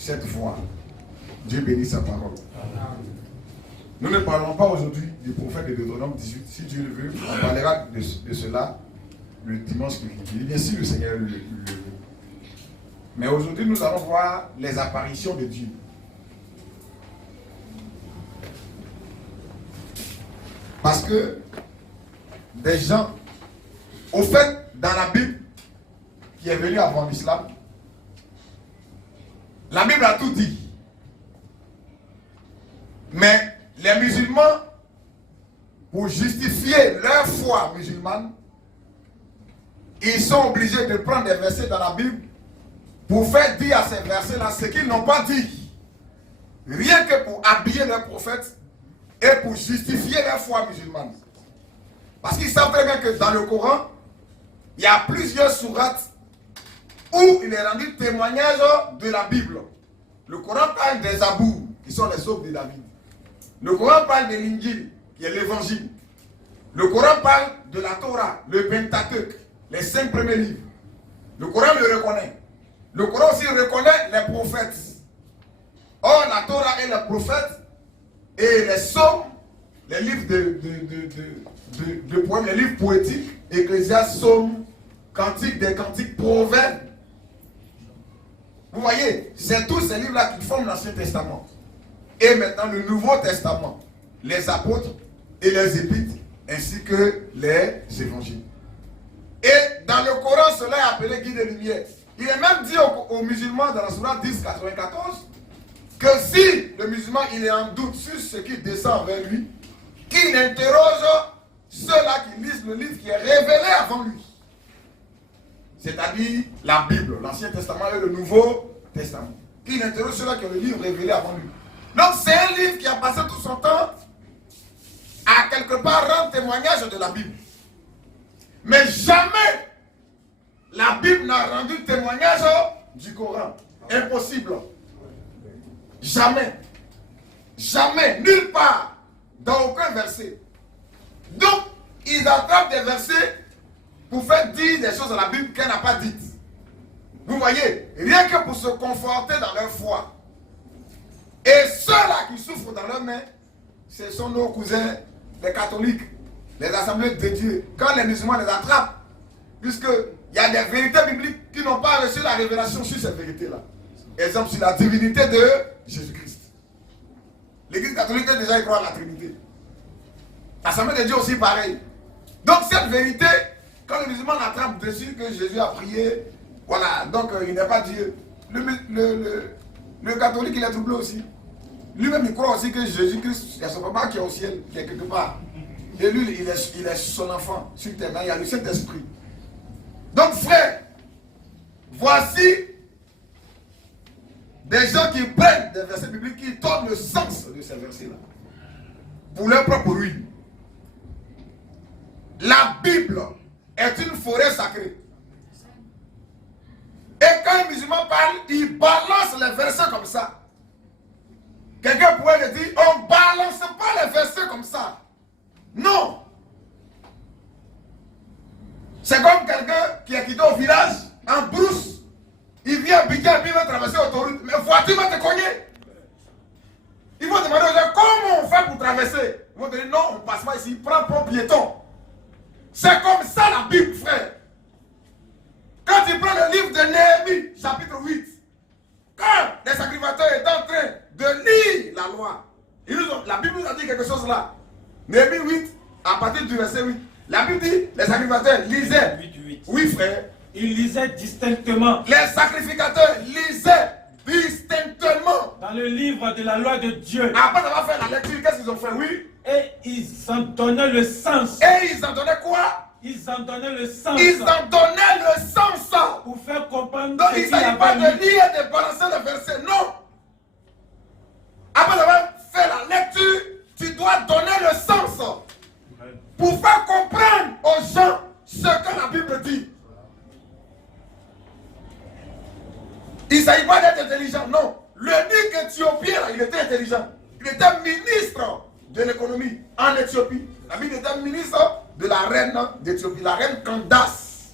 cette foi. Dieu bénit sa parole. Nous ne parlons pas aujourd'hui du prophète de Deutéronome 18. Si Dieu le veut, on parlera de cela le dimanche qui vient. Bien sûr, le Seigneur le veut. Mais aujourd'hui, nous allons voir les apparitions de Dieu. Parce que des gens, au fait, dans la Bible, qui est venue avant l'islam, la Bible a tout dit. Mais les musulmans, pour justifier leur foi musulmane, ils sont obligés de prendre des versets dans la Bible pour faire dire à ces versets-là ce qu'ils n'ont pas dit. Rien que pour habiller leurs prophètes et pour justifier leur foi musulmane. Parce qu'ils savent très bien que dans le Coran, il y a plusieurs sourates où il est rendu témoignage de la Bible. Le Coran parle des Zabour, qui sont les œuvres de David. Le Coran parle de l'Injil, qui est l'évangile. Le Coran parle de la Torah, le Pentateuque, les 5 premiers livres. Le Coran le reconnaît. Le Coran aussi reconnaît les prophètes. Or, la Torah et les prophètes et les psaumes, les livres de poèmes, les livres poétiques, Ecclésiaste, psaumes, cantiques, des cantiques, proverbes. Vous voyez, c'est tous ces livres-là qui forment l'Ancien Testament. Et maintenant le Nouveau Testament, les apôtres et les épîtres, ainsi que les évangiles. Et dans le Coran, cela est appelé guide de lumière. Il est même dit aux musulmans dans la sourate 10, 94, que si le musulman il est en doute sur ce qui descend vers lui, qu'il interroge ceux-là qui lisent le livre qui est révélé avant lui. C'est-à-dire la Bible, l'Ancien Testament et le Nouveau Testament. Qu'il interroge ceux-là qui ont le livre révélé avant lui. Donc c'est un livre qui a passé tout son temps à quelque part rendre témoignage de la Bible. Mais jamais la Bible n'a rendu témoignage du Coran. Impossible. Jamais. Jamais. Nulle part. Dans aucun verset. Donc, ils attrapent des versets pour faire dire des choses dans la Bible qu'elle n'a pas dites. Vous voyez, rien que pour se conforter dans leur foi. Et ceux-là qui souffrent dans leurs mains, ce sont nos cousins, les catholiques, les assemblées de Dieu. Quand les musulmans les attrapent, puisqu'il y a des vérités bibliques qui n'ont pas reçu la révélation sur ces vérités-là. Exemple, sur la divinité de Jésus-Christ. L'Église catholique est déjà croit à la Trinité. L'assemblée de Dieu aussi pareil. Donc cette vérité, quand les musulmans l'attrapent dessus, que Jésus a prié, voilà, donc il n'est pas Dieu. Le catholique, il est troublé aussi. Lui-même, il croit aussi que Jésus-Christ, il y a son papa qui est au ciel, qui est quelque part. Et lui, il est son enfant sur terre. Il y a le Saint-Esprit. Donc, frère, voici des gens qui prennent des versets bibliques, qui donnent le sens de ces versets-là. Pour leur propre ruine. La Bible est une forêt sacrée. Et quand un musulman parle, il balance les versets comme ça. Quelqu'un pourrait le dire, on ne balance pas les versets comme ça. Non. C'est comme quelqu'un qui est quitté au village, en brousse. Il vient piquer et puis il va traverser l'autoroute. Mais voiture va te cogner. Il faut demander aux gens comment on fait pour traverser. Ils vont dire non, on ne passe pas ici, prends pour piéton. C'est comme ça la Bible, frère. Quand tu prends le livre de Néhémie, chapitre 8, quand les sacrificateurs étaient en train de lire la loi, la Bible nous a dit quelque chose là. Néhémie 8, à partir du verset 8, la Bible dit, les sacrificateurs lisaient. 8. Oui, frère. Ils lisaient distinctement. Les sacrificateurs lisaient distinctement. Dans le livre de la loi de Dieu. Après avoir fait la lecture, qu'est-ce qu'ils ont fait? Oui. Et ils en donnaient le sens. Et ils en donnaient quoi? Ils en donnaient le sens. Ils en donnaient le sens. Pour faire comprendre. Donc il ne s'agit pas de lire et de balancer le verset. Non. Après avoir fait la lecture, tu dois donner le sens. Pour faire comprendre aux gens ce que la Bible dit. Il ne s'agit pas d'être intelligent. Non. Le Nik éthiopien, il était intelligent. Il était ministre de l'économie en Éthiopie. La Bible était ministre de la reine d'Éthiopie, la reine Candace,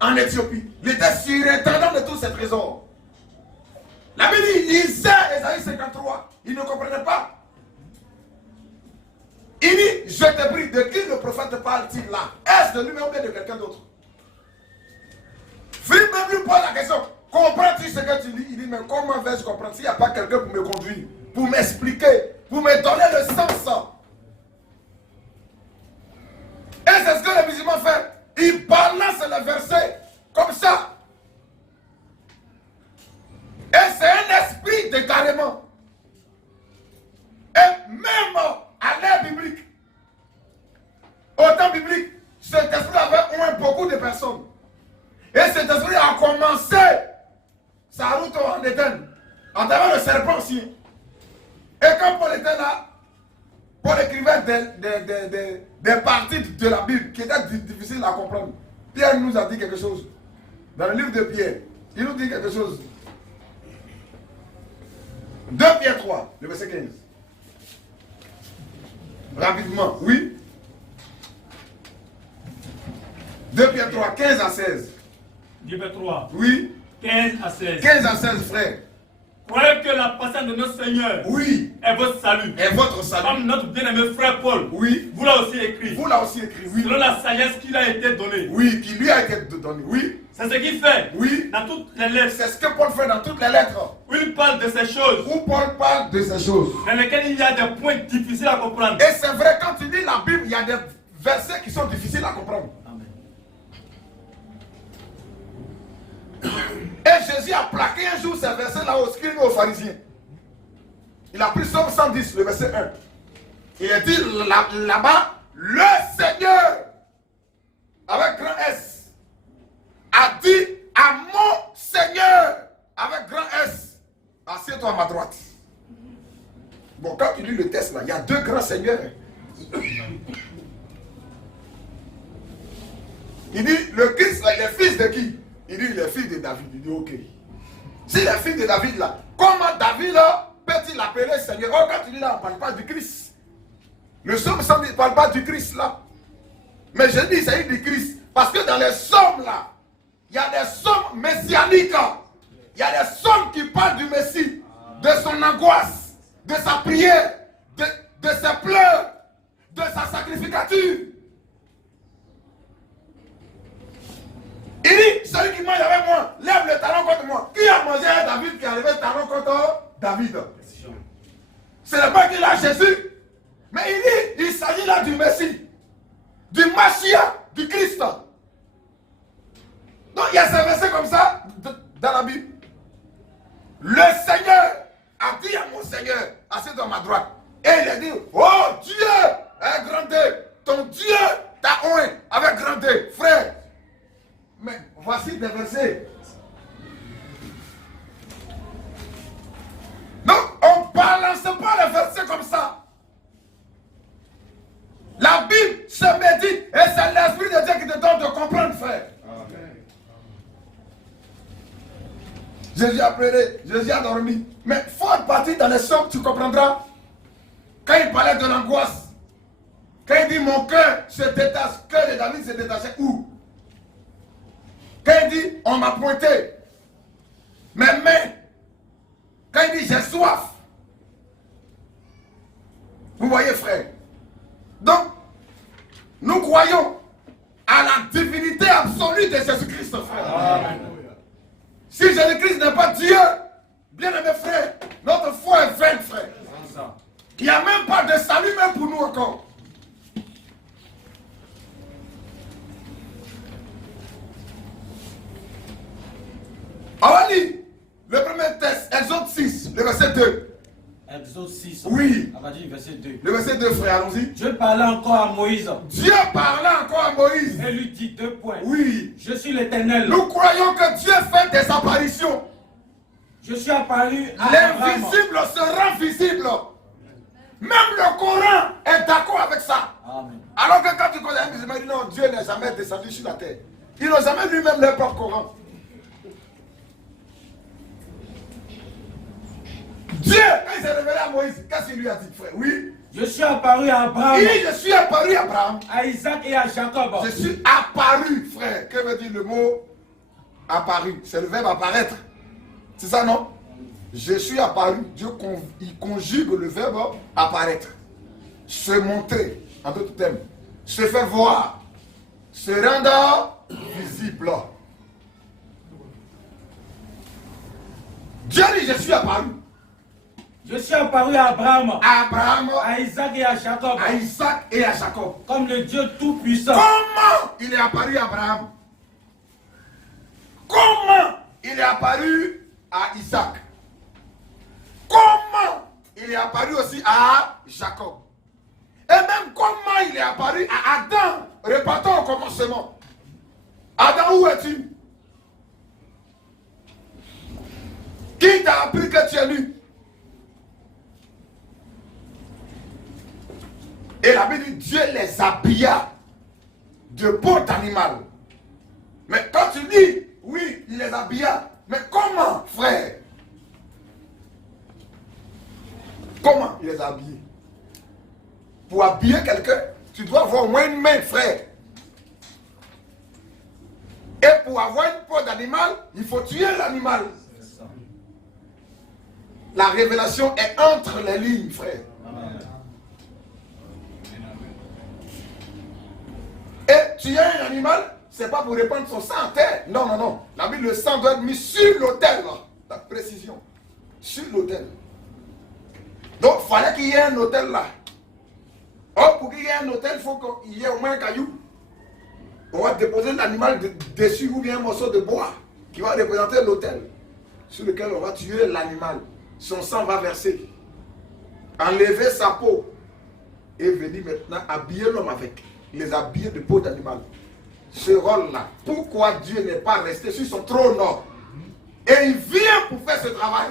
en Éthiopie. Il était surintendant de tous ces trésors. La Bible dit, il sait, Ésaïe 53, il ne comprenait pas. Il dit, je te prie, de qui le prophète parle-t-il là? Est-ce de lui-même ou bien de quelqu'un d'autre? Philippe même lui pose la question, comprends-tu ce que tu dis? Il dit, mais comment vais-je comprendre s'il n'y a pas quelqu'un pour me conduire, pour m'expliquer, pour me donner le sens? Et c'est ce que les musulmans font. Ils balancent les versets comme ça. Et c'est un esprit d'égarement. Et même à l'ère biblique, au temps biblique, cet esprit avait oint beaucoup de personnes. Et cet esprit a commencé sa route en Éden, en travers le serpent aussi. Et quand Paul était là, Paul écrivait des parties de la Bible qui étaient difficiles à comprendre. Pierre nous a dit quelque chose. Dans le livre de Pierre, il nous dit quelque chose. 2 Pierre 3, le verset 15. Rapidement, oui. 2 Pierre 3, 15 à 16. 2 Pierre 3, Oui. 15 à 16. 15 à 16, frère. Croyez que la patience de notre Seigneur Oui. est votre salut. Et votre salut. Comme notre bien-aimé frère Paul Oui. vous l'a aussi écrit. Vous l'a aussi écrit, oui. Selon la sagesse qui lui a été donnée. Oui, qui lui a été donné, oui. C'est ce qu'il fait. Oui. Dans toutes les lettres. C'est ce que Paul fait dans toutes les lettres. Où il parle de ces choses. Où Paul parle de ces choses. Dans lesquelles il y a des points difficiles à comprendre. Et c'est vrai, quand tu lis la Bible, il y a des versets qui sont difficiles à comprendre. Amen. Et Jésus a plaqué un jour ces versets-là aux scribes et aux pharisiens. Il a pris Somme 110, le verset 1. Il a dit là-bas, le Seigneur, avec grand S, a dit à mon Seigneur, avec grand S, assieds-toi à ma droite. Bon, quand tu lis le texte là, il y a 2 grands seigneurs. Il dit, le Christ là, il est fils de qui? Il dit, il est fils de David. Il dit, ok. S'il est fils de David là, comment David là peut-il l'appeler Seigneur? Oh, quand tu dis là, on ne parle pas du Christ. Le psaume 110 ne parle pas du Christ là. Mais je dis, il s'agit du Christ. Parce que dans les psaumes là, il y a des psaumes messianiques. Il y a des psaumes qui parlent du Messie, de son angoisse, de sa prière, de ses pleurs, de sa sacrificature. Il dit, celui qui mange avec moi, lève le talon contre moi. Qui a mangé avec David qui a levé le talon contre David? Ce n'est pas qu'il a Jésus. Mais il dit, il s'agit là du Messie, du Machia, du Christ. Donc il y a ces versets comme ça dans la Bible. Le Seigneur a dit à mon Seigneur, assieds-toi à ma droite. Et il a dit, oh Dieu est grandé, ton Dieu t'a oint avec grandé, frère. Mais voici des versets. Donc on ne balance pas les versets comme ça. La Bible se médite et c'est l'Esprit de Dieu qui te donne de comprendre, frère. Amen. Jésus a pleuré, Jésus a dormi. Mais forte partie dans les psaumes, tu comprendras. Quand il parlait de l'angoisse, quand il dit mon cœur se détache, le cœur de David se détachait où? Quand il dit on m'a pointé, mes mains, quand il dit j'ai soif. Vous voyez, frère. Donc, nous croyons à la divinité absolue de Jésus-Christ, frère. Amen. Si Jésus-Christ n'est pas Dieu, bien aimé frère, notre foi est vaine, frère. Il n'y a même pas de salut même pour nous encore. On va lire le premier texte, Exode 6, le verset 2. Exode 6. Oui. On va dire verset 2. Le verset 2, frère, allons-y. Dieu parlait encore à Moïse. Dieu parlait encore à Moïse. Et lui dit 2 points. Oui. Je suis l'Éternel. Nous croyons que Dieu fait des apparitions. Je suis apparu à Abraham. L'invisible se rend visible. Même le Coran est d'accord avec ça. Amen. Alors que quand tu connais un musulman, il dit non, Dieu n'est jamais descendu sur la terre. Ils n'ont jamais lui-même leur propre Coran. Dieu, quand il s'est révélé à Moïse, qu'est-ce qu'il lui a dit, frère? Oui. Je suis apparu à Abraham. Il dit, je suis apparu à Abraham. À Isaac et à Jacob. Je suis apparu, frère. Que veut dire le mot apparu? C'est le verbe apparaître. C'est ça, non? Je suis apparu. Dieu il conjugue le verbe apparaître. Se montrer, en d'autres termes. Se faire voir. Se rendre visible. Dieu dit, je suis apparu. Je suis apparu à Abraham, À Abraham, à Isaac et à Jacob, à Isaac et à Jacob. comme le Dieu Tout-Puissant. Comment il est apparu à Abraham? Comment il est apparu à Isaac? Comment il est apparu aussi à Jacob? Et même comment il est apparu à Adam? Repartons au commencement. Adam, où es-tu? Qui t'a appris que tu es nu? Et la Bible dit, Dieu les habilla de peau d'animal. Mais quand tu dis, oui, il les habilla, mais comment, frère? Comment il les a habillés? Pour habiller quelqu'un, tu dois avoir au moins une main, frère. Et pour avoir une peau d'animal, il faut tuer l'animal. La révélation est entre les lignes, frère. Et tuer un animal, c'est pas pour répandre son sang à terre. Non, non, non. La Bible, le sang doit être mis sur l'autel. La précision. Sur l'autel. Donc, il fallait qu'il y ait un autel là. Or, pour qu'il y ait un autel, il faut qu'il y ait au moins un caillou. On va déposer l'animal dessus ou bien un morceau de bois qui va représenter l'autel sur lequel on va tuer l'animal. Son sang va verser. Enlever sa peau et venir maintenant habiller l'homme avec. Les habiller de peau d'animal. Ce rôle-là. Pourquoi Dieu n'est pas resté sur son trône? Et il vient pour faire ce travail.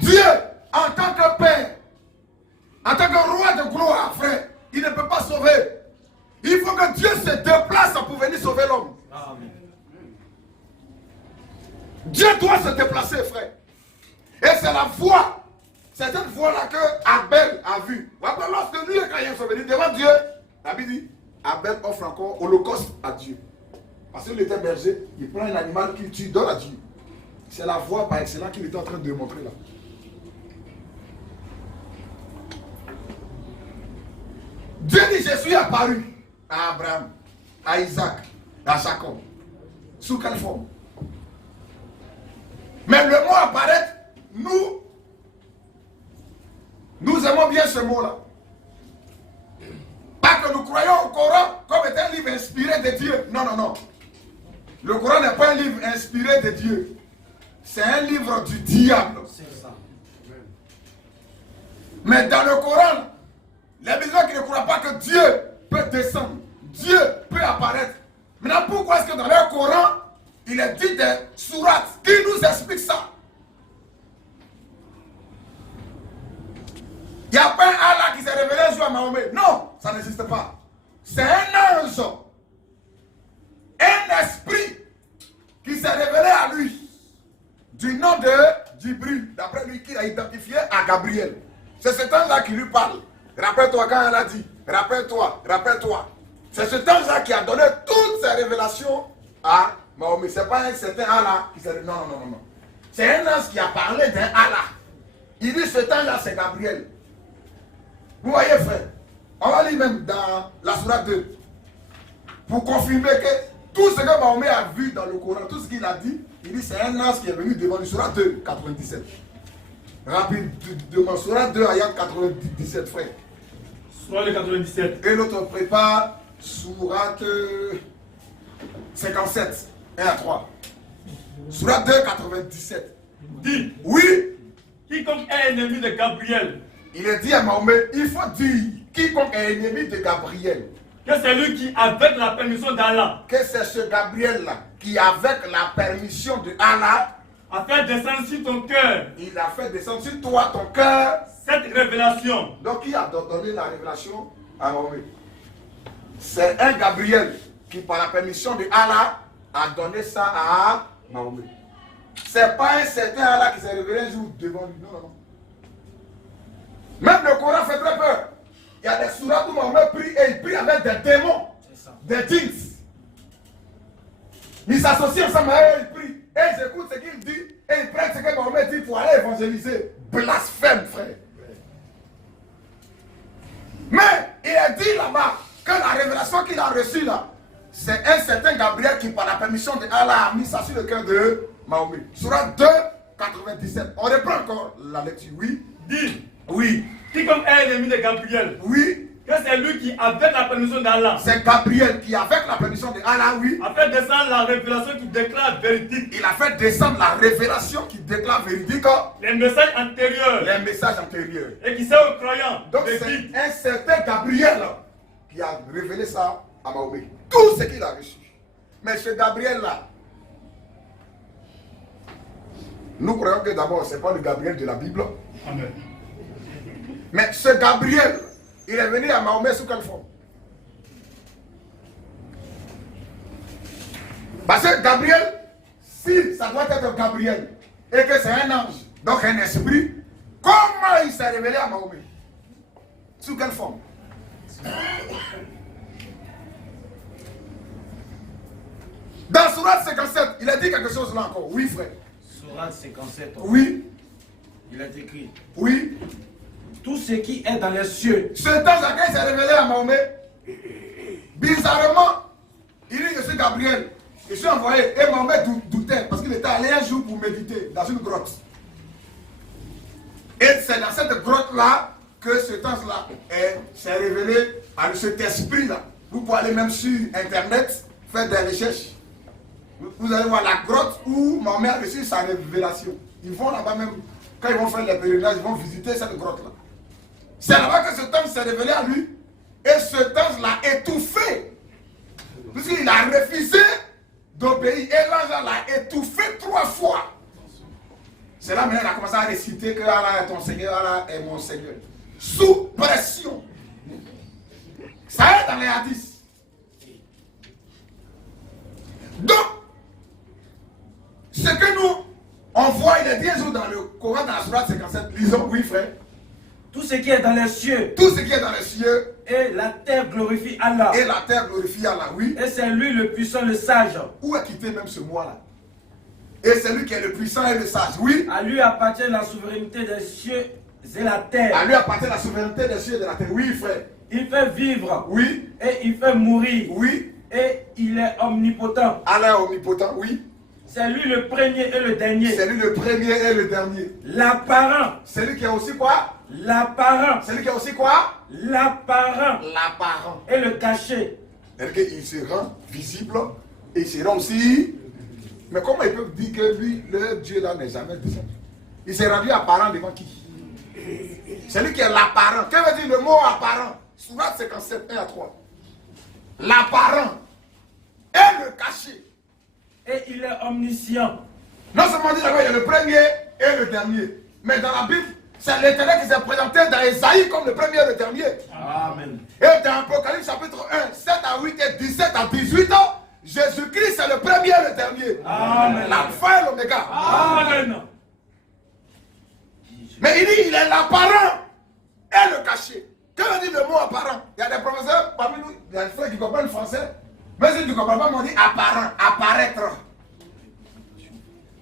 Dieu, en tant que Père, en tant que roi de gloire, frère, il ne peut pas sauver. Il faut que Dieu se déplace pour venir sauver l'homme. Dieu doit se déplacer, frère. Et c'est la voie. C'est cette voie-là que Abel a vue. Lorsque lui et Caïn sont venus devant Dieu, la Bible dit, Abel offre encore holocauste à Dieu. Parce qu'il était berger, il prend un animal qu'il tue, donne à Dieu. C'est la voie par excellence qu'il était en train de démontrer là. Dieu dit, je suis apparu à Abraham, à Isaac, à Jacob. Sous quelle forme? Mais le mot apparaître, nous aimons bien ce mot-là. Pas que nous croyons au Coran comme étant un livre inspiré de Dieu. Non, non, non. Le Coran n'est pas un livre inspiré de Dieu. C'est un livre du diable. C'est ça. Mais dans le Coran, les musulmans qui ne croient pas que Dieu peut descendre, Dieu peut apparaître. Maintenant, pourquoi est-ce que dans le Coran, il est dit des sourates qui nous expliquent ça? Il n'y a pas un Allah qui s'est révélé un jour à Mahomet. Non, ça n'existe pas. C'est un ange, un esprit qui s'est révélé à lui du nom de Djibril, d'après lui qu'il a identifié à Gabriel. C'est cet ange-là qui lui parle. Rappelle-toi quand elle a dit, rappelle-toi, rappelle-toi. C'est cet ange-là qui a donné toutes ces révélations à Mahomet. Ce n'est pas un certain Allah qui s'est révélé. Non, non, non, non. C'est un ange qui a parlé d'un Allah. Il dit cet ange-là, c'est Gabriel. Vous voyez, frère, on va lire même dans la sourate 2 pour confirmer que tout ce que Mahomet a vu dans le Coran, tout ce qu'il a dit, il dit c'est un ange qui est venu devant lui. Sourate 2, 97. Rapide, de sourate 2, ayat 97, frère. Sourate 97. Et l'autre prépare sourate 57, 1 à 3. Sourate 2, 97. Dit, oui, quiconque est ennemi de Gabriel, il est dit à Mahomet, il faut dire quiconque est ennemi de Gabriel. que c'est lui qui, avec la permission d'Allah, Que c'est ce Gabriel-là qui, avec la permission de Allah, a fait descendre sur ton cœur il a fait descendre sur toi, ton cœur. cette révélation. Donc, qui a donné la révélation à Mahomet? C'est un Gabriel qui, par la permission de Allah, a donné ça à Mahomet. C'est pas un certain Allah qui s'est révélé un jour devant lui. Non, non, non. Même le Coran fait très peur. Il y a des sourates où Mahomet prie et il prie avec des démons, des djinns. Ils s'associent ensemble, et ils prient, et ils écoutent ce qu'il dit, et ils prennent ce que Mahomet dit pour aller évangéliser. Blasphème, frère. Mais il est dit là-bas que la révélation qu'il a reçue là, c'est un certain Gabriel qui, par la permission de Allah, a mis ça sur le cœur de Mahomet. Sourate 2, 97. On reprend encore la lecture. Oui. Dit, Oui. quiconque est ennemi de Gabriel, Oui. que c'est lui qui, avec la permission d'Allah, C'est Gabriel qui, avec la permission de Allah, oui, a fait descendre la révélation qui déclare véridique il a fait descendre la révélation qui déclare véridique les messages antérieurs les messages antérieurs. et qui sert aux croyants Donc de c'est guide. un certain Gabriel qui a révélé ça à Mahomet. Tout ce qu'il a reçu. Mais ce Gabriel-là, nous croyons que d'abord, ce n'est pas le Gabriel de la Bible. Amen. Mais ce Gabriel, il est venu à Mahomet sous quelle forme? Parce que Gabriel, si ça doit être Gabriel, et que c'est un ange, donc un esprit, comment il s'est révélé à Mahomet? Sous quelle forme? Dans Sourate 57, il a dit quelque chose là encore. Oui, frère. Sourate 57. Oui. Il est écrit. Oui. Tout ce qui est dans les cieux. Ce temps à quand il s'est révélé à Mahomet, bizarrement, il dit je suis Gabriel. Je suis envoyé. Et Mahomet doutait parce qu'il était allé un jour pour méditer dans une grotte. Et c'est dans cette grotte-là que ce temps-là s'est révélé à cet esprit-là. Vous pouvez aller même sur Internet, faire des recherches. Vous allez voir la grotte où Mahomet a reçu sa révélation. Ils vont là-bas même, quand ils vont faire les pèlerinages, ils vont visiter cette grotte-là. C'est là-bas que ce temps s'est révélé à lui. Et ce temps l'a étouffé. Puisqu'il a refusé d'obéir. Et l'ange l'a étouffé 3 fois. C'est là maintenant qu'il a commencé à réciter que Allah est ton Seigneur, Allah est mon Seigneur. Sous pression. Ça est dans les hadiths. Donc, ce que nous, on voit, il est bien sûr dans le Coran, dans la Sourate 57. Lisons, oui frère. Tout ce qui est dans les cieux. Tout ce qui est dans les cieux. Et la terre glorifie Allah. Et la terre glorifie Allah, oui. Et c'est lui le puissant, le sage. Où est quitté même ce mot-là? Et c'est lui qui est le puissant et le sage, oui. À lui appartient la souveraineté des cieux et la terre. À lui appartient la souveraineté des cieux et de la terre, oui frère. Il fait vivre. Oui. Et il fait mourir. Oui. Et il est omnipotent. Allah est omnipotent, oui. C'est lui le premier et le dernier. C'est lui le premier et le dernier. L'apparent. C'est lui qui est aussi quoi? L'apparent. C'est lui qui est aussi quoi? L'apparent. L'apparent. Et le caché. C'est-à-dire qu'il se rend visible et il se rend aussi. Mais comment ils peuvent dire que lui, le Dieu là n'est jamais descendu? Il s'est rendu apparent devant qui? C'est lui qui est l'apparent. Que veut dire le mot apparent? Sourate 57, 1 à 3. L'apparent et le caché. Et il est omniscient. Non seulement dit là-bas, il y a le premier et le dernier. Mais dans la Bible, c'est l'Éternel qui s'est présenté dans Ésaïe comme le premier et le dernier. Amen. Et dans Apocalypse chapitre 1, 7 à 8 et 17 à 18, Jésus-Christ est le premier et le dernier. Amen. L'alpha et l'oméga. Amen. Mais il dit, il est l'apparent et le caché. Que veut dire le mot apparent? Il y a des professeurs parmi nous, il y a des frères qui comprennent le français. Mais si tu ne comprends pas, on dit apparent, apparaître.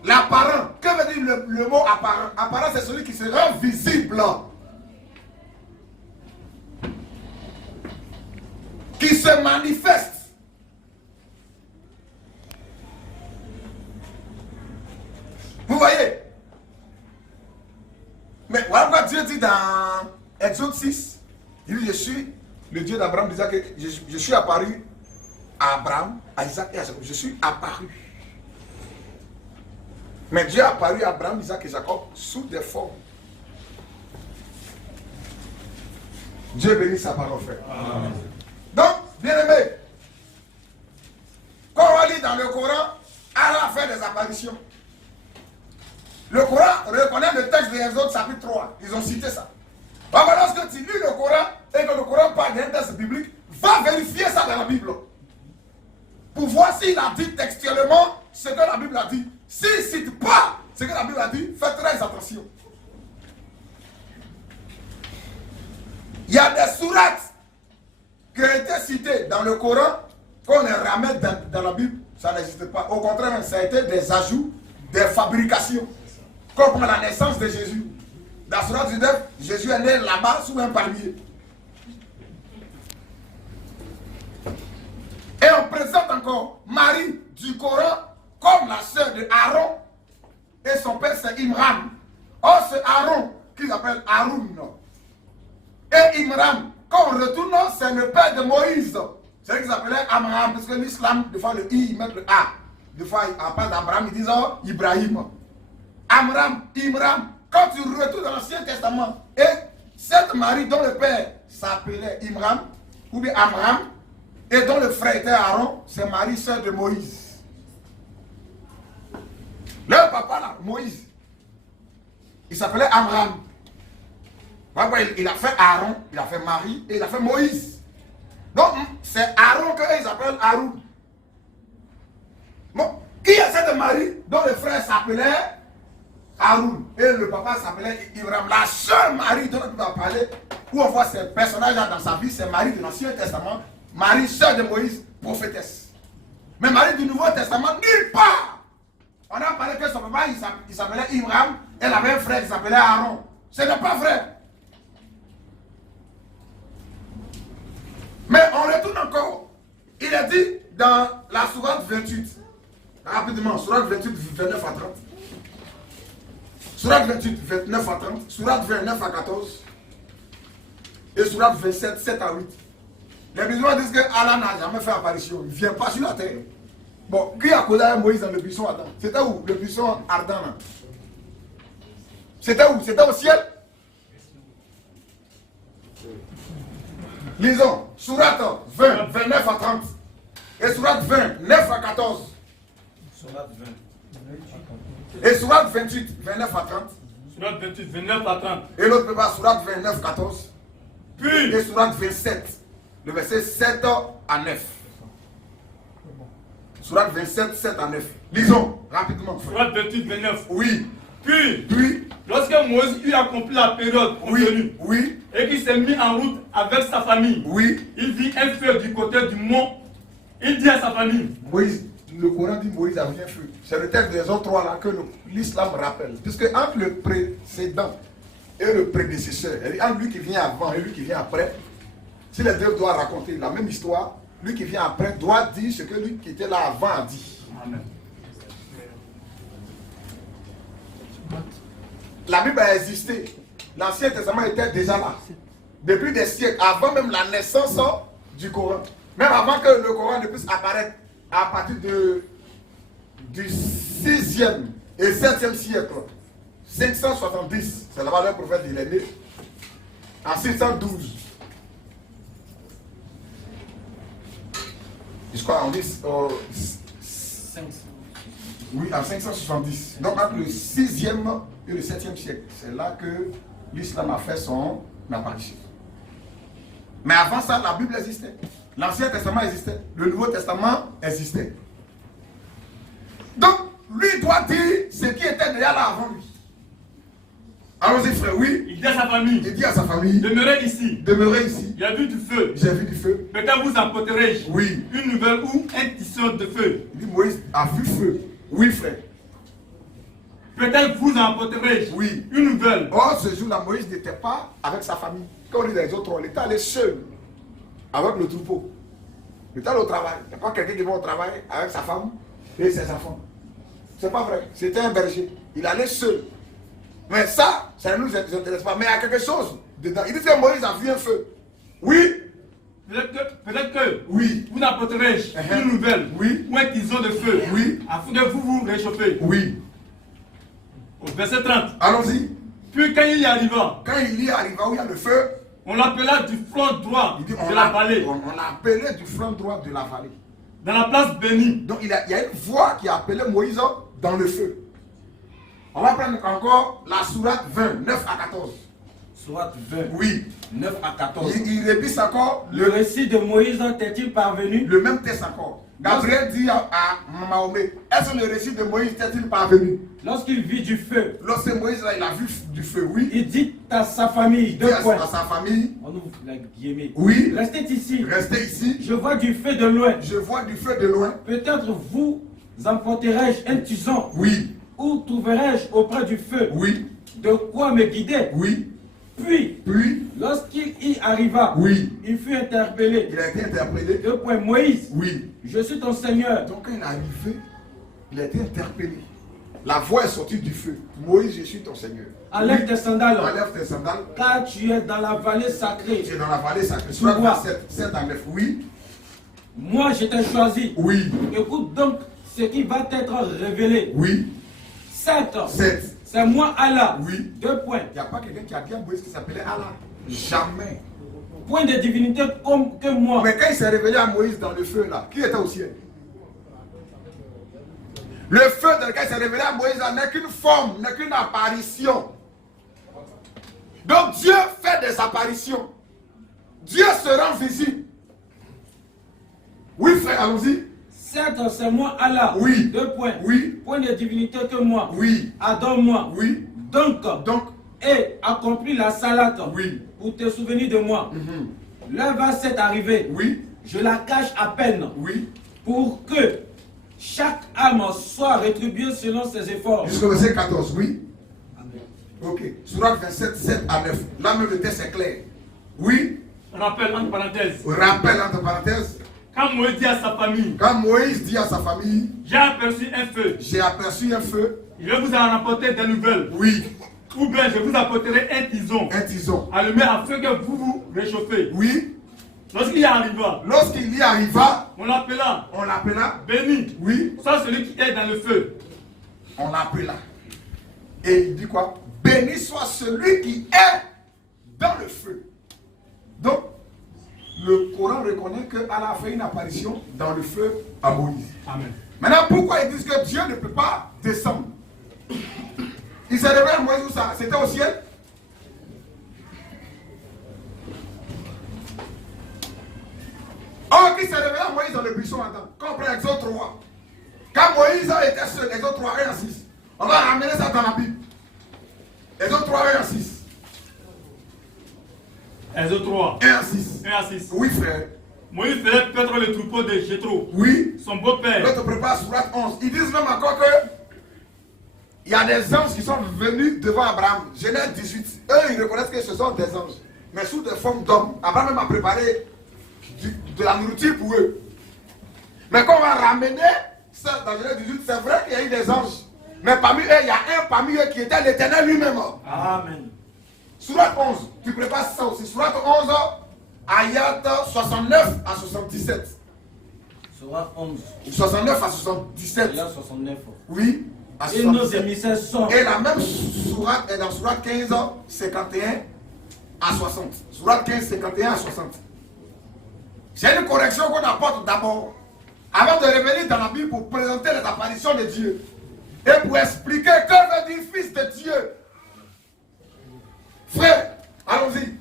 L'apparent. Que veut dire le mot apparent? Apparent, c'est celui qui se rend visible. Qui se manifeste. Vous voyez? Mais voilà pourquoi Dieu dit dans Exode 6, il dit, je suis le Dieu d'Abraham, d'Isaac, je suis apparu à Abraham, à Isaac et à Jacob. Je suis apparu. Mais Dieu est apparu à Abraham, Isaac et Jacob sous des formes. Dieu bénit sa parole, frère. Amen. Donc, bien aimé, quand on lit dans le Coran, Allah fait des apparitions. Le Coran reconnaît le texte de Exode chapitre 3. Ils ont cité ça. Donc, lorsque tu lis le Coran et que le Coran parle d'un texte biblique, va vérifier ça dans la Bible. Pour voir s'il a dit textuellement ce que la Bible a dit. S'il ne cite pas ce que la Bible a dit, faites très attention. Il y a des sourates qui ont été citées dans le Coran qu'on les ramène dans la Bible. Ça n'existait pas. Au contraire, ça a été des ajouts, des fabrications. Comme pour la naissance de Jésus. Dans Surat 19, Jésus est né là-bas sous un palmier. Et on présente encore Marie du Coran comme la sœur de Aaron. Et son père c'est Imran. Or c'est Aaron qu'ils appellent Haroun. Et Imran, quand on retourne, c'est le père de Moïse. C'est lui qu'ils appelaient Amram, parce que l'islam, des fois le I, ils mettent le A. Des fois, à part d'Abraham, ils disent oh, Ibrahim. Amram, Imran. Quand tu retournes dans l'Ancien Testament, et cette Marie dont le père s'appelait Imran, ou bien Amram, et dont le frère était Aaron, c'est Marie, sœur de Moïse. Leur papa là, Moïse, il s'appelait Amram. Il a fait Aaron, il a fait Marie et il a fait Moïse. Donc c'est Aaron qu'ils appellent Haroun. Bon, qui est cette Marie dont le frère s'appelait Haroun et le papa s'appelait Ibrahim? La seule Marie dont on va parler, où on voit ces personnages dans sa vie, c'est Marie de l'Ancien Testament, Marie, sœur de Moïse, prophétesse. Mais Marie du Nouveau Testament, nulle part. On a parlé que son papa, il s'appelait Ibrahim, elle avait un frère qui s'appelait Aaron. Ce n'est pas vrai. Mais on retourne encore. Il est dit dans la sourate 28, rapidement, sourate 28, 29 à 30. Sourate 28, 29 à 30, sourate 29 à 14, et sourate 27, 7 à 8. Les musulmans disent que Allah n'a jamais fait apparition, il ne vient pas sur la terre. Bon, qui a causé Moïse dans le buisson ardent? C'était où? Le buisson ardent là. C'était où? C'était au ciel? Lisons, sourate 20, 29 à 30. Et sourate 20, 9 à 14. Sourate 20. Et sourate 28, 29 à 30. Sourate 28, 29 à 30. Et l'autre peut pas, sourate 29, 14. Puis, Et sourate 27, le verset 7 à 9. Sourate 27, 7 à 9. Lisons rapidement. sourate 28, 29. Oui. Puis, lorsque Moïse eut accompli la période convenue, Oui. et qu'il s'est mis en route avec sa famille, Oui. il vit un feu du côté du mont. Il dit à sa famille, Moïse, le Coran dit Moïse a vu un feu. C'est le texte des autres trois là que l'islam rappelle. Puisque entre le précédent et le prédécesseur, entre lui qui vient avant et lui qui vient après, si les deux doivent raconter la même histoire, lui qui vient après doit dire ce que lui qui était là avant a dit. Amen. La Bible a existé. L'Ancien Testament était déjà là. Depuis des siècles, avant même la naissance du Coran. Même avant que le Coran ne puisse apparaître à partir du 6e et 7e siècle. 570, c'est là-bas le prophète il est né. En 612. Je crois en 10. Oui, en 570. Donc entre le 6e et le 7e siècle, c'est là que l'islam a fait son apparition. Mais avant ça, la Bible existait. L'Ancien Testament existait. Le Nouveau Testament existait. Donc, lui doit dire ce qui était déjà là avant lui. Allons-y, frère, oui. Il dit à sa famille, Il dit à sa famille, demeurez ici. demeurez ici. Il y a vu du feu. J'ai vu du feu. Peut-être vous apporterai-je Oui. une nouvelle ou un tisson de feu. Il dit, Moïse a vu feu. Oui, frère. Peut-être vous apporterai-je Oui. une nouvelle. Or, ce jour-là, Moïse n'était pas avec sa famille. Quand on dit les autres, il était allé seul avec le troupeau. Il était allé au travail. Il n'y a pas quelqu'un qui va au travail avec sa femme et ses enfants. C'est pas vrai. C'était un berger. Il allait seul. Mais ça ne nous intéresse pas. Mais il y a quelque chose dedans. Il dit que Moïse a vu un feu. Oui. Peut-être que Oui. vous apporterai-je une nouvelle Oui. ou un tison de feu. Oui. Afin de vous réchauffer. Oui. Au verset 30. Allons-y. Puis quand il y arriva, Quand il y arriva où il y a le feu, on l'appela du flanc droit il dit, de la vallée, on l'appelait du flanc droit de la vallée. dans la place bénie. Donc il y a une voix qui a appelé Moïse dans le feu. On va prendre encore la sourate 20, 9 à 14. Sourate 20, Oui. 9 à 14. Il répète encore Le récit de Moïse est-il parvenu? le même texte encore. Gabriel dit à Mahomet, est-ce que le récit de Moïse est-il parvenu? Lorsqu'il vit du feu, Lorsque Moïse là, il a vu du feu, oui. il dit à sa famille, Il dit à sa famille, on ouvre la guillemets. oui, Restez ici. restez ici. Je vois du feu de loin. Je vois du feu de loin. Peut-être vous emporterai-je un tison. Oui, Où trouverai-je auprès du feu oui, de quoi me guider? oui. Puis, lorsqu'il y arriva, Oui. il fut interpellé. Il a été interpellé. Moïse, Oui. je suis ton Seigneur. Donc quand il est arrivé, il a été interpellé. La voix est sortie du feu. Moïse, je suis ton Seigneur. Enlève tes sandales. Enlève tes sandales. Car tu es dans la vallée sacrée. Tu es dans la vallée sacrée. Surat 7 à 9. Oui. Moi, je t'ai choisi. Oui. Écoute donc ce qui va t'être révélé. Oui. 7. 7. C'est moi Allah. Oui. 2 points. Il n'y a pas quelqu'un qui a dit à Moïse qui s'appelait Allah. Jamais. Point de divinité comme que moi. Mais quand il s'est révélé à Moïse dans le feu là, qui était au ciel? Le feu dans lequel il s'est révélé à Moïse là n'est qu'une forme, n'est qu'une apparition. Donc Dieu fait des apparitions. Dieu se rend visible. Oui frère, allons-y. 7, c'est moi Allah. Oui. 2 points. Oui. Point de divinité que moi. Oui. Adore-moi. Oui. Donc, et accomplis la salade. Oui. Pour te souvenir de moi. L'heure va s'être arrivée. Oui. Je la cache à peine. Oui. Pour que chaque âme soit rétribuée selon ses efforts. Jusqu'au verset 14, oui. Amen. Ok. Surat 27, 7 à 9. Là même le texte est clair. Oui. Rappel entre parenthèses. Rappel entre parenthèses. Quand Moïse dit à sa famille, j'ai aperçu un feu. J'ai aperçu un feu. Je vous en rapporter des nouvelles. Oui. Ou bien je vous apporterai un tison. Un tison. Allumé afin que vous vous réchauffez. Oui. Lorsqu'il y arriva, on l'appela. Béni. Oui. Soit celui qui est dans le feu. On l'appela. Et il dit quoi? Béni soit celui qui est dans le feu. Donc, le Coran reconnaît qu'Allah a fait une apparition dans le feu à Moïse. Amen. Maintenant, pourquoi ils disent que Dieu ne peut pas descendre? Il s'est révélé à Moïse où ça? C'était au ciel? Or, qui s'est révélé à Moïse dans le buisson Adam? Quand on prend Exode 3. Quand Moïse était seul, Exode 3, 1 à 6. On va ramener ça dans la Bible. Exode 3, 1 à 6. Exode 3. 1 à 6. 1 à 6. Oui, frère. Moïse faisait paître le troupeau de Jéthro. Oui. Son beau-père. L'autre prépare Surat 11. Ils disent même encore que il y a des anges qui sont venus devant Abraham. Genèse 18. Eux, ils reconnaissent que ce sont des anges. Mais sous des formes d'hommes. Abraham même a préparé de la nourriture pour eux. Mais quand on va ramener ça dans Genèse 18, c'est vrai qu'il y a eu des anges. Mais parmi eux, il y a un parmi eux qui était l'Éternel lui-même. Amen. Surat 11, tu prépares ça aussi. Surat 11, ayat 69 à 77. Surat 11. 69 à 77. Ayat 69. Oui. Et nos émissaires sont. Et la même sourate est dans Surat 15, 51 à 60. Surat 15, 51 à 60. C'est une correction qu'on apporte d'abord. Avant de revenir dans la Bible pour présenter les apparitions de Dieu. Et pour expliquer que veut dire fils de Dieu. Frère, allons-y.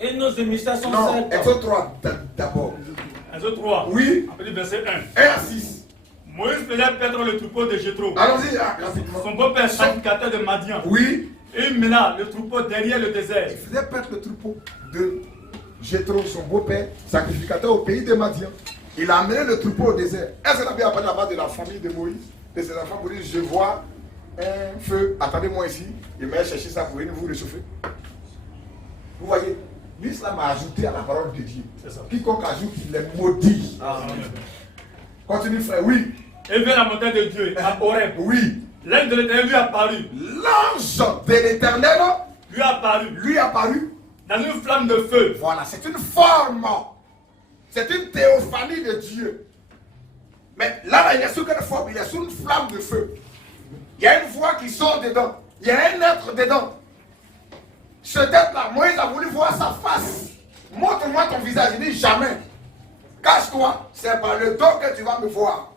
Et nos émissaires sont. Non, Exode 3 d'abord. Exode 3. Oui. Après le verset 1. 1 à 6. Moïse faisait paître le troupeau de Jéthro. Allons-y, rapidement. Son beau-père sacrificateur de Madian. Oui. Et il mena le troupeau derrière le désert. Il faisait paître le troupeau de Jéthro, son beau-père, sacrificateur au pays de Madian. Il a amené le troupeau au désert. Est-ce que la Bible a parlé là-bas de la famille de Moïse, de ses enfants, pour dire, je vois un feu, attendez-moi ici, il m'a cherché ça pour venir vous réchauffer. Vous voyez, l'islam a ajouté à la parole de Dieu. Quiconque ajoute, il est maudit. Amen. Continue frère, oui. Et vers la montagne de Dieu, à Horeb. Oui. L'ange de l'Éternel lui apparut. L'ange de l'Éternel lui apparut. Dans une flamme de feu. Voilà, c'est une forme. C'est une théophanie de Dieu. Mais là, il est sous quelle forme? Il est sous une flamme de feu. Il y a une voix qui sort dedans. Il y a un être dedans. Ce tête-là, Moïse a voulu voir sa face. Montre-moi ton visage. Il dit jamais. Cache-toi. C'est par le dos que tu vas me voir.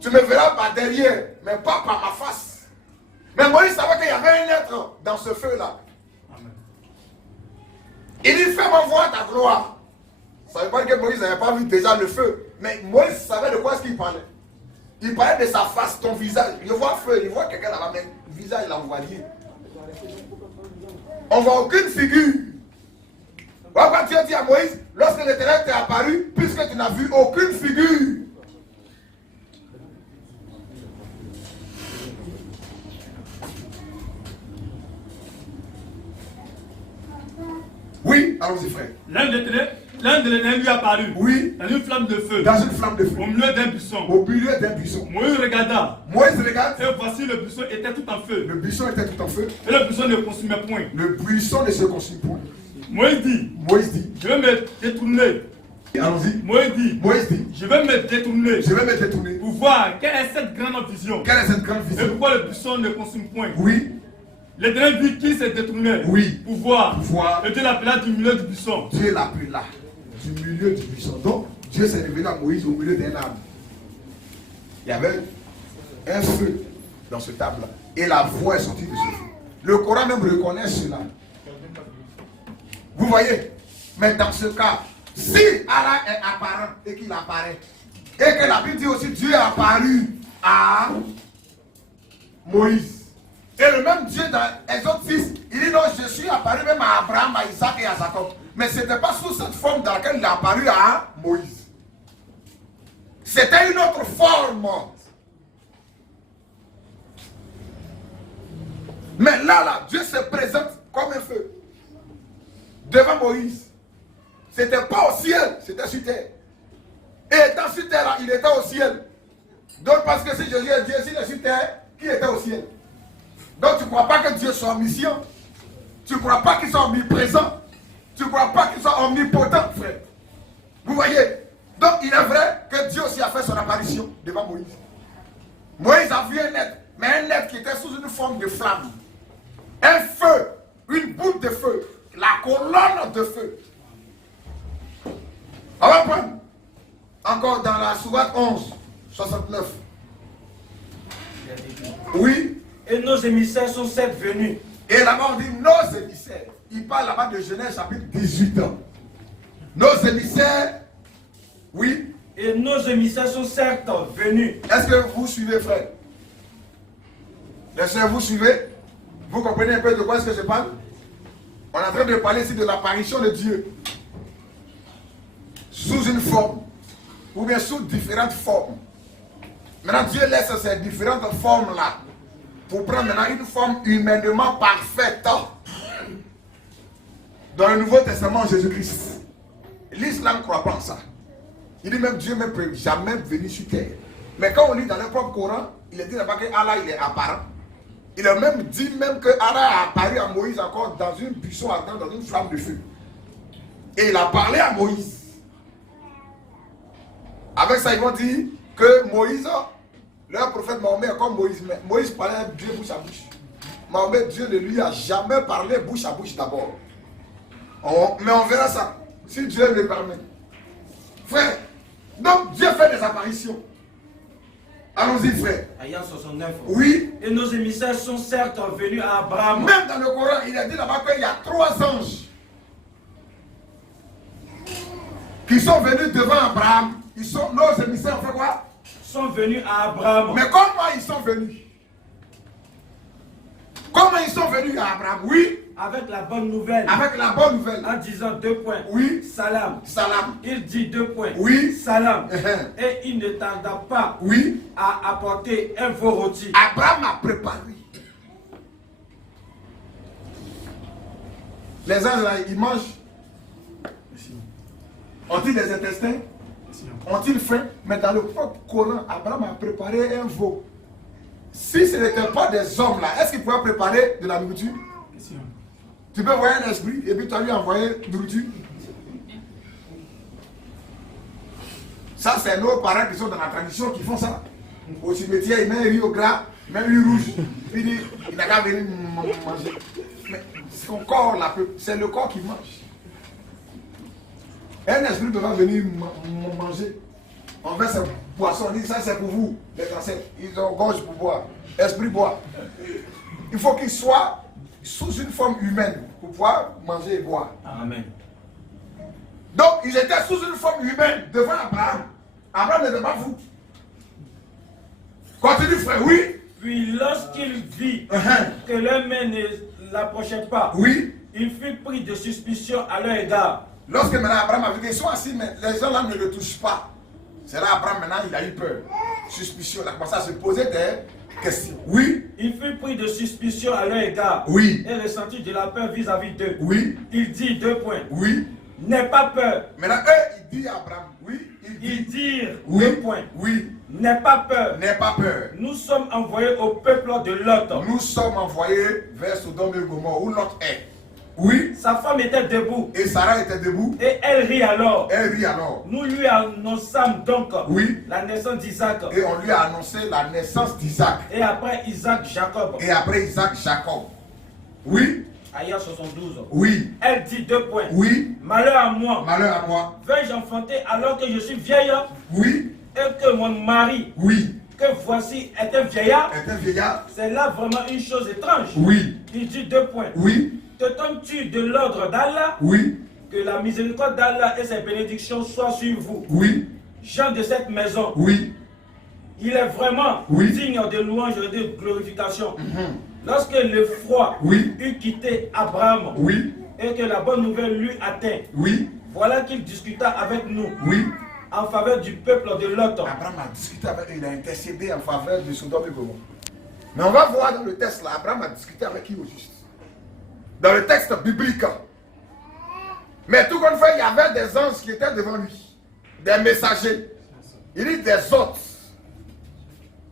Tu me verras par derrière, mais pas par ma face. Mais Moïse savait qu'il y avait un être dans ce feu-là. Il dit, fais-moi voir ta gloire. Ça ne veut pas dire que Moïse n'avait pas vu déjà le feu. Mais Moïse savait de quoi est-ce qu'il parlait. Il parlait de sa face, ton visage. Il voit feu, il voit quelqu'un là-bas, mais le visage, il envoie Dieu. On ne voit aucune figure. Pourquoi Dieu dit à Moïse, lorsque l'Éternel t'est apparu, puisque tu n'as vu aucune figure. Oui, allons-y frère. L'un de l'Éternel lui apparut. Oui. Dans une flamme de feu. Dans une flamme de feu. Au milieu d'un buisson. Au milieu d'un buisson. Moïse regarda. Moïse regarde. Et voici le buisson était tout en feu. Le buisson était tout en feu. Et le buisson ne consumait point. Le buisson ne se consume point. Moïse dit. Moïse dit. Je vais me détourner. Allons-y. Moïse dit. Moïse dit. Je vais me détourner. Je vais me détourner. Pour voir quelle est cette grande vision. Quelle est cette grande vision? Et pourquoi le buisson ne consume point. Oui. L'Éternel dit qu'il s'est détourné. Oui. Pour voir. Pour voir. Et Dieu l'appela du milieu du buisson. Dieu l'appela du milieu du buisson. Donc, Dieu s'est révélé à Moïse au milieu d'un arbre. Il y avait un feu dans ce table-là. Et la voix est sortie de ce feu. Le Coran même reconnaît cela. Vous voyez? Mais dans ce cas, si Allah est apparent et qu'il apparaît, et que la Bible dit aussi Dieu est apparu à Moïse. Et le même Dieu dans Exode 6, il dit non, je suis apparu même à Abraham, à Isaac et à Jacob. Mais ce n'était pas sous cette forme dans laquelle il est apparu à Moïse. C'était une autre forme. Mais là, Dieu se présente comme un feu devant Moïse. C'était pas au ciel, c'était sur terre. Et dans sur terre, là, il était au ciel. Donc parce que si Jésus est Dieu, s'il est sur terre, qui était au ciel? Donc tu ne crois pas que Dieu soit omniscient. Tu ne crois pas qu'il soit omniprésent. Tu ne crois pas qu'il soit omnipotent, frère. Vous voyez? Donc il est vrai que Dieu aussi a fait son apparition devant Moïse. Moïse a vu un être, mais un être qui était sous une forme de flamme. Un feu, une boule de feu, la colonne de feu. On va prendre encore dans la sourate 11, 69. Oui. Et nos émissaires sont certes venus. Et là-bas on dit nos émissaires. Il parle là-bas de Genèse chapitre 18 ans. Nos émissaires, oui. Et nos émissaires sont certes venus. Est-ce que vous suivez, frère? Est-ce que vous suivez? Vous comprenez un peu de quoi est-ce que je parle? On est en train de parler ici de l'apparition de Dieu. Sous une forme. Ou bien sous différentes formes. Maintenant Dieu laisse ces différentes formes-là. Pour prendre maintenant une forme humainement parfaite. Dans le Nouveau Testament, Jésus-Christ. L'islam ne croit pas en ça. Il dit même Dieu ne peut jamais venir sur terre. Mais quand on lit dans le propre Coran, il est dit là-bas que Allah il est apparent. Il a même dit même que Allah a apparu à Moïse encore dans une buisson ardente, dans une flamme de feu. Et il a parlé à Moïse. Avec ça, ils vont dire que Moïse, leur prophète Mahomet est comme Moïse. Mais Moïse parlait à Dieu bouche à bouche. Mahomet, Dieu ne lui a jamais parlé bouche à bouche d'abord. Mais on verra ça, si Dieu le permet. Frère, donc Dieu fait des apparitions. Allons-y, frère. Ayant 69. Oui. Et nos émissaires sont certes venus à Abraham. Même dans le Coran, il a dit là-bas qu'il y a 3 anges qui sont venus devant Abraham. Ils sont nos émissaires, fait quoi? Sont venus à Abraham. Mais comment ils sont venus? Comment ils sont venus à Abraham? Oui. Avec la bonne nouvelle. Avec la bonne nouvelle. En disant 2 points. Oui. Salam. Salam. Il dit 2 points. Oui. Salam. Et il ne tarda pas. Oui. À apporter un veau rôti. Abraham a préparé. Les anges là, ils mangent. Ont-ils des intestins? Ont-ils faim? Mais dans le propre Coran, Abraham a préparé un veau. Si ce n'était pas des hommes là, est-ce qu'ils pouvaient préparer de la nourriture? Tu peux envoyer un esprit et puis tu as lui envoyer nourriture. Ça, c'est nos parents qui sont dans la tradition qui font ça. Au cimetière, ils mettent un riz au gras, même un riz rouge. Puis il n'a qu'à venir manger. Mais son corps là, c'est le corps qui mange. Un esprit devant venir manger. On verse un poisson, on dit ça c'est pour vous, les ancêtres. Ils ont gorge pour boire. Esprit boire. Il faut qu'il soit sous une forme humaine pour pouvoir manger et boire. Amen. Donc ils étaient sous une forme humaine devant Abraham. Abraham n'était pas fou. Continue, frère, oui. Puis lorsqu'il vit que leur main ne l'approchait pas, Oui. il fut pris de suspicion à leur égard. Lorsque maintenant Abraham a vu qu'ils sont assis, mais les gens là ne le touchent pas. C'est là Abraham maintenant il a eu peur. Suspicion, il a commencé à se poser des questions. Oui. Il fut pris de suspicion à leur égard. Oui. Et ressentit de la peur vis-à-vis d'eux. Oui. Il dit 2 points. Oui. N'aie pas peur. Maintenant, eux, il dit à Abraham, oui. Ils dirent Oui. 2 points. Oui. N'aie pas peur. N'aie pas peur. Nous sommes envoyés au peuple de Lot. Nous sommes envoyés vers Sodome et Gomorrhe où Lot est. Oui. Sa femme était debout. Et Sarah était debout. Et elle rit alors. Elle rit alors. Nous lui annonçâmes donc Oui. la naissance d'Isaac. Et on lui a annoncé la naissance d'Isaac. Et après Isaac, Jacob. Et après Isaac, Jacob. Oui. Aya 72. Oui. Elle dit 2 points. Oui. Malheur à moi. Malheur à moi. Vais-je enfanter alors que je suis vieille Oui. et que mon mari, Oui. que voici, est un vieillard? Est un vieillard. C'est là vraiment une chose étrange. Oui. Il dit 2 points. Oui. Te tu de l'ordre d'Allah? Oui. Que la miséricorde d'Allah et ses bénédictions soient sur vous. Oui. Gens de cette maison. Oui. Il est vraiment Oui. digne de louange et de glorification. Lorsque le froid Oui. eut quitté Abraham Oui. et que la bonne nouvelle lui atteint, Oui. voilà qu'il discuta avec nous Oui. en faveur du peuple de Lot. Abraham a discuté avec eux, il a intercédé en faveur de Sodome et Gomorrhe. Mais on va voir dans le texte là, Abraham a discuté avec qui au juste? Dans le texte biblique. Mais tout comme fait, il y avait des anges qui étaient devant lui, des messagers. Il dit des hôtes.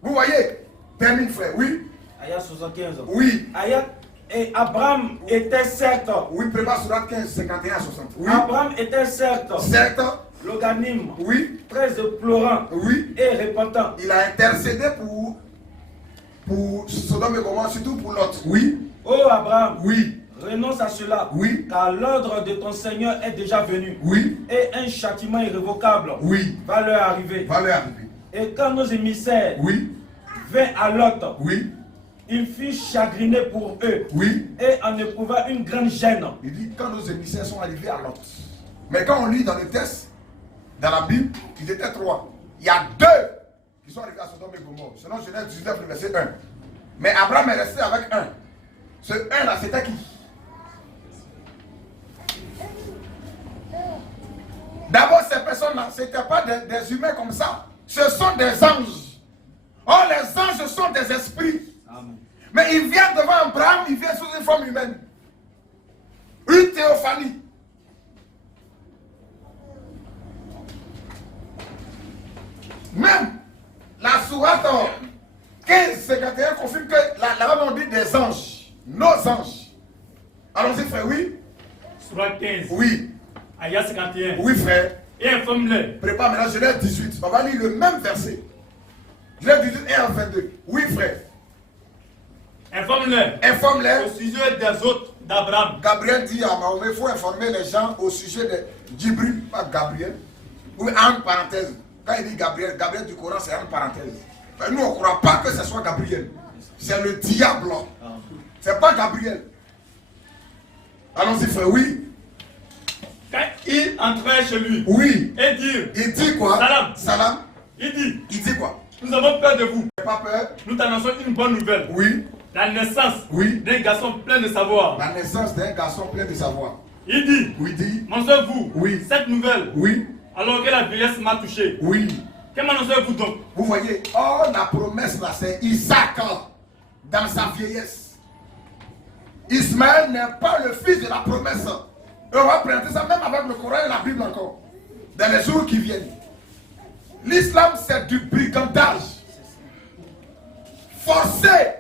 Vous voyez? Termine, frère, oui? Aya 75. Oui. Aya et Abraham était certes. Oui, prépare sur 15, 51 à 60. Oui. Abraham était certes. Certes. L'organisme. Oui. Très pleurant. Oui. Et repentant. Il a intercédé pour Sodome et Gomorrhe, surtout pour Lot. Oui. Oh Abraham. Oui. Renonce à cela. Oui. Car l'ordre de ton Seigneur est déjà venu. Oui. Et un châtiment irrévocable Oui. va leur arriver. Va leur arriver. Et quand nos émissaires Oui. vinrent à Lot, Oui. il fut chagriné pour eux. Oui. Et en éprouva une grande gêne. Il dit quand nos émissaires sont arrivés à Lot. Mais quand on lit dans le texte, dans la Bible, ils étaient 3. Il y a 2 qui sont arrivés à Sodome et Gomorrhe. Selon Genèse 19, le verset 1. Mais Abraham est resté avec 1. Ce 1 là, c'était qui? D'abord, ces personnes-là, ce n'étaient pas des humains comme ça. Ce sont des anges. Oh, les anges sont des esprits. Amen. Mais ils viennent devant Abraham, ils viennent sous une forme humaine. Une théophanie. Même la sourate 15-51 confirme que là-bas on dit des anges. Nos anges. Allons-y, frère, oui? Surah 15. Oui. Aya 51. Oui, frère. Et informe-les. Prépare maintenant Genèse 18. On va lire le même verset. Genèse 18 et en 22. Oui, frère. Informe-les. Informe-les. Au sujet des hôtes d'Abraham. Gabriel dit à Mahomet, il faut informer les gens au sujet de Djibril, pas Gabriel. Ou entre parenthèses. Quand il dit Gabriel, Gabriel du Coran, c'est entre parenthèses. Mais nous, on ne croit pas que ce soit Gabriel. C'est le diable. C'est pas Gabriel. Allons-y, frère, oui. Quand il entrait chez lui. Oui. Et dire. Il dit quoi? Salam. Salam. Il dit. Il dit quoi? Nous avons peur de vous. N'aie pas peur. Nous t'annonçons une bonne nouvelle. Oui. La naissance Oui. d'un garçon plein de savoir. La naissance d'un garçon plein de savoir. Il dit. Oui, dit. M'annoncez-vous. Oui. Cette nouvelle. Oui. Alors que la vieillesse m'a touché. Oui. Que m'annoncez-vous donc? Vous voyez, oh, la promesse là, c'est Isaac dans sa vieillesse. Ismaël n'est pas le fils de la promesse. Et on va présenter ça même avec le Coran et la Bible encore. Dans les jours qui viennent. L'islam, c'est du brigandage. Forcer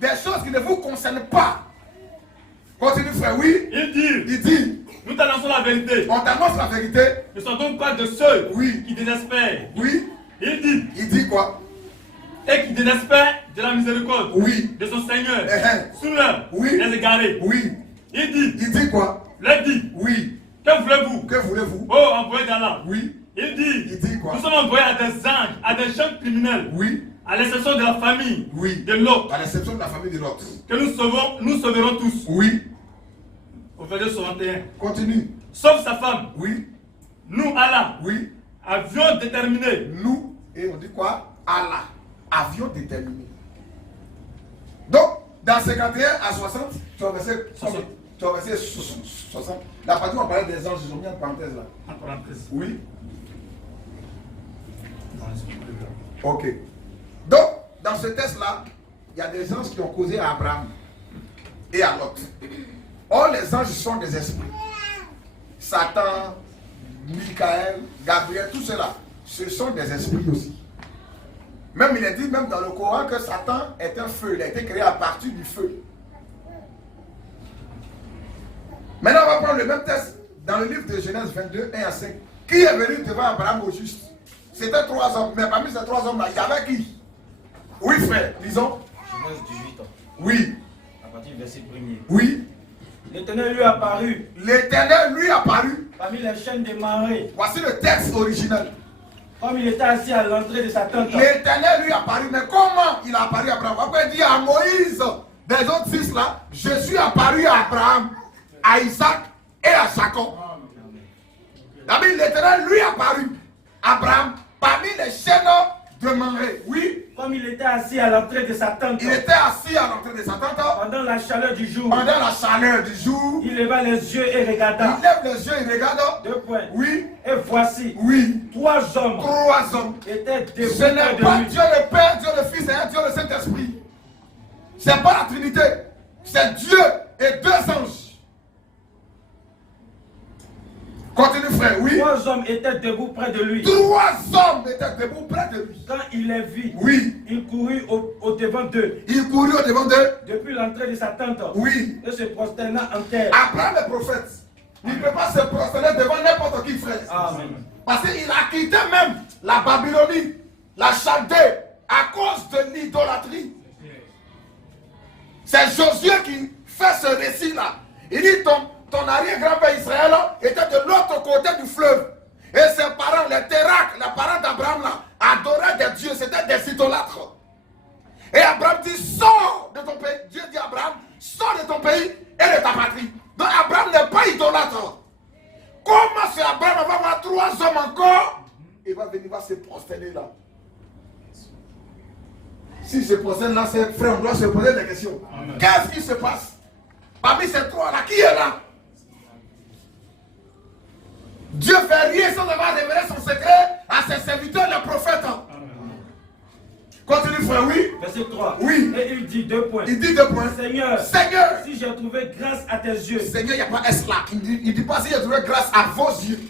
des choses qui ne vous concernent pas. Continue, frère, oui. Il dit, nous t'annonçons la vérité. On t'annonce la vérité. Ne sois donc pas de ceux oui. qui désespèrent. Oui. Il dit quoi? Et qui désespèrent de la miséricorde. Oui. De son Seigneur. Soudain. Oui. Les égarés. Oui. Il dit quoi? Leur dit. Oui. Que voulez-vous? Que voulez-vous? Oh, envoyé d'Allah. Oui. Il dit quoi? Nous sommes envoyés à des anges, à des gens criminels. Oui. À l'exception de la famille. Oui. De Lot. À l'exception de la famille de Lot. Que nous sauverons tous. Oui. Au verset 61. Continue. Sauf sa femme. Oui. Nous, Allah. Oui. Avion déterminé. Nous, et on dit quoi? Allah. Avion déterminé. Donc, dans 51 à 60, tu as versé 60. La partie où on parlait des anges, ils ont mis en parenthèse là. En parenthèse. Oui. Ok. Donc, dans ce test-là, il y a des anges qui ont causé à Abraham et à Lot. Or, les anges sont des esprits. Satan, Michael, Gabriel, tout cela, ce sont des esprits aussi. Même il est dit, même dans le Coran, que Satan est un feu. Il a été créé à partir du feu. Maintenant, on va prendre le même test dans le livre de Genèse 22, 1 à 5. Qui est venu devant Abraham au juste? C'était 3 hommes. Mais parmi ces 3 hommes-là, il y avait qui? Oui, frère, disons. Genèse 18 ans. Oui. À partir du verset 1er. Oui. L'Éternel lui apparut. L'Éternel lui apparut. Parmi les chaînes des marées. Voici le texte original. Comme il était assis à l'entrée de sa tente. L'Éternel lui apparut. Mais comment il a apparu à Abraham? Après, il dit à Moïse, des autres 6 là, je suis apparu à Abraham, à Isaac et à Jacob. L'Éternel lui apparut. Abraham, parmi les chaînes de Mamré. Oui. Comme il était assis à l'entrée de sa tente. Il était assis à l'entrée de sa tente. Pendant la chaleur du jour. Pendant la chaleur du jour. Il leva les yeux et regarda. Il lève les yeux et regarde. 2 points. Oui. Et voici. Oui. 3 hommes. 3 hommes. Étaient debout Ce n'est près pas de lui. Dieu le Père, Dieu le Fils et Dieu le Saint-Esprit. C'est pas la Trinité. C'est Dieu et 2 anges. Continue, frère, oui. 3 hommes étaient debout près de lui. 3 hommes étaient debout près de lui. Quand il les vit, Oui. il courut au devant d'eux. Il courut au devant d'eux. Depuis l'entrée de sa tente. Oui. Et se prosterna en terre. Abraham le prophète. Il ne peut pas se prosterner devant n'importe qui, frère. Amen. Parce qu'il a quitté même la Babylonie, la Chaldée, à cause de l'idolâtrie. C'est Josué qui fait ce récit-là. Il dit ton arrière-grand-père Israël était de l'autre côté du fleuve. Et ses parents, les Térac, les parents d'Abraham, adoraient des dieux. C'était des idolâtres. Et Abraham dit, sors de ton pays. Dieu dit à Abraham, sors de ton pays et de ta patrie. Donc Abraham n'est pas idolâtre. Comment c'est Abraham va avoir 3 hommes encore? Il va venir, va se prosterner là. Si se prosterne là, c'est frère, on doit se poser des questions. Qu'est-ce qui se passe? Parmi ces 3 là, qui est là? Dieu fait rien sans avoir révélé son secret à ses serviteurs, les prophètes. Continue, frère, oui. Verset 3. Oui. Et il dit 2 points. Il dit 2 points. Seigneur, Seigneur, si j'ai trouvé grâce à tes yeux. Seigneur, il n'y a pas S là. Il ne dit pas si j'ai trouvé grâce à vos yeux.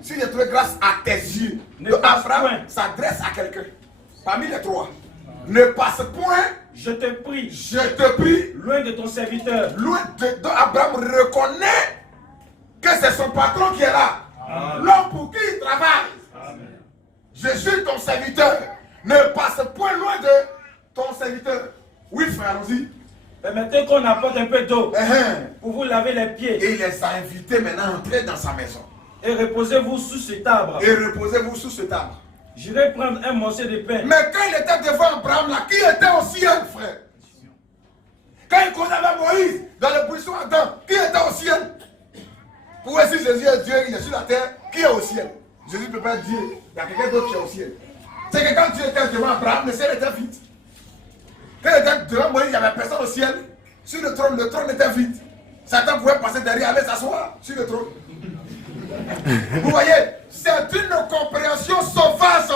Si j'ai trouvé grâce à tes yeux. Donc Abraham s'adresse à quelqu'un. Parmi les 3. Ne passe point. Je te prie. Je te prie. Loin de ton serviteur. Loin de. Donc Abraham reconnaît que c'est son patron qui est là. L'homme pour qui il travaille. Amen. Je suis ton serviteur. Ne passe point loin de ton serviteur. Oui, frère, allons-y. Permettez qu'on apporte un peu d'eau pour vous laver les pieds. Et il les a invités maintenant à entrer dans sa maison. Et reposez-vous sous cet arbre. Et reposez-vous sous cet arbre. J'irai prendre un morceau de pain. Mais quand il était devant Abraham, là, qui était au ciel, frère? Quand il causait avec Moïse dans le buisson Adam, qui était au ciel? Pour voir si Jésus est Dieu, il est sur la terre, qui est au ciel? Jésus ne peut pas être Dieu. Il y a quelqu'un d'autre qui est au ciel. C'est que quand Dieu était devant Abraham, le ciel était vide. Quand il était devant Moïse, il n'y avait personne au ciel. Sur le trône était vide. Satan pouvait passer derrière, aller s'asseoir sur le trône. Vous voyez, c'est une compréhension sauvage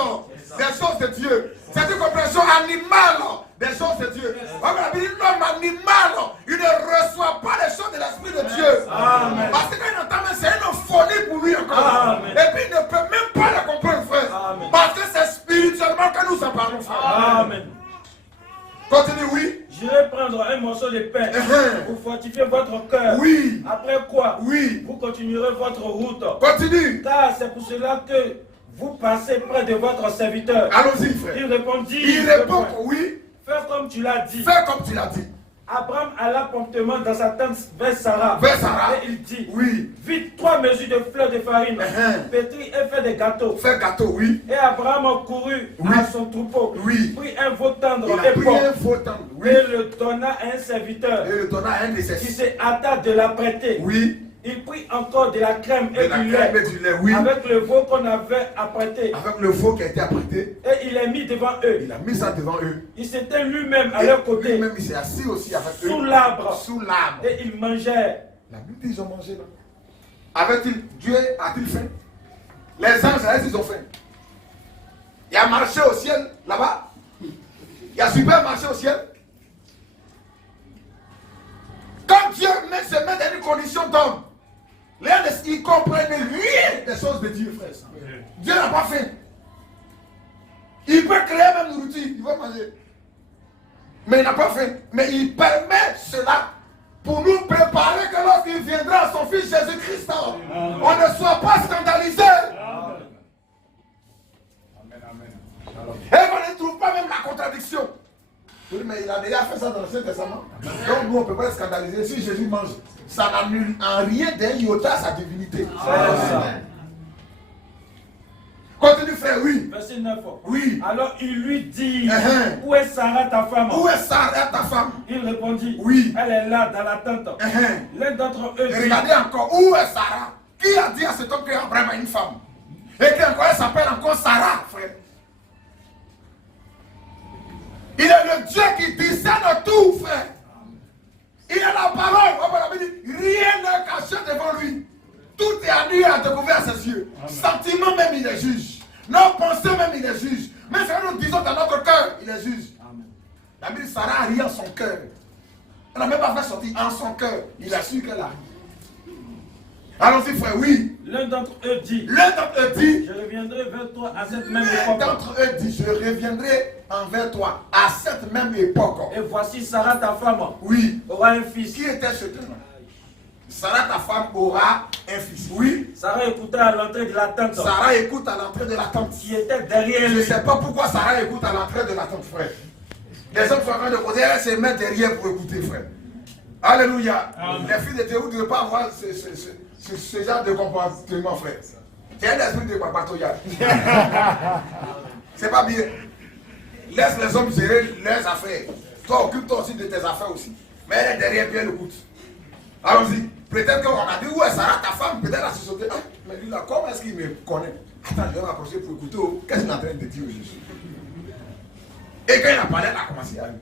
des choses de Dieu. C'est une compréhension animale des choses de Dieu. L'homme animal, il ne reçoit pas les choses de l'Esprit de Dieu. Amen. Parce que quand il entend, c'est une folie pour lui encore. Amen. Et puis il ne peut même pas le comprendre, frère. Amen. Parce que c'est spirituellement que nous en parlons, frère. Amen. Continue, oui. J'irai prendre un morceau de pain pour fortifier votre cœur. Oui. Après quoi, Oui. vous continuerez votre route. Continue. Car c'est pour cela que vous passez près de votre serviteur. Allons-y, frère. Il répondit. Il répond, oui. Fais comme tu l'as dit. Fais comme tu l'as dit. Abraham alla promptement dans sa tente vers Sarah. Vers Sarah. Et il dit, Oui. vite 3 mesures de fleurs de farine, pétris et fais des gâteaux. Fais gâteau, oui. Et Abraham courut à son troupeau, Oui. prit un veau tendre Il a et pris bon, un faux temps, oui. et le donna à un serviteur Et le donna à un de ses qui fils. se hâta de l'apprêter. Oui. Il prit encore de la crème de et la du crème lait et du lait, oui. avec le veau qu'on avait apprêté. Avec le veau qui a été apprêté. Et il l'a mis devant eux. Il a mis ça devant eux. Il s'était lui-même à leur côté. Lui-même, il s'est assis aussi avec eux. Sous l'arbre. Sous l'arbre. Et ils mangeaient. La Bible dit ils ont mangé là. Dieu a-t-il faim? Les anges, ils ont faim. Il a marché au ciel là-bas. Il a super marché au ciel. Quand Dieu se met dans une condition d'homme, ils ne comprennent rien des choses de Dieu, frère. Dieu n'a pas faim. Il peut créer même nourriture, il va manger. Mais il n'a pas faim. Mais il permet cela pour nous préparer que lorsqu'il viendra son fils Jésus-Christ, on ne soit pas scandalisé. Et on ne trouve pas même la contradiction. Oui, mais il a déjà fait ça dans l'Ancien Testament. Donc nous, on ne peut pas être scandalisé. Si Jésus mange, ça n'annule en rien d'un iota sa divinité. Continue, frère, oui. Verset 9. Oui. Alors il lui dit, où est Sarah ta femme? Où est Sarah ta femme? Il répondit, oui. Elle est là dans la tente. L'un d'entre eux dit, regardez encore, où est Sarah? Qui a dit à cet homme qu'Abraham a une femme? Et qu'encore elle s'appelle encore Sarah, frère. Il est le Dieu qui discerne tout, frère. Il a la parole. Rien n'est caché devant lui. Tout est à nu et à découvert ses yeux. Sentiment même, il est juge. Nos pensées même, il est juge. Même si nous disons dans notre cœur, il est juge. La Bible dit, Sarah a ri en son cœur. Elle n'a même pas fait sortir en son cœur. Il a su qu'elle a ri. Allons-y, frère, oui. L'un d'entre eux dit, je reviendrai vers toi à cette même époque. L'un d'entre eux dit, je reviendrai envers toi à cette même époque. Et voici Sarah ta femme. Oui. Aura un fils. Qui était ce homme? Sarah ta femme aura un fils. Oui. Sarah écouta à l'entrée de la tente. Sarah écoute à l'entrée de la tente. Qui était derrière lui. Je lui. ne sais pas pourquoi Sarah écoute à l'entrée de la tente, frère. Les hommes sont en train de poser, elle se met derrière pour écouter, frère. Alléluia. Les filles de Théo ne doivent pas avoir ce genre de comportement, frère. C'est un esprit de papatoyage. C'est pas bien. Laisse les hommes gérer leurs affaires. Toi, occupe-toi aussi de tes affaires aussi. Mais elle est derrière, puis elle écoute. Allons-y. Peut-être qu'on a dit, où est Sarah, ta femme? Peut-être elle a sauté. Ah, mais lui là, comment est-ce qu'il me connaît? Attends, je vais m'approcher pour écouter. Qu'est-ce qu'il est en train de dire au Jésus? Et quand il a parlé, elle a commencé à rire.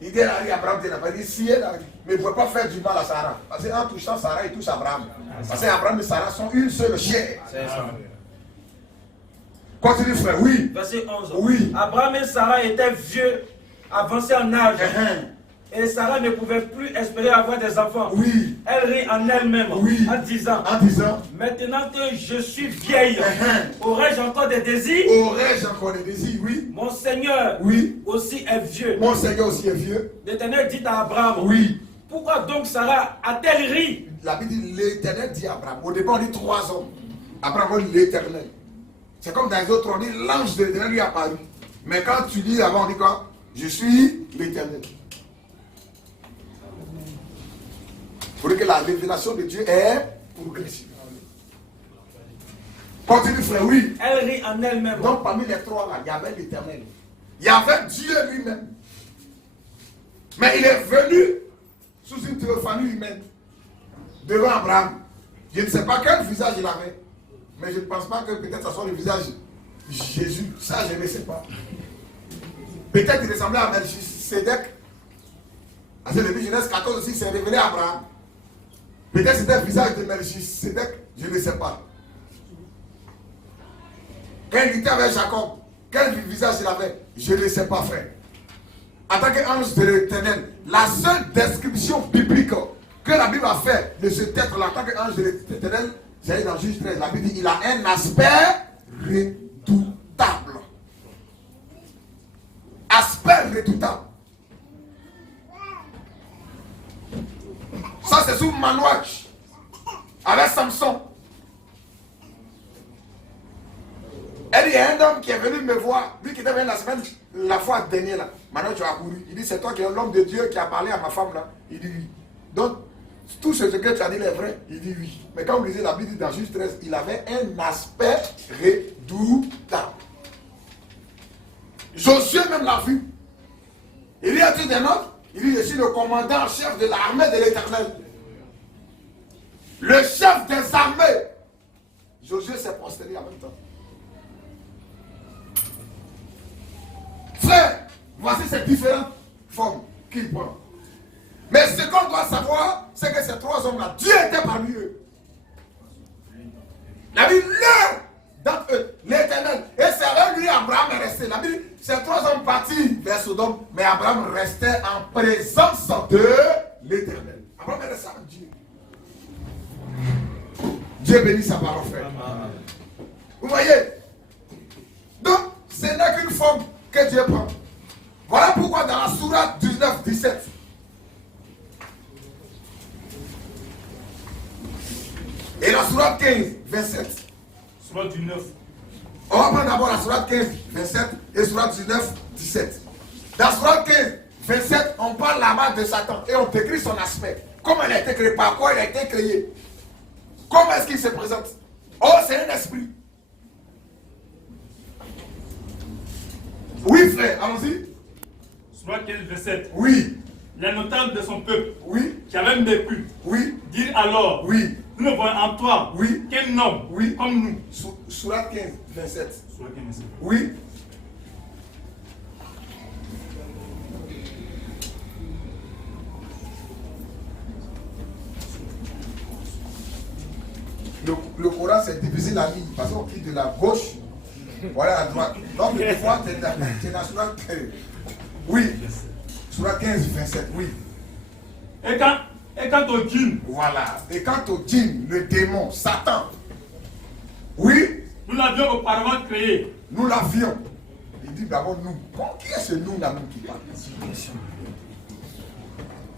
Il dit, Abraham dit, si elle a dit, mais il ne pouvait pas faire du mal à Sarah. Parce qu'en touchant Sarah, il touche Abraham. Parce qu'Abraham et Sarah sont une seule chair. C'est ça. Continue, frère, oui. Verset 11. Oui. Abraham et Sarah étaient vieux, avancés en âge. Et Sarah ne pouvait plus espérer avoir des enfants. Oui. Elle rit en elle-même oui. en disant, maintenant que je suis vieille, aurais-je encore des désirs? Aurais-je encore des désirs, oui. Mon Seigneur oui. aussi est vieux. Mon Seigneur aussi est vieux. L'Éternel dit à Abraham, oui. Pourquoi donc Sarah a-t-elle ri? La Bible dit, l'Éternel dit à Abraham. Au départ, on dit 3 hommes. Abraham dit l'Éternel. C'est comme dans les autres, on dit l'ange de l'Éternel lui a apparu. Mais quand tu dis avant, on dit quoi? Je suis l'Éternel. Pour que la révélation de Dieu est progressive. Continue, frère, oui. Elle rit en elle-même. Donc, parmi les 3 là, il y avait l'Éternel. Il y avait Dieu lui-même. Mais il est venu sous une théophanie humaine devant Abraham. Je ne sais pas quel visage il avait. Mais je ne pense pas que peut-être ça soit le visage de Jésus. Ça, je ne sais pas. Peut-être qu'il ressemblait à Melchisedec. Parce que le Genèse 14 aussi s'est révélé à Abraham. Peut-être c'était le visage de Melchisedec, je ne sais pas. Quand il était avec Jacob, quel visage il avait? Je ne sais pas, frère. En tant qu'ange de l'Éternel, la seule description biblique que la Bible a fait de ce être-là, en tant qu'ange de l'Éternel, c'est dans Juge 13. La Bible dit qu'il a un aspect redoutable. Aspect redoutable. Ça, c'est sous Manouach, avec Samson. Elle dit, il y a un homme qui est venu me voir, lui qui était venu la semaine, la fois dernière, là. Maintenant tu as couru. Il dit, c'est toi qui es l'homme de Dieu qui a parlé à ma femme, là. Il dit, oui. Donc, tout ce que tu as dit est vrai. Il dit, oui. Mais quand vous lisez la Bible dans Juge 13, il avait un aspect redoutable. Josué même l'a vu. Il y a dit des notes. Il dit, je suis le commandant en chef de l'armée de l'Éternel. le chef des armées, Josué s'est prosterné en même temps. Frère, voici ces différentes formes qu'il prend. Mais ce qu'on doit savoir, c'est que ces trois hommes-là, Dieu était parmi eux. La Bible, l'un d'entre eux, l'Éternel. Et c'est là lui, Abraham est resté. La Bible, ces trois hommes partis vers Sodome, mais Abraham restait en présence de l'Éternel. Abraham est resté avec Dieu. Dieu bénit sa parole, frère. Vous voyez? Donc, ce n'est qu'une forme que Dieu prend. Voilà pourquoi dans la sourate 19, 17, et la sourate 15, 27. Sourate 19. On va prendre d'abord la sourate 15, 27 et sourate 19, 17. Dans la sourate 15, 27, on parle là-bas de Satan et on décrit son aspect. Comment il a été créé, par quoi il a été créé. Comment est-ce qu'il se présente? Oh, c'est un esprit. Oui, frère, allons-y. Sourate 15, 27. Oui. Les notables de son peuple, Oui. qui avaient mépris, Oui. dirent alors, Oui. nous ne voyons en toi Oui. qu'un homme Oui. comme nous. Sourate 15, 27. Sourate 15, 27. Oui. Le Coran, c'est difficile à lire parce qu'on quitte de la gauche, voilà à droite. Donc, des fois, tu es dans Sourate 15. Oui. Sourate 15, 27. Oui. Et quand au djinn, Voilà. Et quant au djinn, le démon, Satan, oui, nous l'avions auparavant créé. nous l'avions. Il dit d'abord nous. Bon, qui est ce nous là qui parle?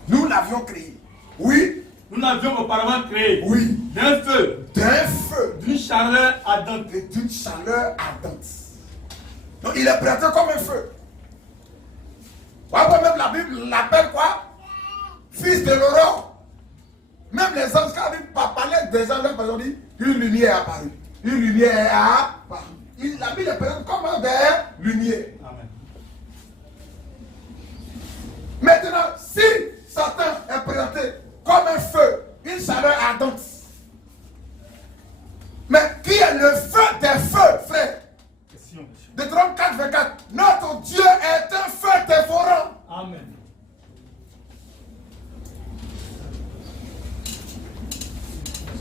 Nous l'avions créé. Oui. Nous l'avions auparavant créé. Oui. D'un feu, D'un feu d'une chaleur ardente. et d'une chaleur ardente. Donc il est présenté comme un feu. Voilà, même la Bible l'appelle quoi? Fils de l'aurore. Même les anges, quand ils parlaient des anges, ils ont dit une lumière est apparue. Une lumière est apparue. La Bible est présente comme des lumières. Amen. Maintenant, si Satan est présenté comme un feu, une chaleur ardente, mais qui est le feu des feux, frère? Question. Deutéronome 4, 24. Notre Dieu est un feu dévorant. Amen.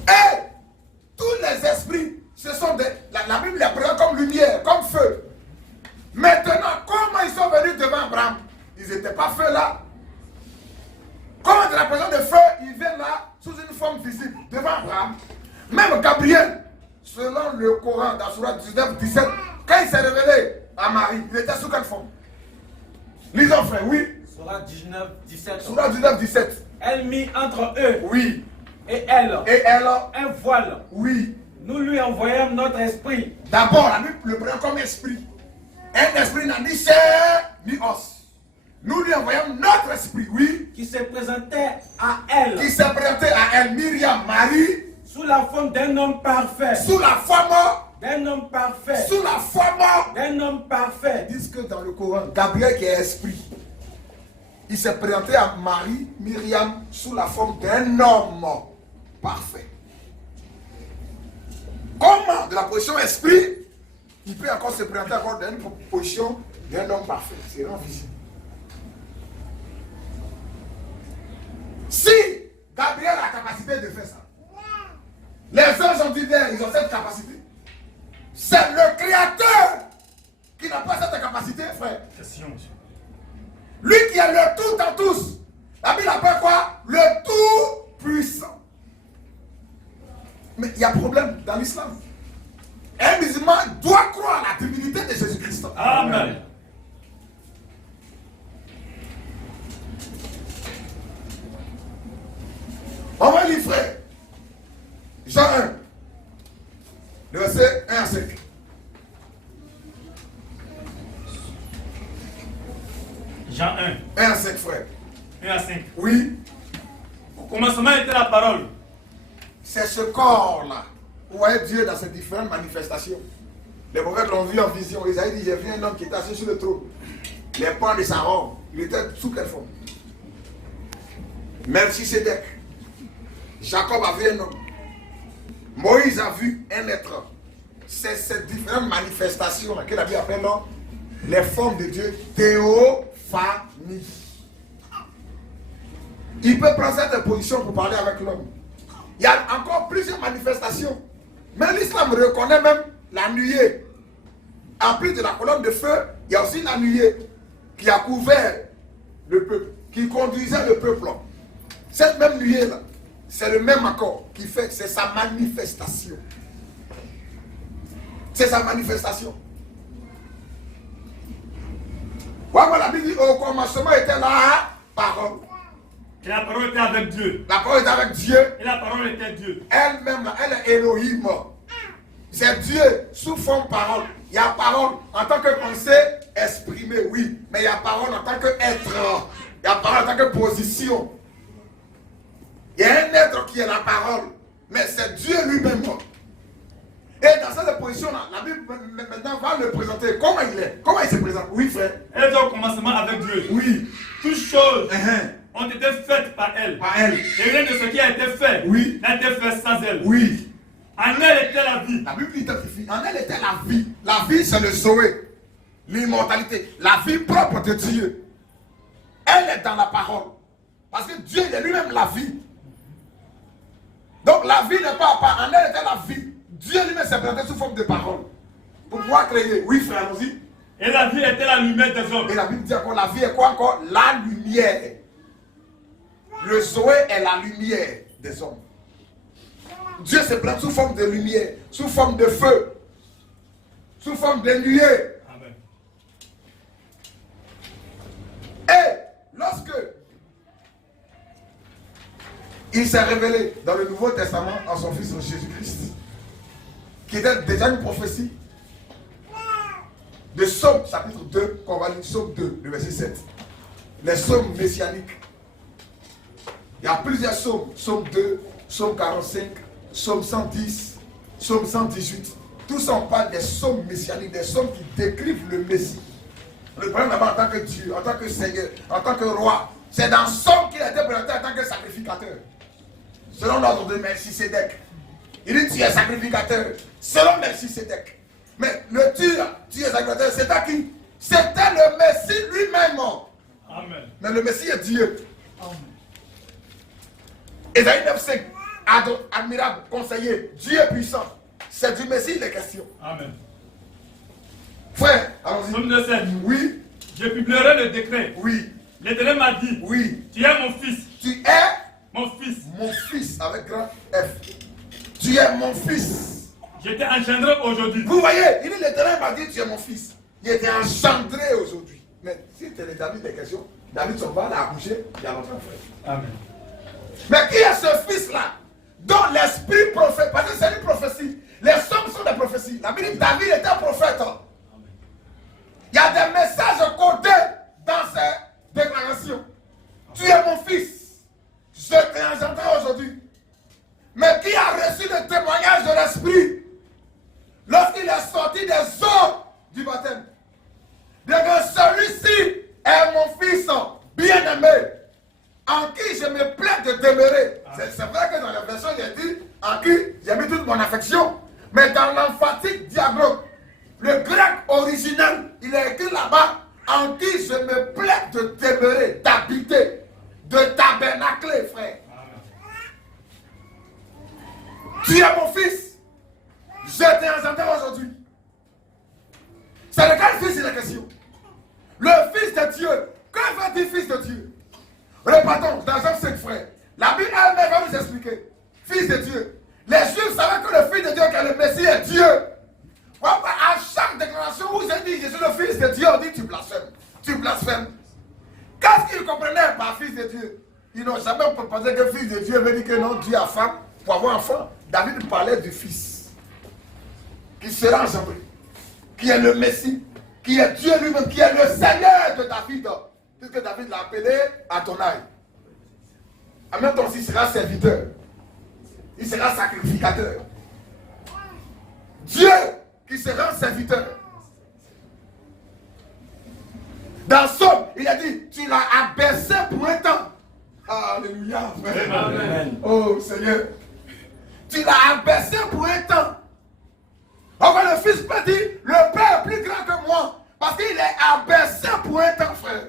Et tous les esprits, ce sont des. La Bible les présente comme lumière, comme feu. Maintenant, comment ils sont venus devant Abraham? Ils n'étaient pas feu là. Comment de la présence de feu, ils viennent là sous une forme visible devant Abraham? Même Gabriel, selon le Coran, dans Sourate 19, 17, quand il s'est révélé à Marie, il était sous quelle forme? Lisons, frère, oui. Sourate 19, 17. Sourate 19, 17. Elle mit entre eux Oui. et elle Et elle, un voile. oui. Nous lui envoyons notre esprit. D'abord, la Bible le prend comme esprit. Un esprit n'a ni chair ni os. Nous lui envoyons notre esprit, oui. Qui se présentait à elle Qui s'est présenté à elle, Myriam, Marie, sous la forme d'un homme parfait. sous la forme, D'un homme parfait. sous la forme. D'un homme parfait. Ils disent que dans le Coran, Gabriel qui est esprit, il s'est présenté à Marie, Myriam, sous la forme d'un homme parfait. Comment, de la position esprit, il peut encore se présenter encore dans une position d'un homme parfait? C'est invisible. Si Gabriel a la capacité de faire ça, les anges ont dit ils ont cette capacité. C'est le Créateur qui n'a pas cette capacité, frère. Question, monsieur. Lui qui est le tout en tous. La Bible appelle quoi? Le tout puissant. Mais il y a problème dans l'islam. Un musulman doit croire à la divinité de Jésus-Christ. Amen. On va lire, frère. Jean 1. Le verset 1 à 5. Jean 1, 1 à 5, frère. 1 à 5. Oui, Au commencement était la parole. c'est ce corps-là. Vous voyez Dieu dans ses différentes manifestations. Les prophètes l'ont vu en vision. Isaïe dit, j'ai vu un homme qui était assis sur le trône. Les pans de sa robe. Il était sous quelle forme? Melchisédek. Jacob a vu un homme. Moïse a vu un être. C'est ces différentes manifestations que la Bible appelle les formes de Dieu, théophanie. Il peut prendre cette position pour parler avec l'homme. Il y a encore plusieurs manifestations. Mais l'islam reconnaît même la nuée. En plus de la colonne de feu, il y a aussi la nuée qui a couvert le peuple, qui conduisait le peuple. Cette même nuée-là, c'est le même accord qui fait, c'est sa manifestation. C'est sa manifestation. Voilà, la Bible dit, au commencement était la parole. Et la parole était avec Dieu. La parole était avec Dieu. Et la parole était Dieu. Elle-même, elle est Elohim. C'est Dieu sous forme parole. Il y a parole en tant que pensée exprimée, oui. Mais il y a parole en tant qu'être. Il y a parole en tant que position. Il y a un être qui est la parole. Mais c'est Dieu lui-même. Et dans cette position-là, la Bible maintenant va le présenter. Comment il est? Comment il se présente? Oui, frère. Elle était au commencement avec Dieu. Oui. Toutes choses ont été faites par elle. Par elle. Et rien de ce qui a été fait n'a été fait sans elle. Oui. En elle était la vie. La Bible identifie. En elle était la vie. La vie, c'est le Zoé. L'immortalité. La vie propre de Dieu. Elle est dans la parole. Parce que Dieu, il est lui-même la vie. Donc la vie n'est pas à part. En elle était la vie. Dieu lui-même s'est présenté sous forme de parole. Pour pouvoir créer. Oui, frère, allons-y. Et la vie était la lumière des hommes. Et la Bible dit encore, la vie est quoi encore? La lumière. Le Zoé est la lumière des hommes. Dieu se présente sous forme de lumière, sous forme de feu, sous forme de nuée. Amen. Et lorsque il s'est révélé dans le Nouveau Testament en son Fils Jésus-Christ, qui était déjà une prophétie de Psaume chapitre 2, qu'on va lire Psaume 2, le verset 7. Les psaumes messianiques. Il y a plusieurs psaumes. Psaume 2, Psaume 45, Psaume 110, Psaume 118. Tous on parle des psaumes messianiques, des psaumes qui décrivent le Messie. Le prend d'abord en tant que Dieu, en tant que Seigneur, en tant que roi. C'est dans Psaume qu'il a été présenté en tant que sacrificateur. Selon l'ordre de Melchisédek. Il dit tu es sacrificateur. Selon Melchisédek. Mais le tu es sacrificateur, c'était qui? C'était le Messie lui-même. Amen. Mais le Messie est Dieu. Amen. Ésaïe 9,5. Admirable, conseiller, Dieu puissant. C'est du Messie les questions. Amen. Frère, allons-y. Psaume 9,7. Oui. Je publierai le décret. Oui. L'Éternel m'a dit. Oui. Tu es mon fils. Tu es mon fils. Mon fils avec grand F. Tu es mon fils. Je t'ai engendré aujourd'hui. Vous voyez, il dit l'Éternel m'a dit tu es mon fils. Il était engendré aujourd'hui. Mais si tu es David des questions, David son père l'a accouché il y a longtemps, frère. Amen. Mais qui est ce fils-là dont l'esprit prophète? Parce que c'est une prophétie. Les psaumes sont des prophéties. La Bible dit David était un prophète. Il y a des messages codés dans ces déclarations. Tu es mon fils. Je t'ai engendré aujourd'hui. Mais qui a reçu le témoignage de l'esprit lorsqu'il est sorti des eaux du baptême? Bien que celui-ci est mon fils bien-aimé, en qui je me plais de demeurer. C'est vrai que dans la version, il a dit en qui j'ai mis toute mon affection. Mais dans l'emphatique diaglogue, le grec original, il est écrit là-bas en qui je me plais de demeurer, d'habiter, de tabernacler, frère. Tu es mon fils. Je t'ai engendré aujourd'hui. C'est de quel fils il est question? Le fils de Dieu. Quand veut dire fils de Dieu? Repartons dans Jean 5, frère. La Bible elle-même va nous expliquer. Fils de Dieu. Les Juifs savaient que le fils de Dieu, que le Messie est Dieu. À chaque déclaration où j'ai dit je suis le fils de Dieu, on dit tu blasphèmes. Tu blasphèmes. Qu'est-ce qu'ils comprenaient par fils de Dieu? Ils n'ont jamais pensé que fils de Dieu veut dire que non, Dieu a femme pour avoir enfant. David parlait du fils qui sera engendré, qui est le Messie, qui est Dieu lui-même, qui est le Seigneur de David. Puisque David l'a appelé Adonai. En même temps, il sera serviteur. Il sera sacrificateur. Dieu qui sera serviteur. Dans Somme, il a dit, tu l'as abaissé pour un temps. Alléluia, frère. Amen. Oh Seigneur. Tu l'as abaissé pour un temps. Enfin, le Fils peut dire, le Père est plus grand que moi. Parce qu'il est abaissé pour un temps, frère.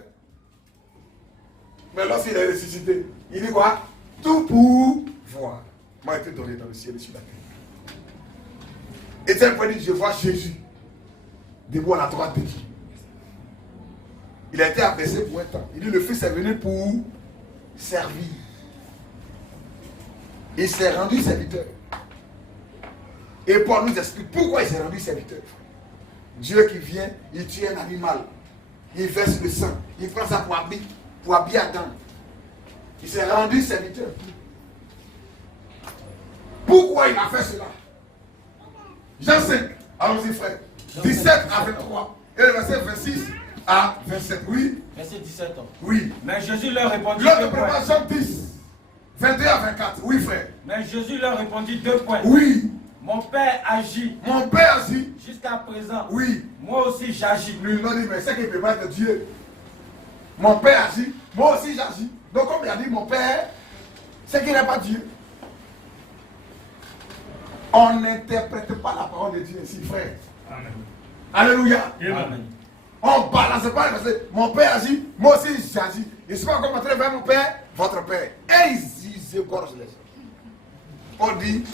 Mais lorsqu'il est ressuscité, il dit quoi? Tout pour voir. Moi, été donné dans le ciel et sur la terre. Et tel point dit, je vois Jésus debout à la droite de Dieu. Il a été abaissé pour un temps. Il dit, le Fils est venu pour servir. Il s'est rendu serviteur. Et Paul nous explique pourquoi il s'est rendu serviteur. Dieu qui vient, il tue un animal. Il verse le sang. Il prend ça pour habiller Adam. Il s'est rendu serviteur. Pourquoi il a fait cela? Jean 5, allons-y frère. 17 à 23. Et le verset 26 à 27. Oui. Verset 17. Oui. Mais Jésus leur répondit L'autre deux points. Jean 10, 22 à 24. Oui frère. Mais Jésus leur répondit deux points. Oui. Mon Père agit. Mon Père agit. Jusqu'à présent. Oui. Moi aussi j'agis. Lui, non, mais c'est qu'il ne peut pas être Dieu. Mon Père agit. Moi aussi j'agis. Donc comme il a dit mon Père, c'est qu'il n'est pas Dieu. On n'interprète pas la parole de Dieu ici, frère. Amen. Alléluia. Amen. On ne balance pas parce que mon Père agit, moi aussi j'agis. Ils ne sont pas encore montrés vers mon Père, votre Père. Et ils égorgent les gens. Paul dit,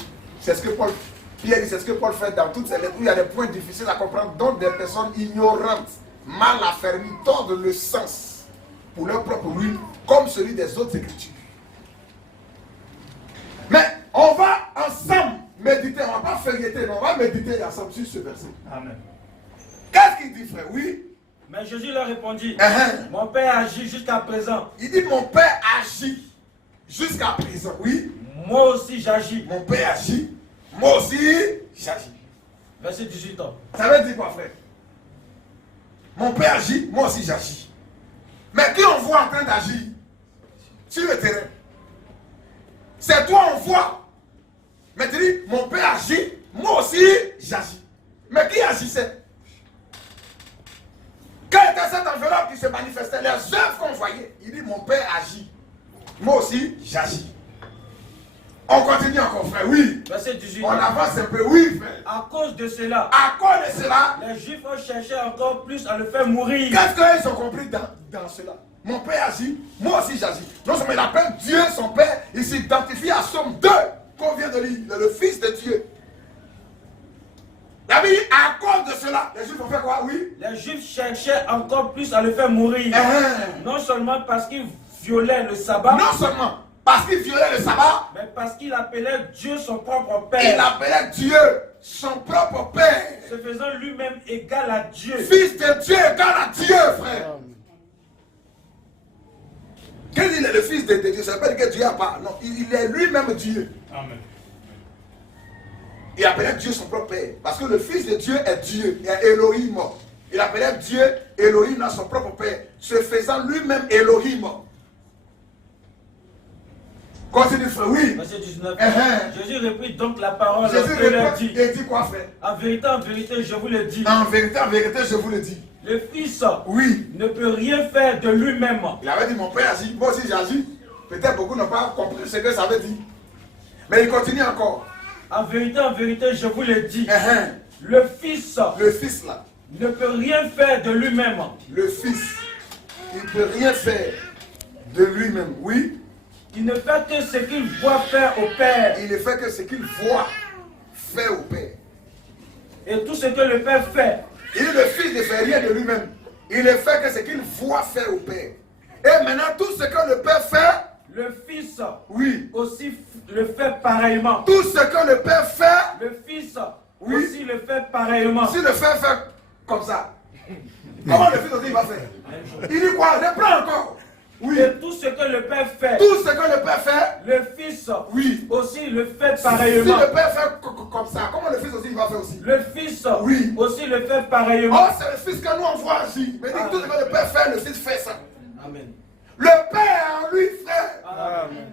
c'est ce que Paul, Pierre dit, c'est ce que Paul fait dans toutes ces lettres où il y a des points difficiles à comprendre, dont des personnes ignorantes, mal affermies, tordent le sens pour leur propre ruine, comme celui des autres écritures. Mais on va ensemble méditer, on ne va pas feuilleter, mais on va méditer ensemble sur ce verset. Amen. Qu'est-ce qu'il dit, frère? Oui. Mais Jésus leur répondit, Uh-huh. mon Père agit jusqu'à présent. Il dit, mon Père agit jusqu'à présent. Oui. Moi aussi j'agis. Mon Père agit. Moi aussi, j'agis. Verset 18. Ça veut dire quoi, frère? Mon Père agit, moi aussi j'agis. Mais qui on voit en train d'agir sur le terrain? C'est toi on voit. Mais tu dis, mon Père agit, moi aussi j'agis. Mais qui agissait? Quelle était cette enveloppe qui se manifestait? Les œuvres qu'on voyait. Il dit, mon Père agit. Moi aussi, j'agis. On continue encore, frère, oui. Verset 18. On avance un peu, oui, frère. À cause de cela, À cause de cela, les Juifs ont cherché encore plus à le faire mourir. qu'est-ce qu'ils ont compris dans cela? Mon Père agit, moi aussi j'agis. Non seulement il appelle Dieu son Père, il s'identifie à Somme 2 qu'on vient de lire, le Fils de Dieu. Il a dit, à cause de cela, les Juifs ont fait quoi? Oui. Les Juifs cherchaient encore plus à le faire mourir. Non seulement parce qu'il violait le sabbat, Non seulement parce qu'il violait le sabbat, mais parce qu'il appelait Dieu son propre Père, il appelait Dieu son propre Père. se faisant lui-même égal à Dieu. Fils de Dieu égal à Dieu, frère. Quand il est le Fils de Dieu, ça ne veut pas dire que Dieu n'a pas. Non, il est lui-même Dieu. Amen. Il appelait Dieu son propre Père. Parce que le Fils de Dieu est Dieu. Il est Elohim. Il appelait Dieu Elohim à son propre Père. Se faisant lui-même Elohim. Continue, frère, oui. Verset 19. Uh-huh. Jésus reprit donc la parole Jésus et leur répond dit, et dit quoi, frère? en vérité, je vous le dis, En vérité, je vous le dis. le Fils Oui. ne peut rien faire de lui-même. Il avait dit, mon Père agit, moi aussi j'agis. Peut-être beaucoup n'ont pas compris ce que ça veut dire. Mais il continue encore. En vérité, je vous le dis, Uh-huh. le Fils Le Fils là, ne peut rien faire de lui-même. le Fils, il ne peut rien faire de lui-même. Oui. Il ne fait que ce qu'il voit faire au Père. Il ne fait que ce qu'il voit faire au Père. Et tout ce que le Père fait, Il dit, le Fils ne fait rien de lui-même. Il ne fait que ce qu'il voit faire au Père. Et maintenant, tout ce que le Père fait, le Fils oui. aussi le fait pareillement. Tout ce que le Père fait, Le Fils Oui. aussi le fait pareillement. si le Père fait comme ça, comment le Fils aussi va faire? Il dit quoi? Reprends encore. Oui. Et tout ce que le Père fait, Tout ce que le Père fait, le Fils oui. aussi le fait Si pareillement. le Père fait comme ça, comment le Fils aussi il va faire aussi? Le Fils Oui. aussi le fait pareillement. Oh, c'est le Fils que nous on voit ainsi. Mais dit que tout ce que le Père fait, le Fils fait ça. Amen. Le Père en lui, frère. Amen.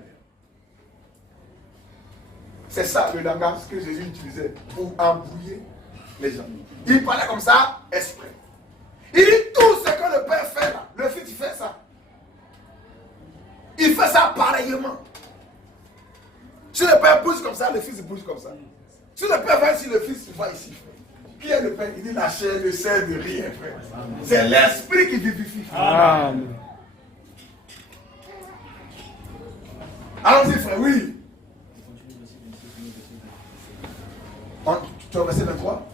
C'est ça le langage que Jésus utilisait pour embrouiller les gens. Il parlait comme ça, exprès. Il dit tout ce que le Père fait là, le Fils fait ça. Il fait ça pareillement. Si le Père pousse comme ça, le fils bouge comme ça. Si le père va ici, le fils va ici, frère. Qui est le père? Il dit la chair ne sert de rien, frère. C'est l'esprit qui vivifie. Amen. Allons-y, frère, oui. Tu es au verset 23?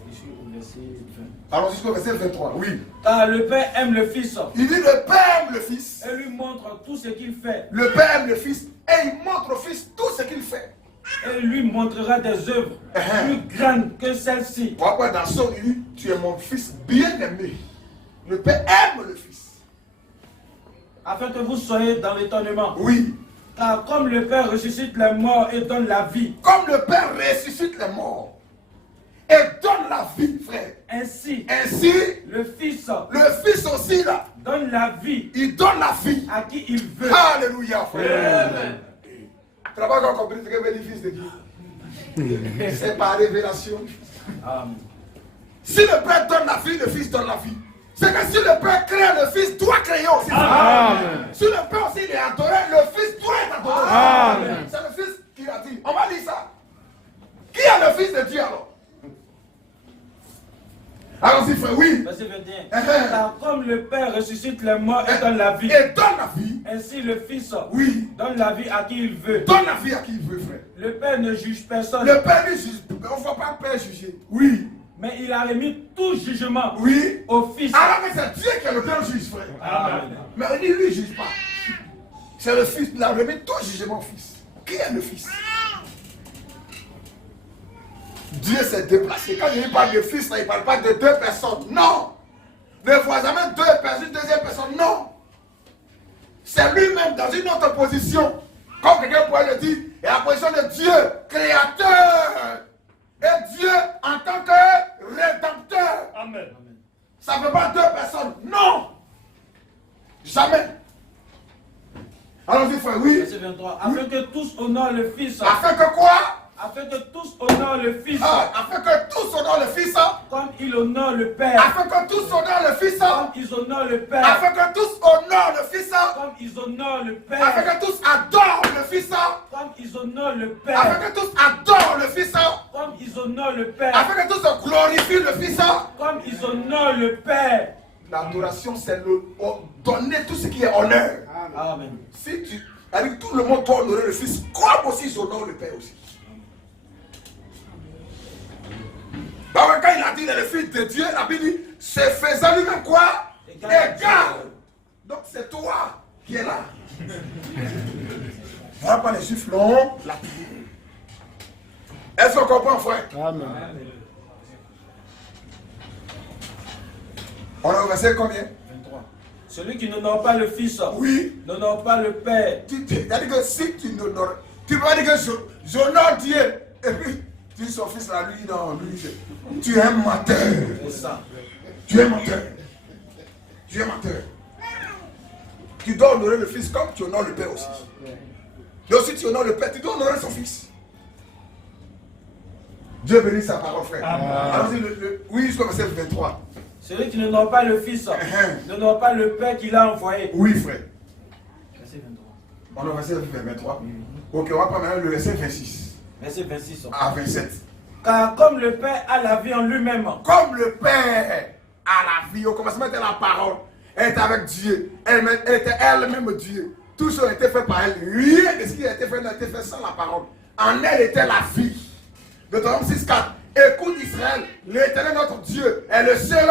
Allons jusqu'au verset 23, oui. Car le Père aime le Fils. Il dit le Père aime le Fils. Et lui montre tout ce qu'il fait. Le Père aime le Fils et il montre au Fils tout ce qu'il fait. Et lui montrera des œuvres plus grandes que celles-ci. Pourquoi dans son il dit, tu es mon Fils bien-aimé. Le Père aime le Fils. Afin que vous soyez dans l'étonnement. Oui. Car comme le Père ressuscite les morts et donne la vie. Comme le Père ressuscite les morts et donne la vie, frère. Ainsi, le Fils aussi là, donne la vie. Il donne la vie à qui il veut. Alléluia, frère. Tu n'as pas encore compris ce que veut dire Fils de Dieu. C'est par révélation. Amen. Si le Père donne la vie, le Fils donne la vie. C'est que si le Père crée, le Fils doit créer aussi. Amen. Si le Père aussi est adoré, le Fils doit être adoré. Amen. C'est le Fils qui l'a dit. On va lire ça. Qui est le Fils de Dieu alors? Allons-y, frère, oui. Verset 21. Car comme le Père ressuscite les morts et donne la vie. Et donne la vie. Ainsi le Fils donne la vie à qui il veut. Donne la vie à qui il veut, frère. Le Père ne juge personne. Le Père ne juge. On ne voit pas le Père juger. Oui. Mais il a remis tout jugement au Fils. Alors mais c'est Dieu qui est le Père juge, frère. Amen. Mais il lui ne juge pas. C'est le Fils. Il a remis tout jugement au Fils. Qui est le Fils? Dieu s'est déplacé. Quand il parle de Fils, il ne parle pas de deux personnes. Non. Ne vois jamais deux personnes, une deuxième personne. Non. C'est lui-même dans une autre position. Comme quelqu'un pourrait le dire, et la position de Dieu, créateur. Et Dieu en tant que rédempteur. Amen. Ça ne veut pas deux personnes. Non. Jamais. Allons-y, frère, oui. Verset 23. Afin que tous honorent le Fils. Afin que quoi? Afin que tous honorent le Fils. Afin que tous honorent le Fils. Comme il honore le Père. Afin que tous honorent le Fils. Comme ils honorent le Père. Afin que tous honorent le Fils. Comme ils honorent le Père. Afin que tous adorent le Fils. Comme ils honorent le Père. Afin que tous adorent le Fils. Comme ils honorent le Père. Afin que tous glorifient le Fils. Comme ils honorent le Père. L'adoration, c'est donner tout ce qui est honneur. Amen. Si tu, avec tout le monde doit honorer le Fils, comme aussi ils honorent le Père aussi. Bah ouais, quand il a dit le Fils de Dieu, la Bible dit, c'est faisant lui-même quoi? Égal. Donc c'est toi qui es là. Voilà pas les Juifs l'ont lapidé. Est-ce qu'on comprend, frère? Amen. On a au verset combien? 23. Celui qui n'honore pas le Fils, n'honore pas le Père. C'est-à-dire que si tu n'honores, tu vas dire que j'honore Dieu, et puis tu dis son fils là, lui, non, lui, tu es un menteur. C'est ça. Tu es menteur. Tu es menteur. Tu dois honorer le Fils comme tu honores le Père aussi. Et aussi tu honores le Père, tu dois honorer son Fils. Dieu bénit sa parole, frère. Allons-y, oui, jusqu'au verset 23. Celui qui n'honore pas le Fils, n'honore pas le Père qui l'a envoyé. Oui, frère. Verset 23. On a verset 23. Ok, on va prendre maintenant le verset 26. Verset 26. À 27. Car comme le Père a la vie en lui-même. Comme le Père a la vie, au commencement était la parole. Elle était avec Dieu. Elle était elle-même Dieu. Tout ce qui a été fait par elle. Rien de ce qui a été fait n'a été fait sans la parole. En elle était la vie. Deutéronome 6,4. Écoute Israël, l'Éternel notre Dieu est le seul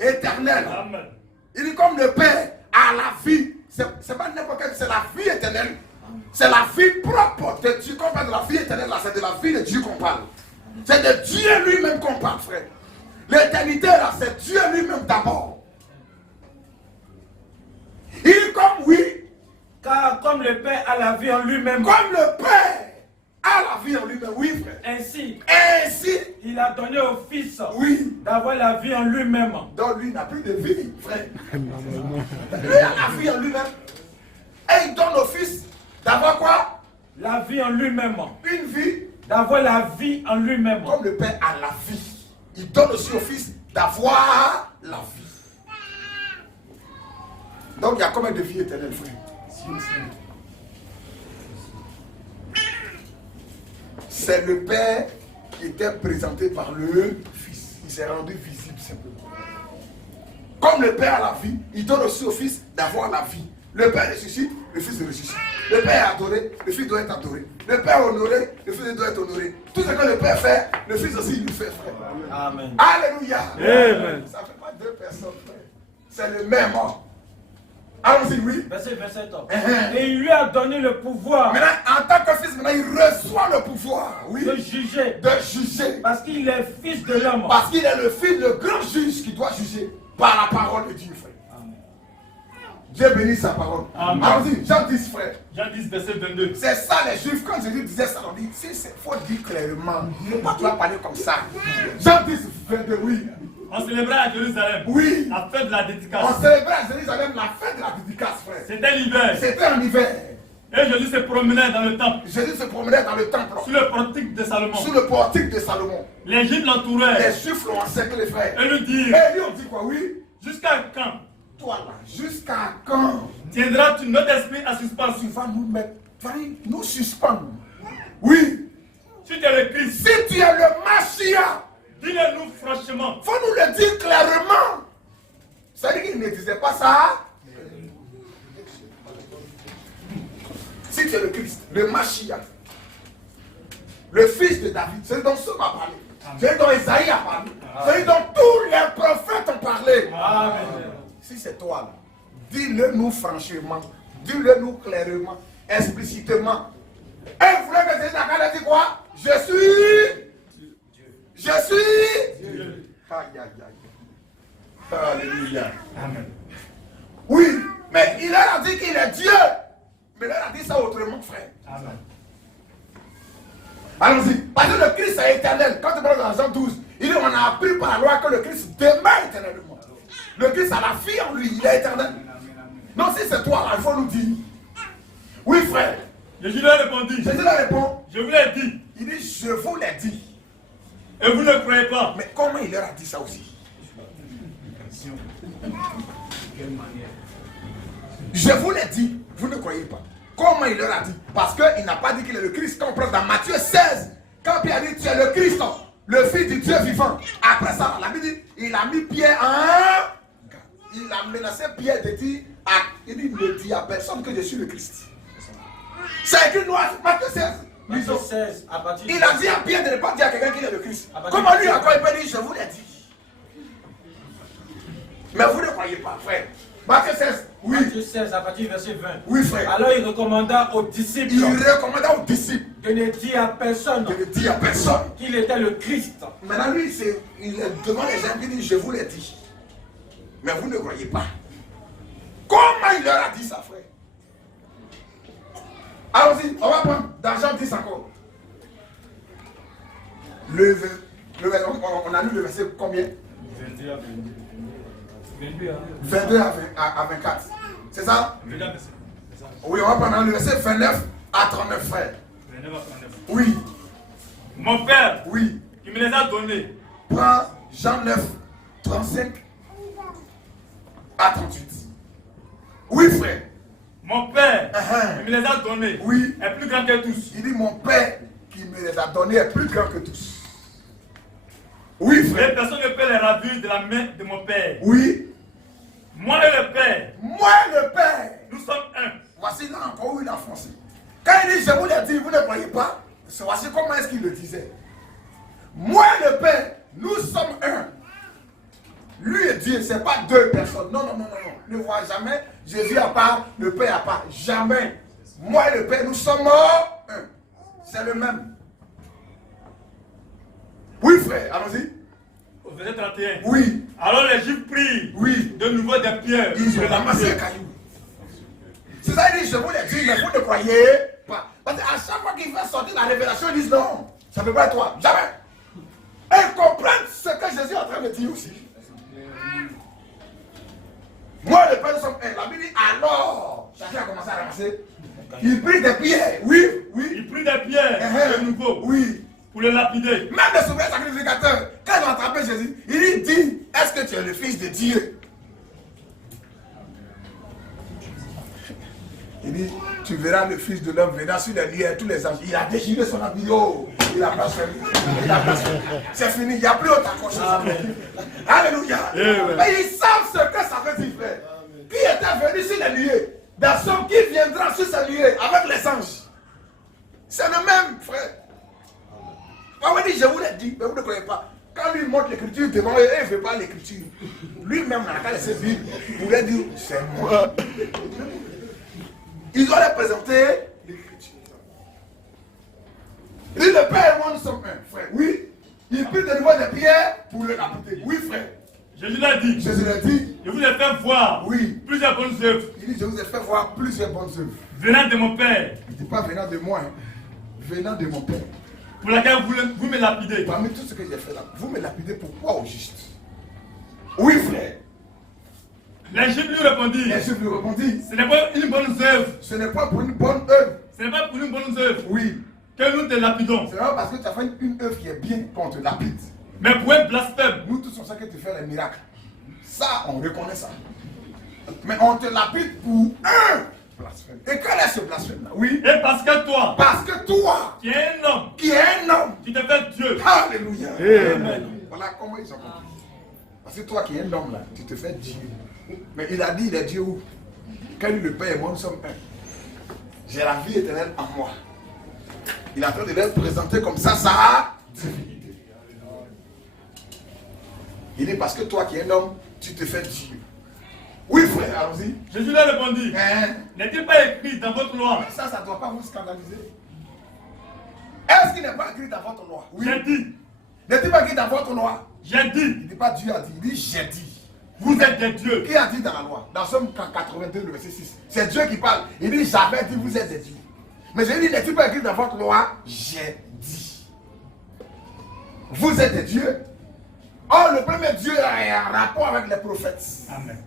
éternel. Amen. Il dit comme le Père a la vie. C'est pas n'importe quelle, c'est la vie éternelle. C'est la vie propre de Dieu. Quand on parle de la vie éternelle, là, c'est de la vie de Dieu qu'on parle. C'est de Dieu lui-même qu'on parle, frère. L'éternité, là, c'est Dieu lui-même d'abord. Il est comme oui. Car comme le Père a la vie en lui-même. Comme le Père a la vie en lui-même, oui, frère. Ainsi, il a donné au Fils d'avoir la vie en lui-même. Donc lui n'a plus de vie, frère. Lui a la vie en lui-même. Et il donne au Fils d'avoir quoi? La vie en lui-même. Une vie. D'avoir la vie en lui-même. Comme le Père a la vie, il donne aussi au Fils d'avoir la vie. Donc il y a combien de vie éternelle, frère? 6. C'est le Père qui était présenté par le Fils. Il s'est rendu visible simplement. Comme le Père a la vie, il donne aussi au Fils d'avoir la vie. Le Père ressuscite, le Fils ressuscite. Le Père est adoré, le Fils doit être adoré. Le Père est honoré, le Fils doit être honoré. Tout ce que le Père fait, le Fils aussi il le fait, frère. Amen. Alléluia. Amen. Ça ne fait pas deux personnes, frère. C'est le même homme. Allons-y, oui. Verset 27. Et il lui a donné le pouvoir Maintenant, en tant que fils, maintenant, il reçoit le pouvoir, oui, de juger. de juger. Parce qu'il est fils de l'homme. Parce qu'il est le fils, le grand juge qui doit juger par la parole de Dieu, frère. Amen. Dieu bénit sa parole. Amen. Allons-y, Jean 10, frère. Jean 10, verset 22. C'est ça les juifs, quand Jésus disait ça, on dit, il faut dire clairement. Il ne faut pas toi parler comme ça. Jean 10, 22, oui. On célébrait à Jérusalem Oui. la fête de la dédicace. On célébrait à Jérusalem la fête de la dédicace, frère. C'était l'hiver. C'était en hiver. Et Jésus se promenait dans le temple, Jésus se promenait dans le temple, sur le portique de Salomon. sous le portique de Salomon. Les Juifs Les l'entouraient juifs l'ont encerclé, frère. et lui Et dirent, lui, on dit quoi, oui? jusqu'à quand Toi là, jusqu'à quand tiendras-tu notre esprit à suspension? tu vas nous mettre, tu vas nous suspendre? Oui. Si tu es le Christ, Si tu es le Mashiach, dis-le-nous franchement. il faut nous le dire clairement. C'est-à-dire qu'il ne disait pas ça. Si tu es le Christ, le Mashiach, le fils de David, c'est dont ce m'a parlé. C'est dont Esaïe a parlé. C'est dont tous les prophètes ont parlé. Amen. Si c'est toi là, dis-le nous franchement, dis-le nous clairement, explicitement. Et vous voulez que Jésus a dit quoi? Je suis Dieu. Aïe, aïe, aïe. Alléluia. Amen. Oui, mais il leur a dit qu'il est Dieu. Mais il leur a dit ça autrement, frère. Amen. Allons-y. Parce que le Christ est éternel. Quand tu parles dans Jean 12, il dit on a appris par la loi que le Christ demeure éternellement. Le Christ a la vie en lui, il est éternel. Non, si c'est toi là, il faut nous dire. Oui, frère. Jésus leur répondit, Jésus leur répond. je vous l'ai dit, Il dit, je vous l'ai dit. et vous ne croyez pas. Mais comment il leur a dit ça aussi? Je vous l'ai dit, vous ne croyez pas. Comment il leur a dit? Parce qu'il n'a pas dit qu'il est le Christ. Quand on prend dans Matthieu 16, quand Pierre dit tu es le Christ, le Fils du Dieu vivant. Après ça, la Bible dit, il a mis Pierre en... Il a menacé Pierre de dire, il dit, ne dis à personne que je suis le Christ. C'est écrit noir, Matthieu 16. Matthieu 16, à partir Il a dit à Pierre de ne pas dire à quelqu'un qu'il est le Christ. Comment lui encore il peut dire, je vous l'ai dit. Mais vous ne croyez pas, frère. Matthieu 16, oui. Matthieu 16, à partir du verset 20. Oui, frère. Alors il recommanda aux disciples Il recommanda aux disciples de ne dire à personne de ne dire à personne. qu'il était le Christ. Maintenant, lui, il est devant les gens, il dit, je vous l'ai dit. Mais vous ne croyez pas. Comment il leur a dit ça, frère? Allons-y, on va prendre dans Jean 10 encore. On a lu le verset combien? 22 à 22 à 24. C'est ça? 22 verset. Oui, on va prendre le verset 29 à 39, frère. 29 à 39. Oui, Mon Père, oui. qui me les a donnés, Prends Jean 9, 35 à 38. Oui, frère. mon Père, Uh-huh. qui me les a donnés, Oui. est plus grand que tous. Il dit, mon Père qui me les a donnés est plus grand que tous. Oui, Et frère. personne ne peut les ravir de la main de mon Père. Oui. Moi et le Père, Moi, le Père. nous sommes un. Voici là encore où il a foncé. Quand il dit, je vous l'ai dit, vous ne croyez pas. Voici comment est-ce qu'il le disait. Moi, le Père, nous sommes un. Lui et Dieu, ce n'est pas deux personnes. Non, non, non, non, non. Ne vois jamais Jésus à part, le Père à part. Jamais. Moi et le Père, nous sommes un. C'est le même. Oui, frère, allons-y. Au verset 31. Oui, Alors les Juifs prirent oui. de nouveau des pierres. Ils ont pour ramassé lapider. un caillou. C'est ça, il dit, je vous l'ai dit, mais vous ne croyez pas. Parce qu'à chaque fois qu'il fait sortir la révélation, ils disent non, ça ne peut pas être toi. Jamais. Et ils comprennent ce que Jésus est en train de dire aussi. Moi, le Père, nous sommes un. La Bible dit, alors, chacun a commencé à ramasser. Il prit des pierres. Oui, oui. Ils prirent des pierres de nouveau Oui. pour le lapider. Même les souverains sacrificateurs, quand ils ont attrapé Jésus, il lui dit, est-ce que tu es le Fils de Dieu? Il dit, tu verras le Fils de l'homme venant sur les lieux, tous les anges. Il a déchiré son habit. Oh, Il a blasphème. Il a blasphème. C'est fini. Il n'y a plus autre accrochage. Alléluia. Mais ils savent ce que ça veut dire, frère. Qui était venu sur les nuées? Dans son qui viendra sur ces nuées avec les anges. C'est le même, frère. On va dire, je vous l'ai dit, mais vous ne croyez pas. Quand lui montre l'écriture devant eux, il ne veut pas l'écriture. Lui-même, quand il s'est vu, il voulait dire, c'est moi. Ils ont présenter l'écriture. Il dit, le Père et moi, nous sommes un, frère. Oui. Il prit de nouveau des pierres pour le capter. Oui, frère. Jésus l'a dit. Jésus l'a dit. Je vous ai fait voir plusieurs bonnes œuvres. Il dit, je vous ai fait voir plusieurs bonnes œuvres. Venant de mon Père. Il ne dit pas venant de moi, hein. Venant de mon Père. Pour laquelle vous me lapidez. Parmi tout ce que j'ai fait là, vous me lapidez pourquoi au juste? Oui, frère. Les Juifs lui répondirent. Les Juifs lui répondirent. Ce n'est pas une bonne œuvre. Ce n'est pas pour une bonne œuvre. Ce n'est pas pour une bonne œuvre. Oui. Que nous te lapidons. C'est pas parce que tu as fait une œuvre qui est bien qu'on te lapide. Mais pour un blasphème. Nous tous on sait que tu fais les miracles. Ça, on reconnaît ça. Mais on te lapide pour un blasphème. Et quel est ce blasphème-là? Oui. Et parce que toi. Parce que toi. Qui es un homme. Qui est un homme. Tu te fais Dieu. Alléluia. Amen. Voilà comment ils ont compris. Parce que toi qui es un homme là, tu te fais Dieu. Mais il a dit, il est Dieu où? Quand lui, le Père et moi, nous sommes un. J'ai la vie éternelle en moi. Il est en train de l'être présenté comme ça, divinité. Il dit, parce que toi qui es un homme, tu te fais Dieu. Oui, frère, allons-y. Jésus lui répondit. N'est-il pas écrit dans votre loi? Ça ne doit pas vous scandaliser. Est-ce qu'il n'est pas écrit dans votre loi? Oui. J'ai dit. N'est-il pas écrit dans votre loi? J'ai dit. Il ne dit pas Dieu a dit, il dit j'ai dit. Vous êtes des dieux. Qui a dit dans la loi? Dans Somme 82, le verset 6. C'est Dieu qui parle. Il dit j'avais dit vous êtes des dieux. Mais j'ai dit n'est-il pas écrit dans votre loi? J'ai dit. Vous êtes des dieux. Or le premier Dieu a un rapport avec les prophètes. Amen.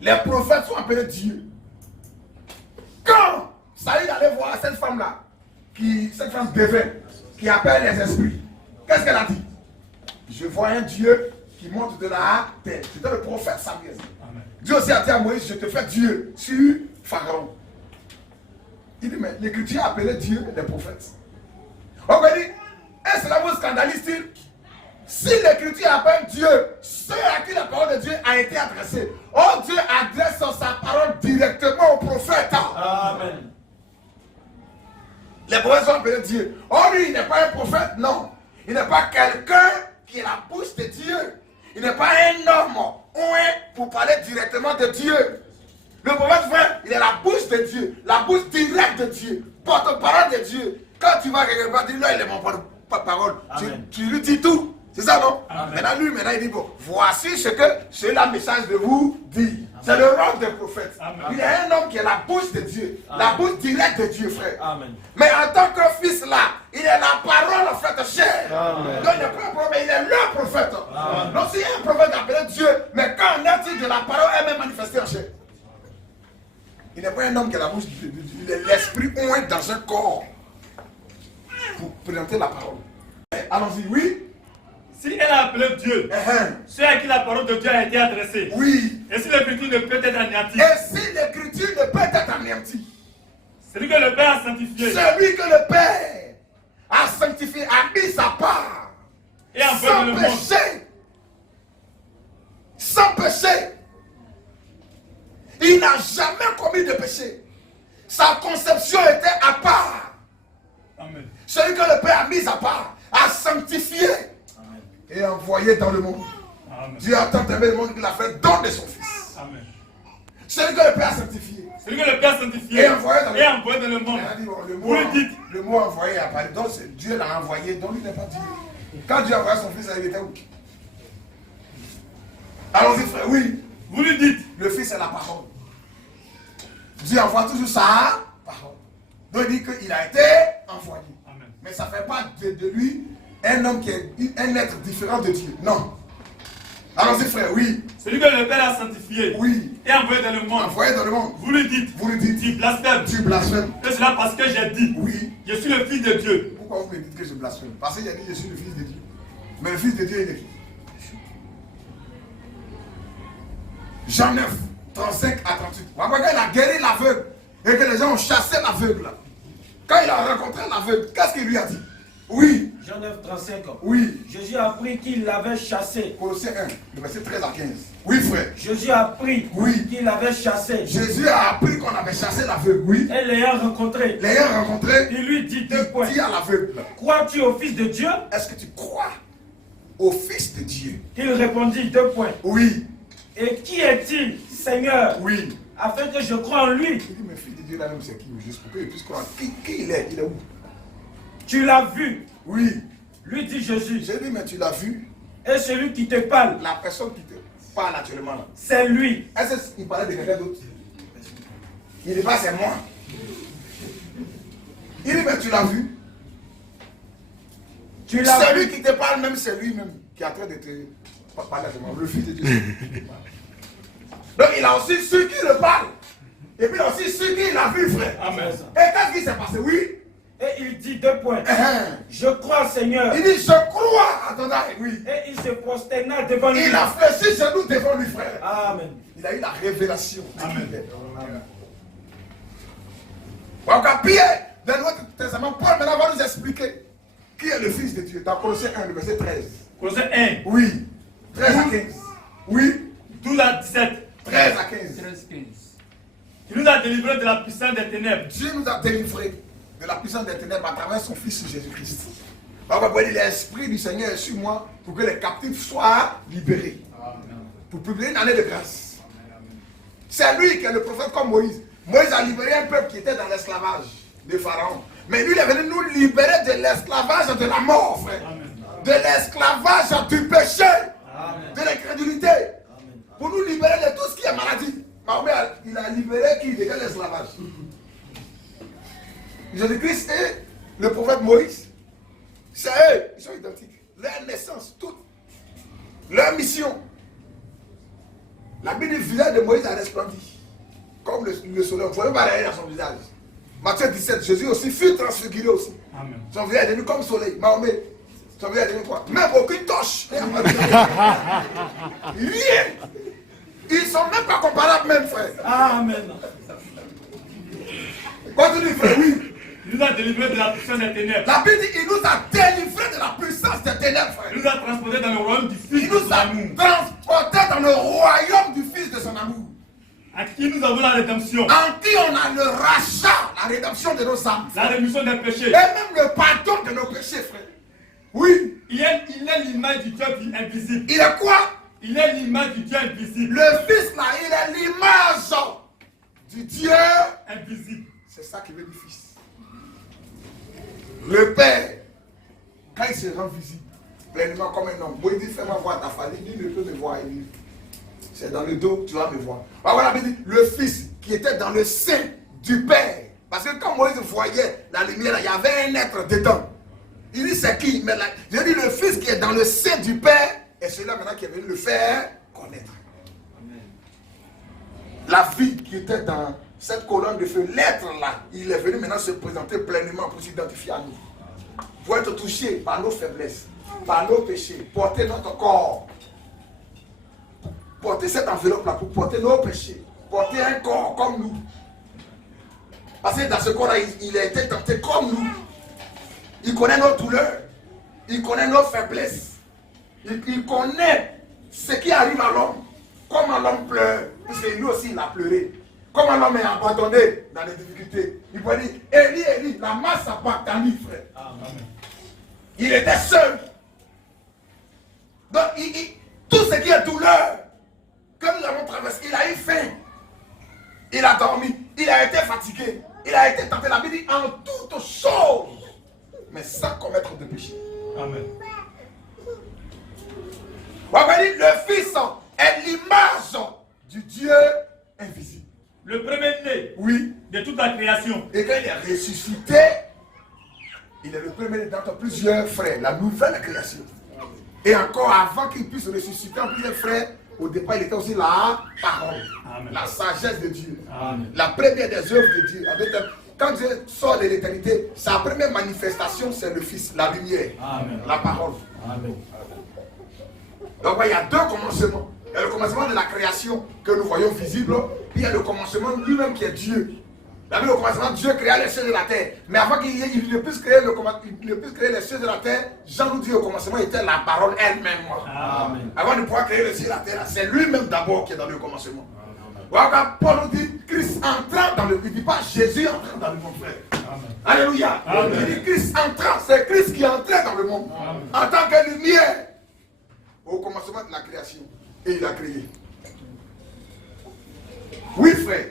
Les prophètes sont appelés dieux. Quand Saïd allait voir cette femme-là, cette femme dévée, qui appelle les esprits, qu'est-ce qu'elle a dit? Je vois un Dieu qui monte de la terre. C'était le prophète Samuel. Dieu aussi a dit à Moïse, je te fais Dieu sur Pharaon. Il dit, mais l'écriture a appelé Dieu les prophètes. On va dire, est-ce que cela vous scandalise-t-il? Si l'écriture appelle Dieu, ceux à qui la parole de Dieu a été adressée, oh Dieu adresse sa parole directement aux prophètes. Amen. Les prophètes sont appelés Dieu. Oh lui, il n'est pas un prophète, non. Il n'est pas quelqu'un qui est la bouche de Dieu. Il n'est pas un homme pour parler directement de Dieu. Le prophète, frère, il est la bouche de Dieu, la bouche directe de Dieu, porte-parole de Dieu. Quand tu vas quelque part, dis-lui, il est mon porte-parole. Tu lui dis tout. C'est ça, non? Maintenant, il dit, bon, voici ce que cela message de vous dit. C'est le rôle des prophètes. Il est un homme qui est la bouche de Dieu, la bouche directe de Dieu, frère. Amen. Mais en tant que fils là, il est la parole en fait chair. Donc il n'est pas un prophète, il est le prophète. Donc s'il y a un prophète appelé Dieu, mais quand est-il de la parole elle-même manifestée en chair? Il n'est pas un homme qui est la bouche de Dieu, il est l'esprit oint dans un corps pour présenter la parole. Allons-y, oui. Si elle a appelé Dieu, ceux à qui la parole de Dieu a été adressée. Oui. Et si l'écriture ne peut être anéantie. Et si l'écriture ne peut être anéantie. Celui que le Père a sanctifié. Celui que le Père a sanctifié, a mis sa part. Et sans le péché. Sans péché. Il n'a jamais commis de péché. Sa conception était à part. Amen. Celui que le Père a mis à part, a sanctifié. Et envoyé dans le monde. Amen. Dieu a tant aimé le monde qu'il a fait don de son Fils. Amen. Celui que le Père a sanctifié. Celui que le Père a sanctifié. Et envoyé dans le monde. Dit, bon, le mot envoyé a parlé. Donc Dieu l'a envoyé, donc il n'est pas Dieu. Quand Dieu a envoyé son Fils, il était où? Allons-y, frère, oui. Vous lui dites. Le Fils est la parole. Dieu envoie toujours sa parole. Donc il dit qu'il a été envoyé. Amen. Mais ça ne fait pas de lui un homme qui est un être différent de Dieu. Non. Allons-y, frère, oui. Celui que le Père a sanctifié. Oui. Et envoyé dans le monde. Envoyé dans le monde. Vous lui dites. Tu blasphèmes. Tu blasphèmes. Et cela parce que j'ai dit. Oui. Je suis le Fils de Dieu. Pourquoi vous me dites que je blasphème? Parce qu'il a dit je suis le Fils de Dieu. Mais le Fils de Dieu, il est qui? Jean 9, 35 à 38. Quand il a guéri l'aveugle et que les gens ont chassé l'aveugle, quand il a rencontré l'aveugle, qu'est-ce qu'il lui a dit? Oui. Jean 9, 35. Oui. Jésus a appris qu'il l'avait chassé. Colossiens 1, le verset 13 à 15. Oui, frère. Jésus a appris qu'il l'avait chassé. Jésus a appris qu'on avait chassé l'aveugle. Oui. Et l'ayant rencontré, il lui dit deux points. dit à l'aveugle, crois-tu au Fils de Dieu? est-ce que tu crois au Fils de Dieu? Il répondit deux points. Oui. Et qui est-il, Seigneur? Oui. Afin que je croie en lui. Il dit, mais Fils de Dieu là-même, c'est qui? Juste pour qu'il puisse croire. Qui il est? Il est où? Tu l'as vu. Oui. Lui dit Jésus. J'ai dit, mais tu l'as vu? Et celui qui te parle, La personne qui te parle actuellement là. c'est lui. Est-ce qu'il parlait de quelqu'un d'autre? Il dit pas, c'est moi. Il dit, mais tu l'as vu? Tu l'as Celui vu. qui te parle même, c'est lui-même qui est en train de te parler à moi. Le Fils de Dieu. Donc il a aussi ceux qui le parlent. Et puis il a aussi ceux qui l'ont vu, frère. Amen. Et qu'est-ce qui s'est passé? Oui. Et il dit deux points. Uh-huh. Je crois, Seigneur. Il dit, je crois. Attendez, oui. Et il se prosterna devant lui. Il a fléchi genoux devant lui, frère. Amen. Il a eu la révélation. Amen. Donc, Pierre, dans le Nouveau Testament, Paul maintenant va nous expliquer qui est le Fils de Dieu. Dans Colossiens 1, le verset 13. Colossiens 1, Oui. 13 à 15. Oui. 12 à 17. 13 à 15. 13-15. Il nous a délivrés de la puissance des ténèbres. Dieu nous a délivrés de la puissance des ténèbres à travers son Fils Jésus-Christ. Alors, l'Esprit du Seigneur est sur moi pour que les captifs soient libérés. Pour publier une année de grâce. C'est lui qui est le prophète comme Moïse. Moïse a libéré un peuple qui était dans l'esclavage de Pharaon. Mais lui, il est venu nous libérer de l'esclavage de la mort, frère. De l'esclavage du péché. De l'incrédulité. Pour nous libérer de tout ce qui est maladie. Mahomet, il a libéré qui de l'esclavage. Jésus-Christ et le prophète Moïse, c'est eux, ils sont identiques. Leur naissance, toute. Leur mission. La Bible du visage de Moïse a resplendi. Comme le soleil. Vous voyez pas rien dans son visage. Matthieu 17, Jésus aussi fut transfiguré aussi. Amen. Son visage est devenu comme le soleil. Mahomet, son visage est devenu quoi? Même aucune torche. Rien. Ils sont même pas comparables même, frère. Amen. Continue, frère, oui. Il nous a délivrés de la puissance des ténèbres. La Bible dit, il nous a délivrés de la puissance des ténèbres, frère. Il nous a transportés dans le royaume du Fils Il de nous son a amour. transportés dans le royaume du Fils de son amour. À qui nous avons la rédemption. En qui on a le rachat, la rédemption de nos âmes. La rémission des péchés. Et même le pardon de nos péchés, frère. Oui. Il est l'image du Dieu invisible. Il est quoi? Il est l'image du Dieu invisible. Le Fils là, il est l'image du Dieu Invisible. C'est ça qui veut dire Fils. Le Père, quand il se rend visible, pleinement comme un homme, moi il dit fais-moi voir ta famille, il ne peut me voir et vivre. C'est dans le dos, tu vas me voir. Voilà, il dit le Fils qui était dans le sein du Père. Parce que quand Moïse voyait la lumière, il y avait un être dedans. Il dit c'est qui? Mais là, je dis le Fils qui est dans le sein du Père, et celui-là maintenant qui est venu le faire connaître. La vie qui était dans cette colonne de feu, l'être là, il est venu maintenant se présenter pleinement pour s'identifier à nous. Pour être touché par nos faiblesses, par nos péchés, porter notre corps. Porter cette enveloppe-là pour porter nos péchés. Porter un corps comme nous. Parce que dans ce corps-là, il a été tenté comme nous. Il connaît nos douleurs. Il connaît nos faiblesses. Il connaît ce qui arrive à l'homme. Comment l'homme pleure. Parce que lui aussi, il a pleuré. Comment l'homme est abandonné dans les difficultés. Il peut dire, Élie, Élie, la masse a battu, frère. Amen. Il était seul. Donc, tout ce qui est douleur, que nous avons traversé, il a eu faim. Il a dormi. Il a été fatigué. Il a été tenté. La Bible dit en toutes choses, mais sans commettre de péché. Amen. Le Fils est l'image du Dieu invisible. Le premier-né, oui, de toute la création. Et quand il est ressuscité, il est le premier d'entre plusieurs frères, la nouvelle création. Et encore avant qu'il puisse ressusciter en plusieurs frères, au départ il était aussi la parole, Amen. La sagesse de Dieu, Amen. La première des œuvres de Dieu. Quand Dieu sort de l'éternité, sa première manifestation c'est le Fils, la lumière, Amen. La parole. Amen. Donc il y a deux commencements. Il y a le commencement de la création que nous voyons visible, puis il y a le commencement lui-même qui est Dieu. La Bible, au commencement, Dieu créa les cieux de la terre. Mais avant qu'il ne puisse créer les cieux de la terre, Jean nous dit au commencement était la parole elle-même. Amen. Avant de pouvoir créer les cieux de la terre, c'est lui-même d'abord qui est dans le commencement. Voilà, Paul nous dit Christ entrant dans le monde. Il ne dit pas Jésus entrant dans le monde, frère. Amen. Alléluia. Amen. Il dit Christ entrant, c'est Christ qui est entré dans le monde. Amen. En tant que lumière. Au commencement de la création. Et il a créé. Oui, frère.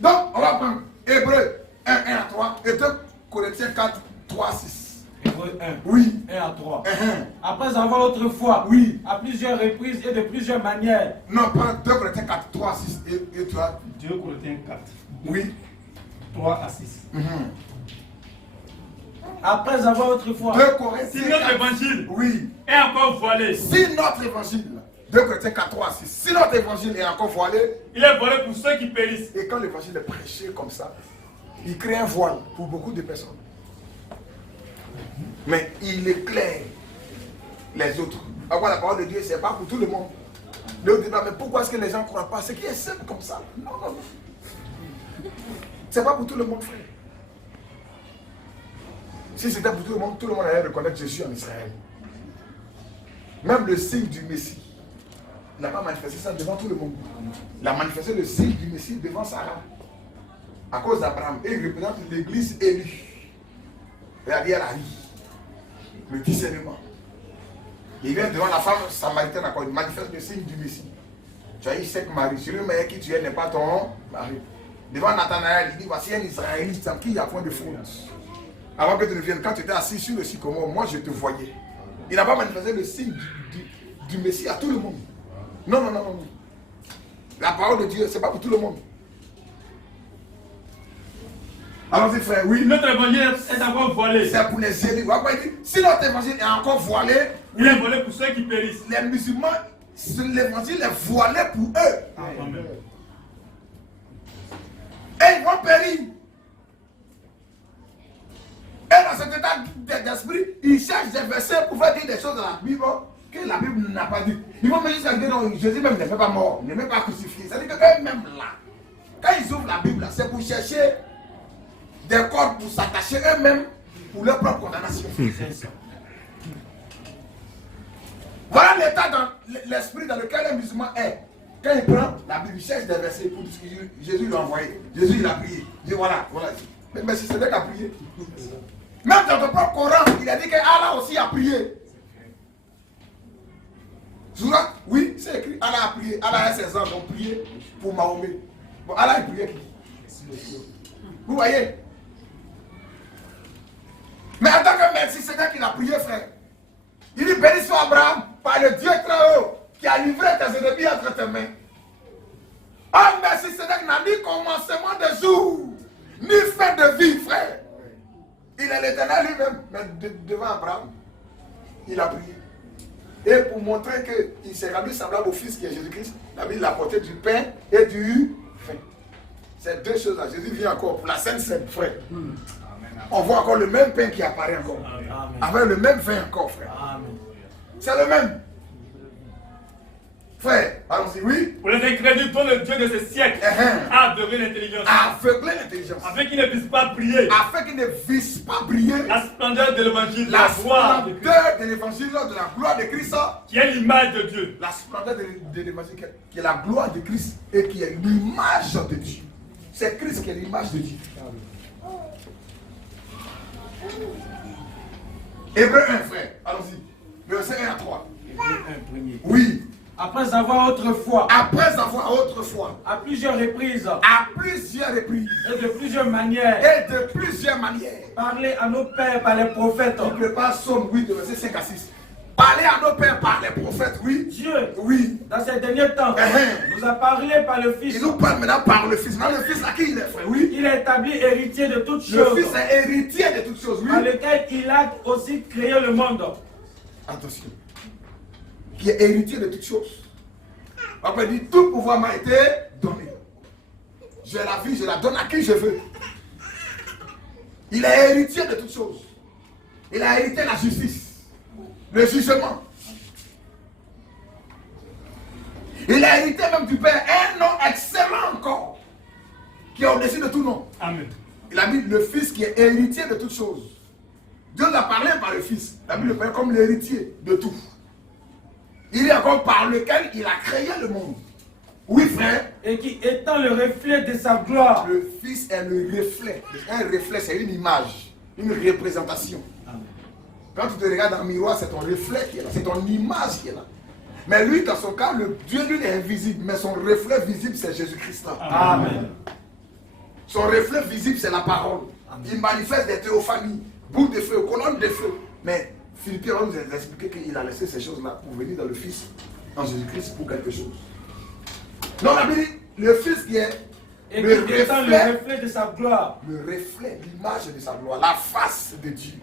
Donc, on va prendre Hébreux 1, 1 à 3 et 2 Corinthiens 4, 3 à 6. Hébreux 1, Oui. 1 à 3. Uh-huh. Après avoir autrefois, Oui. à plusieurs reprises et de plusieurs manières, Non, pas 2 Corinthiens 4, 3 à 6 et 3. 2 Corinthiens 4, Oui. 3 à 6. après avoir autrefois, 2 Si Corinthiens notre 4. évangile Oui. est encore voilé, Si notre évangile, 2 Corinthiens 4, 3 à 6, si notre évangile est encore voilé, il est voilé pour ceux qui périssent. et quand l'évangile est prêché comme ça, il crée un voile pour beaucoup de personnes. Mais il éclaire les autres. Alors la parole de Dieu, c'est pas pour tout le monde. Le débat, mais pourquoi est-ce que les gens ne croient pas? C'est qui est simple comme ça. Non, non, non. C'est pas pour tout le monde, frère. Si c'était pour tout le monde allait reconnaître Jésus en Israël. Même le signe du Messie. Il n'a pas manifesté ça devant tout le monde. Il a manifesté le signe du Messie devant Sarah. À cause d'Abraham. Et il représente l'église élue. C'est-à-dire la vie. Le discernement. Il vient devant la femme samaritaine encore. Il manifeste le signe du Messie. Tu as eu 5 maris. Celui qui tu es n'est pas ton mari. Devant Nathanaël, il dit voici un Israélite en qui il n'y a point de faute. Avant que tu ne viennes, quand tu étais assis sur le sycomore, moi je te voyais. Il n'a pas manifesté le signe du Messie à tout le monde. Non, non, non, non. La parole de Dieu, ce n'est pas pour tout le monde. Allons-y, frère, oui. Notre évangile est encore voilé. C'est pour les élus. Si notre évangile est encore voilé, Il est voilé pour ceux qui périssent. les musulmans, l'évangile est voilé pour eux. Amen. Et ils vont périr. Et dans cet état d'esprit, ils cherchent des versets pour faire dire des choses dans la Bible que la Bible n'a pas dit. Ils vont me dire que non, Jésus même n'est pas mort, n'est même pas crucifié. C'est-à-dire qu'eux-mêmes là, quand ils ouvrent la Bible, c'est pour chercher des cordes pour s'attacher eux-mêmes pour leur propre condamnation. Voilà l'état dans l'esprit dans lequel un musulman est. Quand il prend la Bible, il cherche des versets pour dire que Jésus lui a envoyé. Jésus il a prié. Il dit voilà, voilà. Mais si c'est lui qui a prié. Même dans ton propre Coran, il a dit qu'Allah aussi a prié. Souvent, oui, c'est écrit, Allah a prié. Allah et ses anges ont prié pour Mahomet. Bon, Allah a prié qui? Vous voyez? Mais en tant que merci, c'est qu'il a prié, frère. Il dit béni soit Abraham par le Dieu très haut qui a livré tes ennemis entre tes mains. Ah, merci, c'est n'a ni commencement de jour, ni fin de vie, frère. Il est l'éternel lui-même, mais devant Abraham, il a prié. Et pour montrer qu'il s'est rendu semblable au Fils qui est Jésus-Christ, la Bible a apporté du pain et du vin. Ces deux choses-là, Jésus vient encore pour la Sainte Seine, frère. On voit encore le même pain qui apparaît encore. Amen. Avec le même vin encore, frère. Amen. C'est le même. Frère, allons-y, oui. Pour les incrédules dont le Dieu de ce siècle a aveuglé l'intelligence. Aveugler l'intelligence. Afin qu'ils ne puissent pas briller. Afin qu'ils ne vissent pas briller La splendeur de l'évangile, la gloire de Christ, splendeur de l'évangile, de la gloire de Christ. qui est l'image de Dieu. La splendeur de l'évangile qui est la gloire de Christ et qui est l'image de Dieu. C'est Christ qui est l'image de Dieu. Hébreu 1, frère. Allons-y. Verset 1 à 3. Hébreux 1, premier. Oui. Après avoir autrefois, Après avoir autrefois, à plusieurs reprises à plusieurs reprises et de plusieurs manières, et de plusieurs manières, parlé à nos pères par les prophètes, il prépare Somme 8, verset 5 à 6. Parler à nos pères par les prophètes, oui. Dieu, Oui. dans ces derniers temps, nous a parlé par le Fils. Il nous parle maintenant par le Fils. Maintenant, le Fils, à qui il est, frère? Oui. Il est établi héritier de toutes Le choses, Fils est héritier de toutes choses, oui. par lequel il a aussi créé le monde. Attention. Qui est héritier de toutes choses. Après, il dit, tout pouvoir m'a été donné. J'ai la vie, je la donne à qui je veux. Il est héritier de toutes choses. Il a hérité la justice, le jugement. Il a hérité même du Père un nom excellent encore, qui est au-dessus de tout nom. Amen. Il a mis le Fils qui est héritier de toutes choses. Dieu l'a parlé par le Fils. Il a mis le Père comme l'héritier de tout. Il est encore par lequel il a créé le monde. Oui, frère. Et qui étant le reflet de sa gloire. Le Fils est le reflet. Un reflet, c'est une image, une représentation. Amen. Quand tu te regardes dans le miroir, c'est ton reflet qui est là, c'est ton image qui est là. Mais lui, dans son cas, le Dieu, lui, est invisible, mais son reflet visible, c'est Jésus-Christ. Amen. Son reflet visible, c'est la parole. Amen. Il manifeste des théophanies, boules de feu, colonnes de feu. Mais Philippiens va nous expliquer qu'il a laissé ces choses-là pour venir dans le Fils, en Jésus-Christ, pour quelque chose. Non, la Bible, le Fils qui est Et le qui étant le reflet de sa gloire. Le reflet, l'image de sa gloire, la face de Dieu.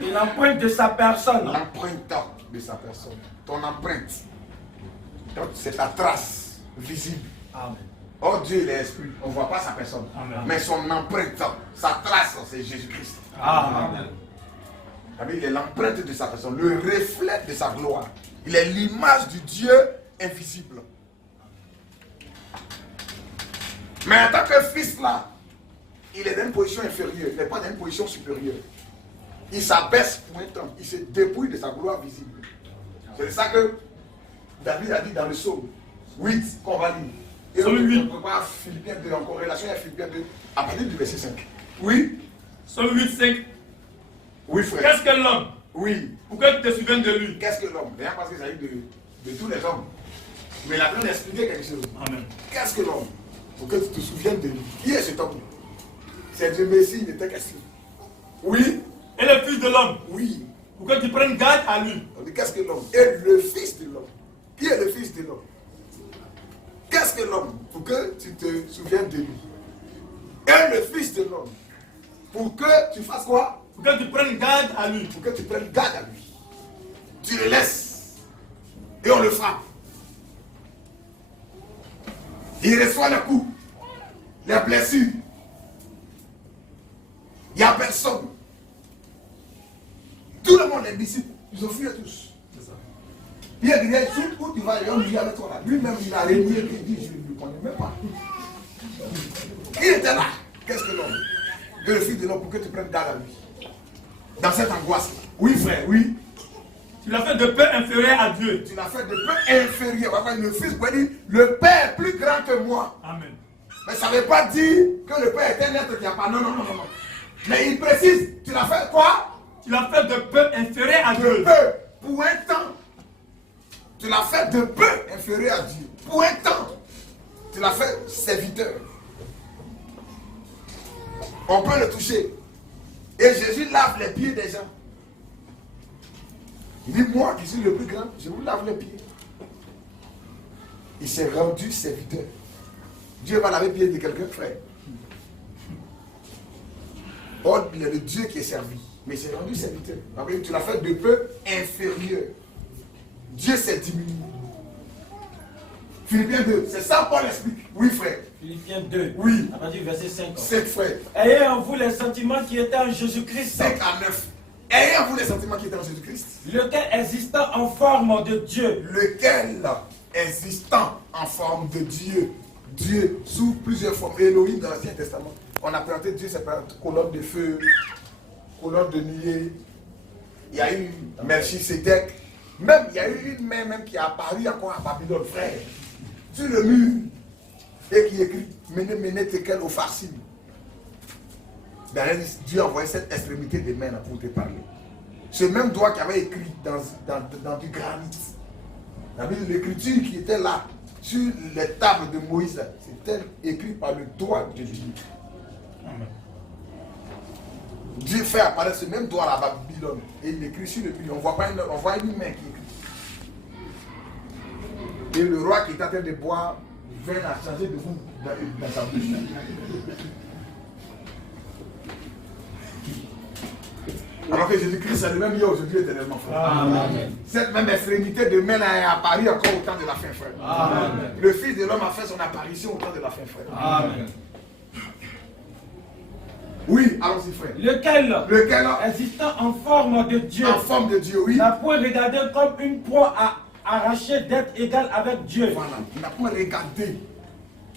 Et l'empreinte de sa personne. L'empreinte de sa personne. Ton empreinte. Donc, c'est ta trace visible. Amen. Oh, Dieu, il est esprit. On ne voit pas sa personne. Amen. Mais son empreinte, sa trace, c'est Jésus-Christ. Amen. Il est l'empreinte de sa personne, le reflet de sa gloire. Il est l'image du Dieu invisible. Mais en tant que fils là, il est dans une position inférieure, il n'est pas dans une position supérieure. Il s'abaisse pour un temps, il se dépouille de sa gloire visible. C'est ça que David a dit dans le psaume 8 qu'on va lire. Et Psaume 8. On va Philippiens 2, en corrélation avec Philippiens 2, à partir du verset 5. Oui. Psaume 8, 5. Oui, frère. Qu'est-ce que l'homme? Oui. Pourquoi tu te souviens de lui? Qu'est-ce que l'homme? D'ailleurs, parce qu'il s'agit de tous les hommes. Mais il a besoin d'expliquer quelque chose. Amen. Qu'est-ce que l'homme? Pour que tu te souviennes de lui. Qui est cet homme? C'est Dieu Messie, il était question. Oui. Et le Fils de l'homme? Oui. Pour que tu prennes garde à lui. On dit qu'est-ce que l'homme? Et le Fils de l'homme. Qui est le Fils de l'homme? Qu'est-ce que l'homme? Pour que tu te souviennes de lui. Et le Fils de l'homme. Pour que tu fasses quoi? Pour que tu prennes garde à lui. Pour que tu prennes garde à lui. Tu le laisses. Et on le frappe. Il reçoit les coups, les blessures. Il n'y a personne. Tout le monde, les disciples, ils ont fui tous. Pierre dit, où tu vas, on dit avec toi là. Lui-même, il a régné, il dit, je ne le connais même pas. Il était là. Qu'est-ce que l'homme? De le Fils de l'homme pour que tu prennes garde à lui. Dans cette angoisse-là. Oui, frère, oui. Tu l'as fait de peu inférieur à Dieu. Tu l'as fait de peu inférieur. Le Fils peut dire, le Père est plus grand que moi. Amen. Mais ça ne veut pas dire que le Père est un être qui n'a pas. Non. Mais il précise, tu l'as fait quoi? Tu l'as fait de peu inférieur à De Dieu. peu, pour un temps. Tu l'as fait de peu inférieur à Dieu. Pour un temps. Tu l'as fait serviteur. On peut le toucher. Et Jésus lave les pieds des gens. Il dit, moi qui suis le plus grand, je vous lave les pieds. Il s'est rendu serviteur. Dieu va laver les pieds de quelqu'un, frère. Oh, il est le Dieu qui est servi. Mais il s'est rendu serviteur. Tu l'as fait de peu inférieur. Dieu s'est diminué. Philippiens 2, c'est ça Paul explique. Oui, frère. Philippiens 2. Oui. À partir du verset 5. 7 frères. Ayez en vous les sentiments qui étaient en Jésus-Christ. 5 à 9. Ayez en vous les sentiments qui étaient en Jésus-Christ. Lequel existant en forme de Dieu. Lequel existant en forme de Dieu. Dieu sous plusieurs formes. Elohim dans l'Ancien Testament. On a présenté Dieu, c'est par colonne de feu, colonne de nuée. Il y a eu Melchisedec. Même, il y a eu une main même qui a apparu encore à Babylone, frère. Sur le mur. Et qui écrit Méné Tekel au Farsim. Dieu a envoyé cette extrémité des mains là pour te parler. Ce même doigt qui avait écrit dans du granit. L'écriture qui était là, sur les tables de Moïse, c'était écrit par le doigt de Dieu. Amen. Dieu fait apparaître ce même doigt à Babylone. Et il écrit sur le mur. On voit une main qui écrit. Et le roi qui était en train de boire vient à changer de goût dans sa bouche. Alors que Jésus-Christ est le même hier, aujourd'hui, éternellement, frère. Amen. Cette même extrémité de main est apparue encore au temps de la fin, frère. Amen. Le Fils de l'homme a fait son apparition au temps de la fin, frère. Amen. Oui, allons-y, frère. Lequel existant en forme de Dieu. En forme de Dieu, oui. N'a point regardé comme une proie à arracher d'être égal avec Dieu. Voilà, il n'a pas regardé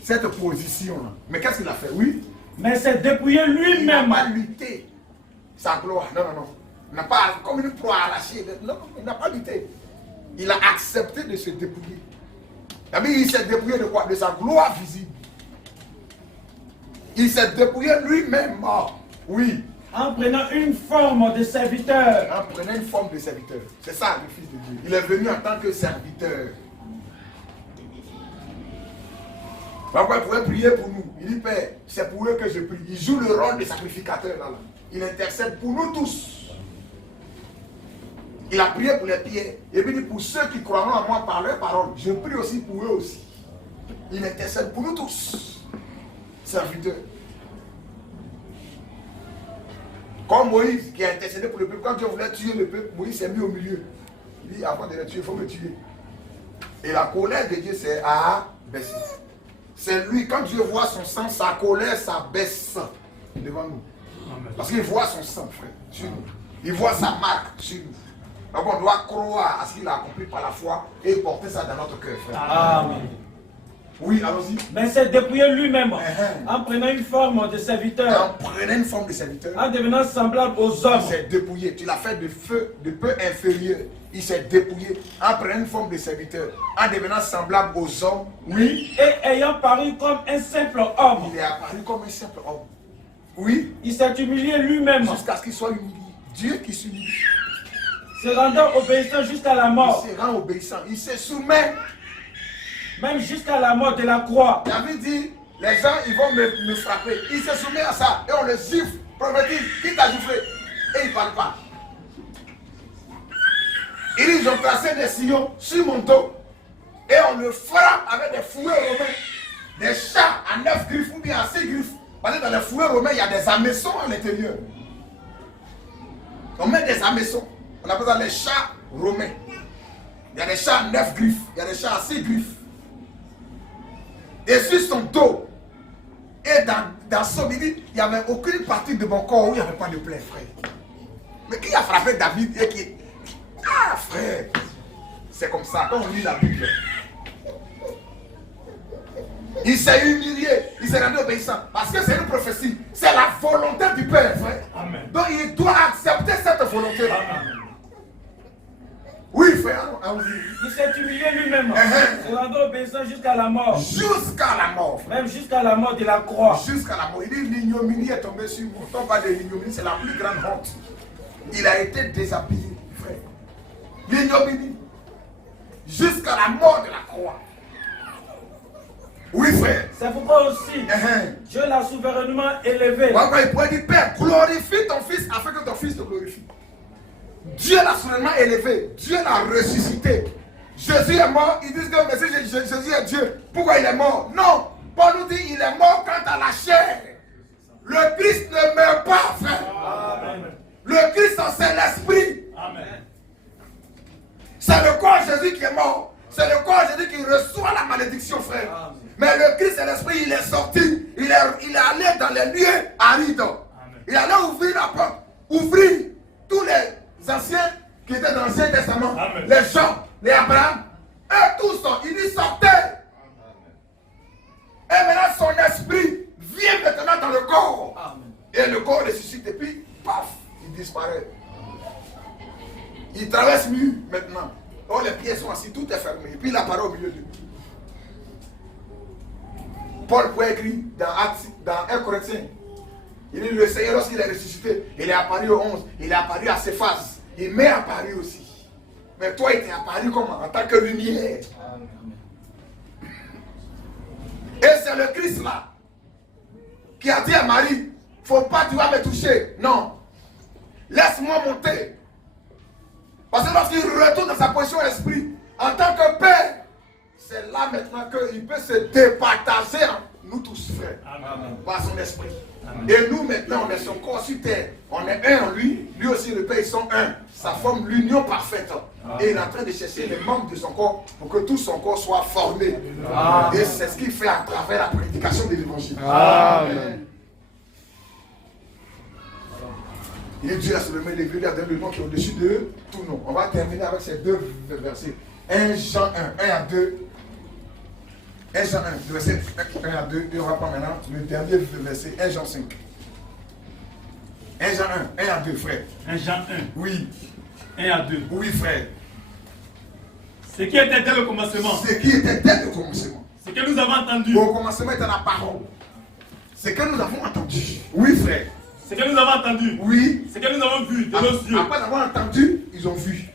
cette position-là. Mais qu'est-ce qu'il a fait? Oui. Mais c'est dépouiller Il n'a lui-même. pas lutté sa gloire. Non, non, non. Il n'a pas, comme une proie arrachée. Non, il n'a pas lutté. Il a accepté de se dépouiller. Il s'est dépouillé de quoi? De sa gloire visible. Il s'est dépouillé lui-même. Oui. En prenant une forme de serviteur. En prenant une forme de serviteur. C'est ça le Fils de Dieu. Il est venu en tant que serviteur. Pourquoi il pouvait prier pour nous? Il dit, Père, c'est pour eux que je prie. Il joue le rôle de sacrificateur là. Il intercède pour nous tous. Il a prié pour les pierres. Et puis il dit, pour ceux qui croiront en moi par leur parole, je prie aussi pour eux aussi. Il intercède pour nous tous. Serviteur. Comme Moïse qui a intercédé pour le peuple. Quand Dieu voulait tuer le peuple, Moïse s'est mis au milieu. Il dit, avant de les tuer, il faut me tuer. Et la colère de Dieu s'est abaissée. C'est lui, quand Dieu voit son sang, sa colère s'abaisse devant nous. Parce qu'il voit son sang, frère, sur nous. Il voit sa marque sur nous. Donc on doit croire à ce qu'il a accompli par la foi et porter ça dans notre cœur, frère. Amen. Oui, allons-y. Mais c'est dépouiller lui-même en prenant une forme de serviteur. En prenant une forme de serviteur. En devenant semblable aux hommes. Il s'est dépouillé. Tu l'as fait de feu, de peu inférieur. Il s'est dépouillé en prenant une forme de serviteur. En devenant semblable aux hommes. Oui. Et ayant paru comme un simple homme. Il est apparu comme un simple homme. Oui. Il s'est humilié lui-même. Jusqu'à ce qu'il soit humilié. Dieu qui s'humilie. Se rendant obéissant jusqu'à la mort. Il se rend obéissant. Il se soumet. Même jusqu'à la mort de la croix. David dit, les gens ils vont me frapper. Il se soumet à ça. Et on le gifle. Prophétise, qui t'a giflé? Et il ne parle pas. Ils ont placé des sillons sur mon dos. Et on le frappe avec des fouets romains. Des chats à 9 griffes ou bien à 6 griffes. Parce que dans les fouets romains, il y a des hameçons à l'intérieur. On met des hameçons. On appelle ça les chats romains. Il y a des chats à 9 griffes. Il y a des chats à 6 griffes. Et sur son dos, et dans son midi, il n'y avait aucune partie de mon corps où il n'y avait pas de plaie, frère. Mais qui a frappé David et qui... Ah, frère, c'est comme ça, quand on lit la Bible. Il s'est humilié, il s'est rendu obéissant. Parce que c'est une prophétie, c'est la volonté du Père, frère. Amen. Donc il doit accepter cette volonté-là. Amen. Oui, frère, allons-y. Il s'est humilié lui-même. Se rendant obéissant jusqu'à la mort. Jusqu'à la mort. Même jusqu'à la mort de la croix. Jusqu'à la mort. Il dit l'ignominie est tombée sur moi. On parle de l'ignominie, c'est la plus grande honte. Il a été déshabillé, frère. L'ignominie. Jusqu'à la mort de la croix. Oui, frère. C'est pourquoi aussi Dieu l'a souverainement élevé. Pourquoi il pourrait dire, Père, glorifie ton fils afin que ton fils te glorifie. Dieu l'a souverainement élevé. Dieu l'a ressuscité. Jésus est mort. Ils disent que mais si Jésus est Dieu, pourquoi il est mort? Non. Paul nous dit il est mort quant à la chair. Le Christ ne meurt pas, frère. Amen. Le Christ, c'est l'esprit. Amen. C'est le corps de Jésus qui est mort. C'est le corps de Jésus qui reçoit la malédiction, frère. Amen. Mais le Christ et l'esprit, il est sorti. Il est allé dans les lieux arides. Il est allé ouvrir la porte. Ouvrir tous les anciens qui étaient dans l'Ancien Testament. Amen. Les gens, les Abraham. Eux tous, ils y sortaient. Et maintenant, son esprit vient maintenant dans le corps. Amen. Et le corps ressuscite et puis, paf, il disparaît. Il traverse mur maintenant. Oh, les pieds sont assis, tout est fermé. Et puis il apparaît au milieu de nous. Paul pouvait écrire dans 1 Corinthiens. Il dit le Seigneur, lorsqu'il est ressuscité, il est apparu au 11, il est apparu à Céphas. Il m'est apparu aussi. Mais toi, il t'est apparu comment? En tant que lumière. Et c'est le Christ là qui a dit à Marie, faut pas, tu vas me toucher. Non. Laisse-moi monter. Parce que lorsqu'il retourne dans sa position esprit, en tant que Père, c'est là maintenant qu'il peut se départager en nous tous, frères, par son esprit. Amen. Et nous maintenant, on est son corps sur terre. On est un en lui, lui aussi le Père, ils sont un. Ça forme l'union parfaite. Amen. Et il est en train de chercher les membres de son corps pour que tout son corps soit formé. Amen. Et c'est ce qu'il fait à travers la prédication de l'évangile. Amen. Il est Dieu à se lever, les vieux, dans le nom qui est au-dessus de tout nom. On va terminer avec ces deux versets. 1 Jean 1, 1 à 2. 1 Jean 1, verset 1 à 2, on va pas maintenant, le dernier verset, 1 Jean 5. 1 Jean 1, 1 à 2, frère. 1 Jean 1. Oui. 1 à 2. Oui, frère. Ce qui était dès le commencement. Ce qui était dès le commencement. Ce que nous avons entendu. Au commencement était la parole. Ce que nous avons entendu. Oui, frère. Ce que nous avons entendu. Oui. Ce que nous avons vu de nos yeux. Après avoir entendu, ils ont vu.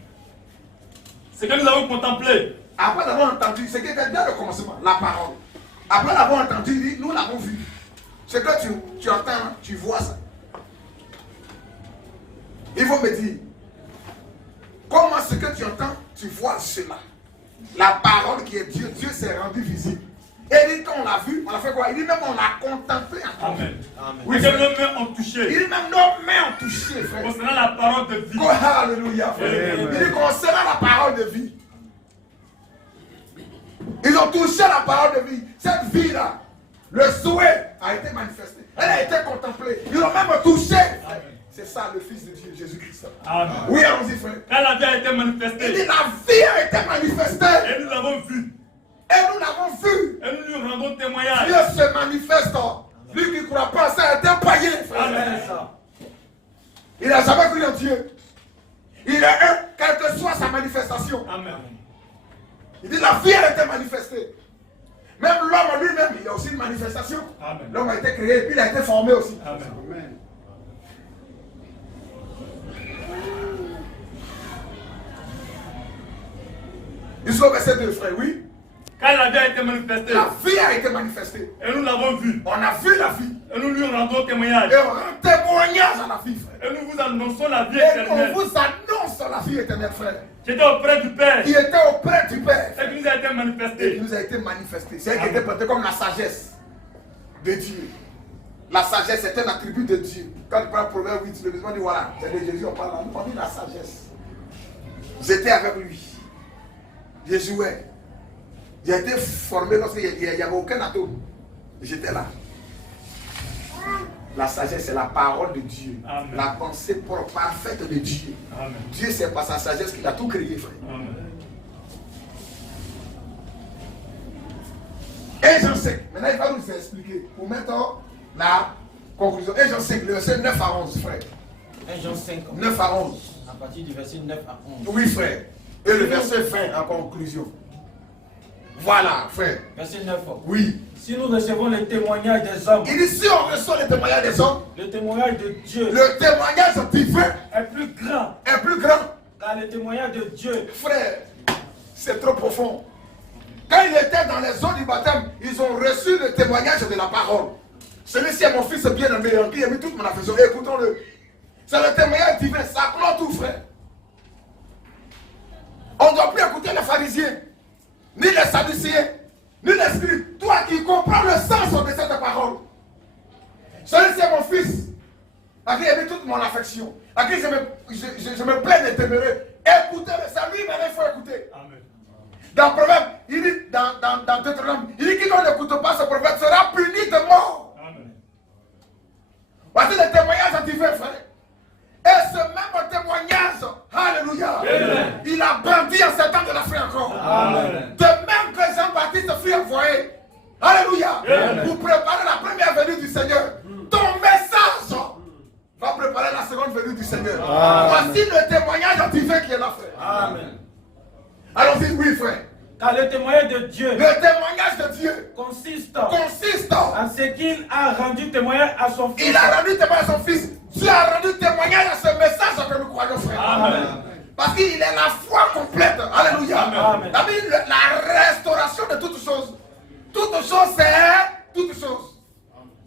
Ce que nous avons contemplé. Après avoir entendu, ce qui était dès le commencement, la parole. Après l'avoir entendu, nous l'avons vu. Ce que tu entends, tu vois ça. Il faut me dire, comment ce que tu entends, tu vois cela. La parole qui est Dieu, Dieu s'est rendu visible. Et il dit qu'on l'a vu, on a fait quoi? Il dit même on l'a contemplé. Amen. Amen. Oui, que nos mains ont touché. Il dit même nos mains ont touché, frère. Concernant la parole de vie. Oh, alléluia, frère. Amen. Il dit concernant la parole de vie. Ils ont touché la parole de vie. Cette vie-là, le souhait a été manifesté. Elle a été contemplée. Ils l'ont même touché. C'est ça le Fils de Dieu, Jésus-Christ. Amen. Oui, allons-y, frère. Quand la vie a été Il manifestée. dit la vie a été manifestée. Et nous l'avons vu. Et nous l'avons vu. Et nous lui rendons témoignage. Dieu se manifeste. Lui qui ne croit pas, ça a été païen, frère. Amen. Il n'a jamais cru en Dieu. Il est un, quelle que soit sa manifestation. Amen. Il dit la vie a été manifestée. Même l'homme lui-même, il a aussi une manifestation. Amen. L'homme a été créé et puis il a été formé aussi. Amen. Jusqu'au verset 2, frère, oui. Quand la vie a été manifestée. La vie a été manifestée. Et nous l'avons vu. On a vu la vie. Et nous lui rendons témoignage. Et on rend témoignage à la vie, frère. Et nous vous annonçons la vie Et éternelle. on vous annonce la vie éternelle, frère. J'étais auprès du Père. Qui était auprès du Père. Ce qui nous a été Et qui manifesté. nous a été manifesté. C'est elle qui était présentée comme la sagesse de Dieu. La sagesse est un attribut de Dieu. Quand tu prends Proverbe 8, le musulman dit voilà, c'est de Jésus, on parle là. On dit la sagesse. J'étais avec lui. Je jouais. J'ai été formé lorsqu'il n'y avait aucun atome. J'étais là. La sagesse, c'est la parole de Dieu. Amen. La pensée parfaite de Dieu. Amen. Dieu, c'est par sa sagesse qu'il a tout créé, frère. Amen. Et j'en sais. Maintenant, il va nous expliquer. Pour mettre la conclusion. Et j'en sais, le verset 9 à 11, frère. 1 Jean 5, 9 à 11. à partir du verset 9 à 11. Oui, frère. Et le verset 20 en conclusion. Voilà, frère. Verset 9. Oui. Si nous recevons le témoignage des hommes, Il dit si on reçoit le témoignage des hommes, le témoignage de Dieu le témoignage divin est plus grand. est plus grand. Car le témoignage de Dieu, Frère, c'est trop profond. Quand il était dans les eaux du baptême, ils ont reçu le témoignage de la parole. Celui-ci est mon fils bien-aimé, en qui a mis toute mon affection. Écoutons-le. C'est le témoignage divin, ça clôt tout, frère. On ne doit plus écouter les pharisiens, ni les sadducéens, ni les scribes. Toi qui comprends le sens de cette parole. Celui-ci est mon fils, à qui a mis toute mon affection, à qui je me plains de demeurer. Écoutez-le, c'est lui, mais il faut écouter. Amen. Dans le proverbe, il dit, dans Deutéronome, il dit quiconque n'écoute pas ce proverbe sera puni de mort. Amen. Voici le témoignage divin, frère. Et ce même témoignage, alléluia, Amen. il a bandit en 7 ans de l'Afrique encore. Amen. De même que Jean-Baptiste fut envoyé, alléluia, Amen. pour préparer la première venue du Seigneur. Ton message va préparer la seconde venue du Seigneur. Amen. Voici le témoignage divin qui est là, frère. Amen. Allons-y, oui, frère. Car le témoignage de Dieu Le témoignage de Dieu consiste consiste en ce qu'il a rendu témoignage à son fils. il a rendu témoignage à son fils. Dieu a rendu témoignage à ce message que nous croyons, frère. Amen. Parce qu'il est la foi complète. Alléluia. Amen. La restauration de toutes choses. Toutes choses, c'est toutes choses.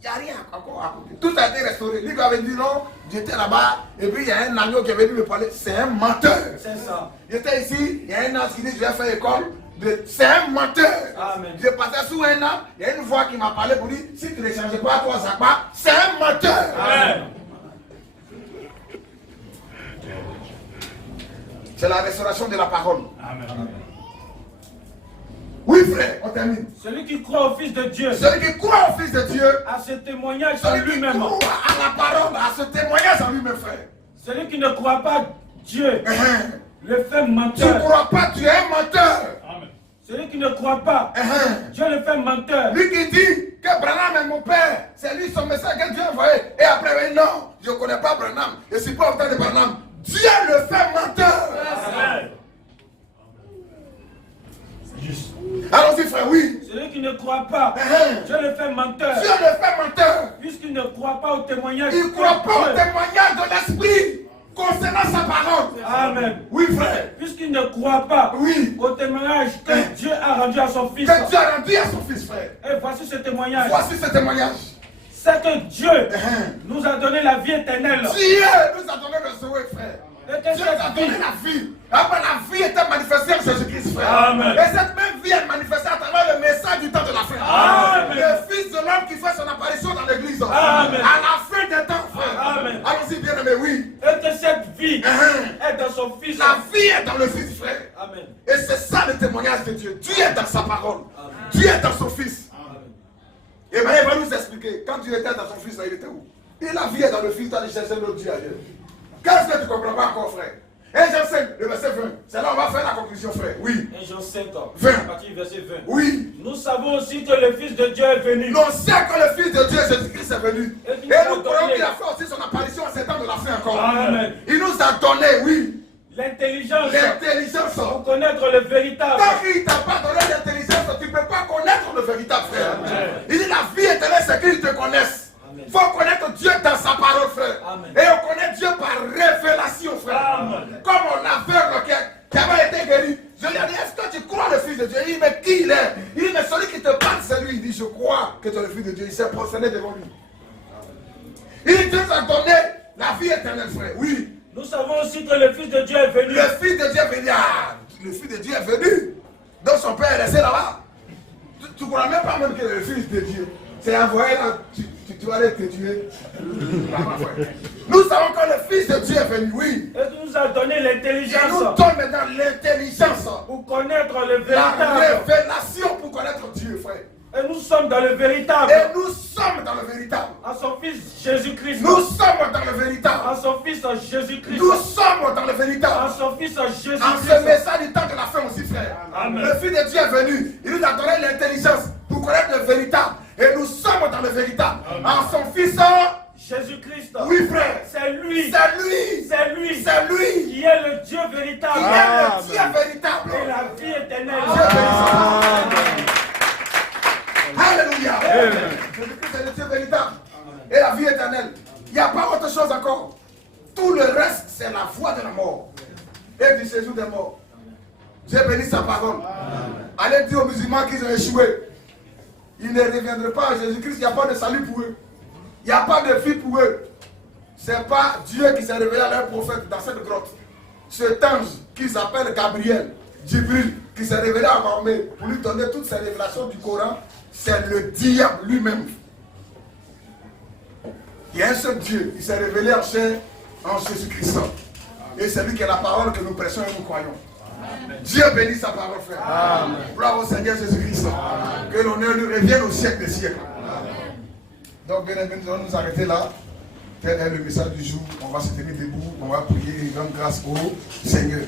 Il n'y a rien encore à côté. Tout a été restauré. Lui qui avait dit non, j'étais là-bas, et puis il y a un agneau qui avait venu me parler. C'est un menteur. C'est ça. J'étais ici, il y a un ange qui dit je vais faire école. C'est un menteur. Amen. Je passais sous un an, il y a une voix qui m'a parlé pour dire si tu ne changes pas toi, ça part. C'est un menteur. Amen. C'est la restauration de la parole. Amen. Oui, frère, on termine. Celui qui croit au Fils de Dieu, Celui qui croit au Fils de Dieu, à ce témoignage en celui qui lui-même. croit à la parole, à ce témoignage en lui-même, frère. Celui qui ne croit pas Dieu, Tu le fait ne menteur. crois pas, tu es un menteur. Amen. Celui qui ne croit pas, Dieu le fait menteur. Lui qui dit que Branham est mon père, c'est lui son message que Dieu a envoyé. Et après, il dit non, je ne connais pas Branham. Je ne suis pas autant de Branham. Dieu le fait menteur. Amen. Allons-y, frère, oui. Celui qui ne croit pas, Dieu le fait menteur. Dieu le fait menteur. Puisqu'il ne croit pas au témoignage. Il ne croit pas au témoignage de l'esprit concernant sa parole. Amen. Oui, frère. Puisqu'il ne croit pas au témoignage que Dieu a rendu à son Fils. Que Dieu a rendu à son Fils, frère. Et voici ce témoignage. Voici ce témoignage. C'est que Dieu nous a donné la vie éternelle. Dieu nous a donné le souhait, frère. Dieu nous a donné la vie. Après, la vie était manifestée en Jésus-Christ, frère. Amen. Et cette même vie est manifestée à travers le message du temps de la fin. Amen. Le Fils de l'homme qui fait son apparition dans l'église. Amen. À la fin des temps, frère. Amen. Allons-y, bien aimé, oui. Et que cette vie est dans son Fils. La vie est dans le Fils, frère. Amen. Et c'est ça le témoignage de Dieu. Dieu est dans sa parole. Dieu est dans son Fils. Et bien, il va nous expliquer. Quand Dieu était dans son Fils, là, il était où? Et la vie est dans le Fils, tu as chercher l'autre Dieu ailleurs. Qu'est-ce que tu ne comprends pas encore, frère? Et Jean 5, le verset 20. C'est là où on va faire la conclusion, frère. Oui. Et Jean 5, 20. à partir du verset 20. Oui. Nous savons aussi que le Fils de Dieu est venu. Nous savons que le Fils de Dieu, Jésus-Christ, est venu. Et nous croyons qu'il a fait aussi son apparition à cet temps de la fin encore. Amen. Il nous a donné, oui, L'intelligence l'intelligence. pour connaître le véritable. Tant qu'il ne t'a pas donné l'intelligence, tu ne peux pas connaître le véritable, frère. Il dit la vie éternelle, c'est qu'il te connaisse. Il faut connaître Dieu dans sa parole, frère. Amen. Et on connaît Dieu par révélation, frère. Amen. Comme on aveugle qui avait été guéri. Je lui ai dit, est-ce que tu crois le Fils de Dieu? Il dit, mais qui il est? Il dit, mais celui qui te parle, c'est lui. Il dit, je crois que tu es le Fils de Dieu. Il s'est prosterné devant lui. Il dit, Dieu t'a donné la vie éternelle, frère. Oui. Nous savons aussi que le Fils de Dieu est venu. Le Fils de Dieu est venu. Ah, le Fils de Dieu est venu. Donc son Père est resté là-bas. Tu ne crois même pas même que le Fils de Dieu c'est envoyé là. Tu vas aller te tuer. Nous savons que le Fils de Dieu est venu, oui. Et tu nous a donné Il l'intelligence nous donne maintenant l'intelligence. pour connaître le La véritable. révélation pour connaître Dieu, frère. Et nous sommes dans le véritable. Et nous sommes dans le véritable. En son Fils Jésus-Christ. Nous sommes dans le véritable. En son Fils Jésus-Christ. Nous sommes dans le véritable. En son Fils En ce Jésus-Christ. message du temps de la fin aussi, frère. Amen. Le Fils de Dieu est venu. Il nous a donné l'intelligence pour connaître le véritable. Et nous sommes dans le véritable. En son Fils, Jésus-Christ. oui, frère. C'est lui. C'est lui. C'est lui. C'est lui. Qui est le Dieu véritable. Qui est le Dieu véritable. Et la vie éternelle. Dieu véritable. Alléluia. Jésus-Christ est le Dieu véritable. Et la vie éternelle. Il n'y a pas autre chose encore. Tout le reste, c'est la voie de la mort. Et du séjour des morts. J'ai béni sa parole. Allez dire aux musulmans qu'ils ont échoué. Ils ne reviendraient pas à Jésus-Christ. Il n'y a pas de salut pour eux. Il n'y a pas de vie pour eux. Ce n'est pas Dieu qui s'est révélé à leur prophète dans cette grotte. Cet ange qu'ils appellent Gabriel, Djibril, qui s'est révélé à Mahomet pour lui donner toutes ces révélations du Coran, c'est le diable lui-même. Il y a un seul Dieu qui s'est révélé en chair en Jésus-Christ. Et c'est lui qui est la parole que nous prêchons et nous croyons. Amen. Dieu bénit sa parole, frère. Amen. Gloire au Seigneur Jésus-Christ. Que l'honneur lui revienne au siècle des siècles. Amen. Donc, bien aimé, nous allons nous arrêter là. Tel est le message du jour. On va se tenir debout. On va prier et rendre grâce au Seigneur.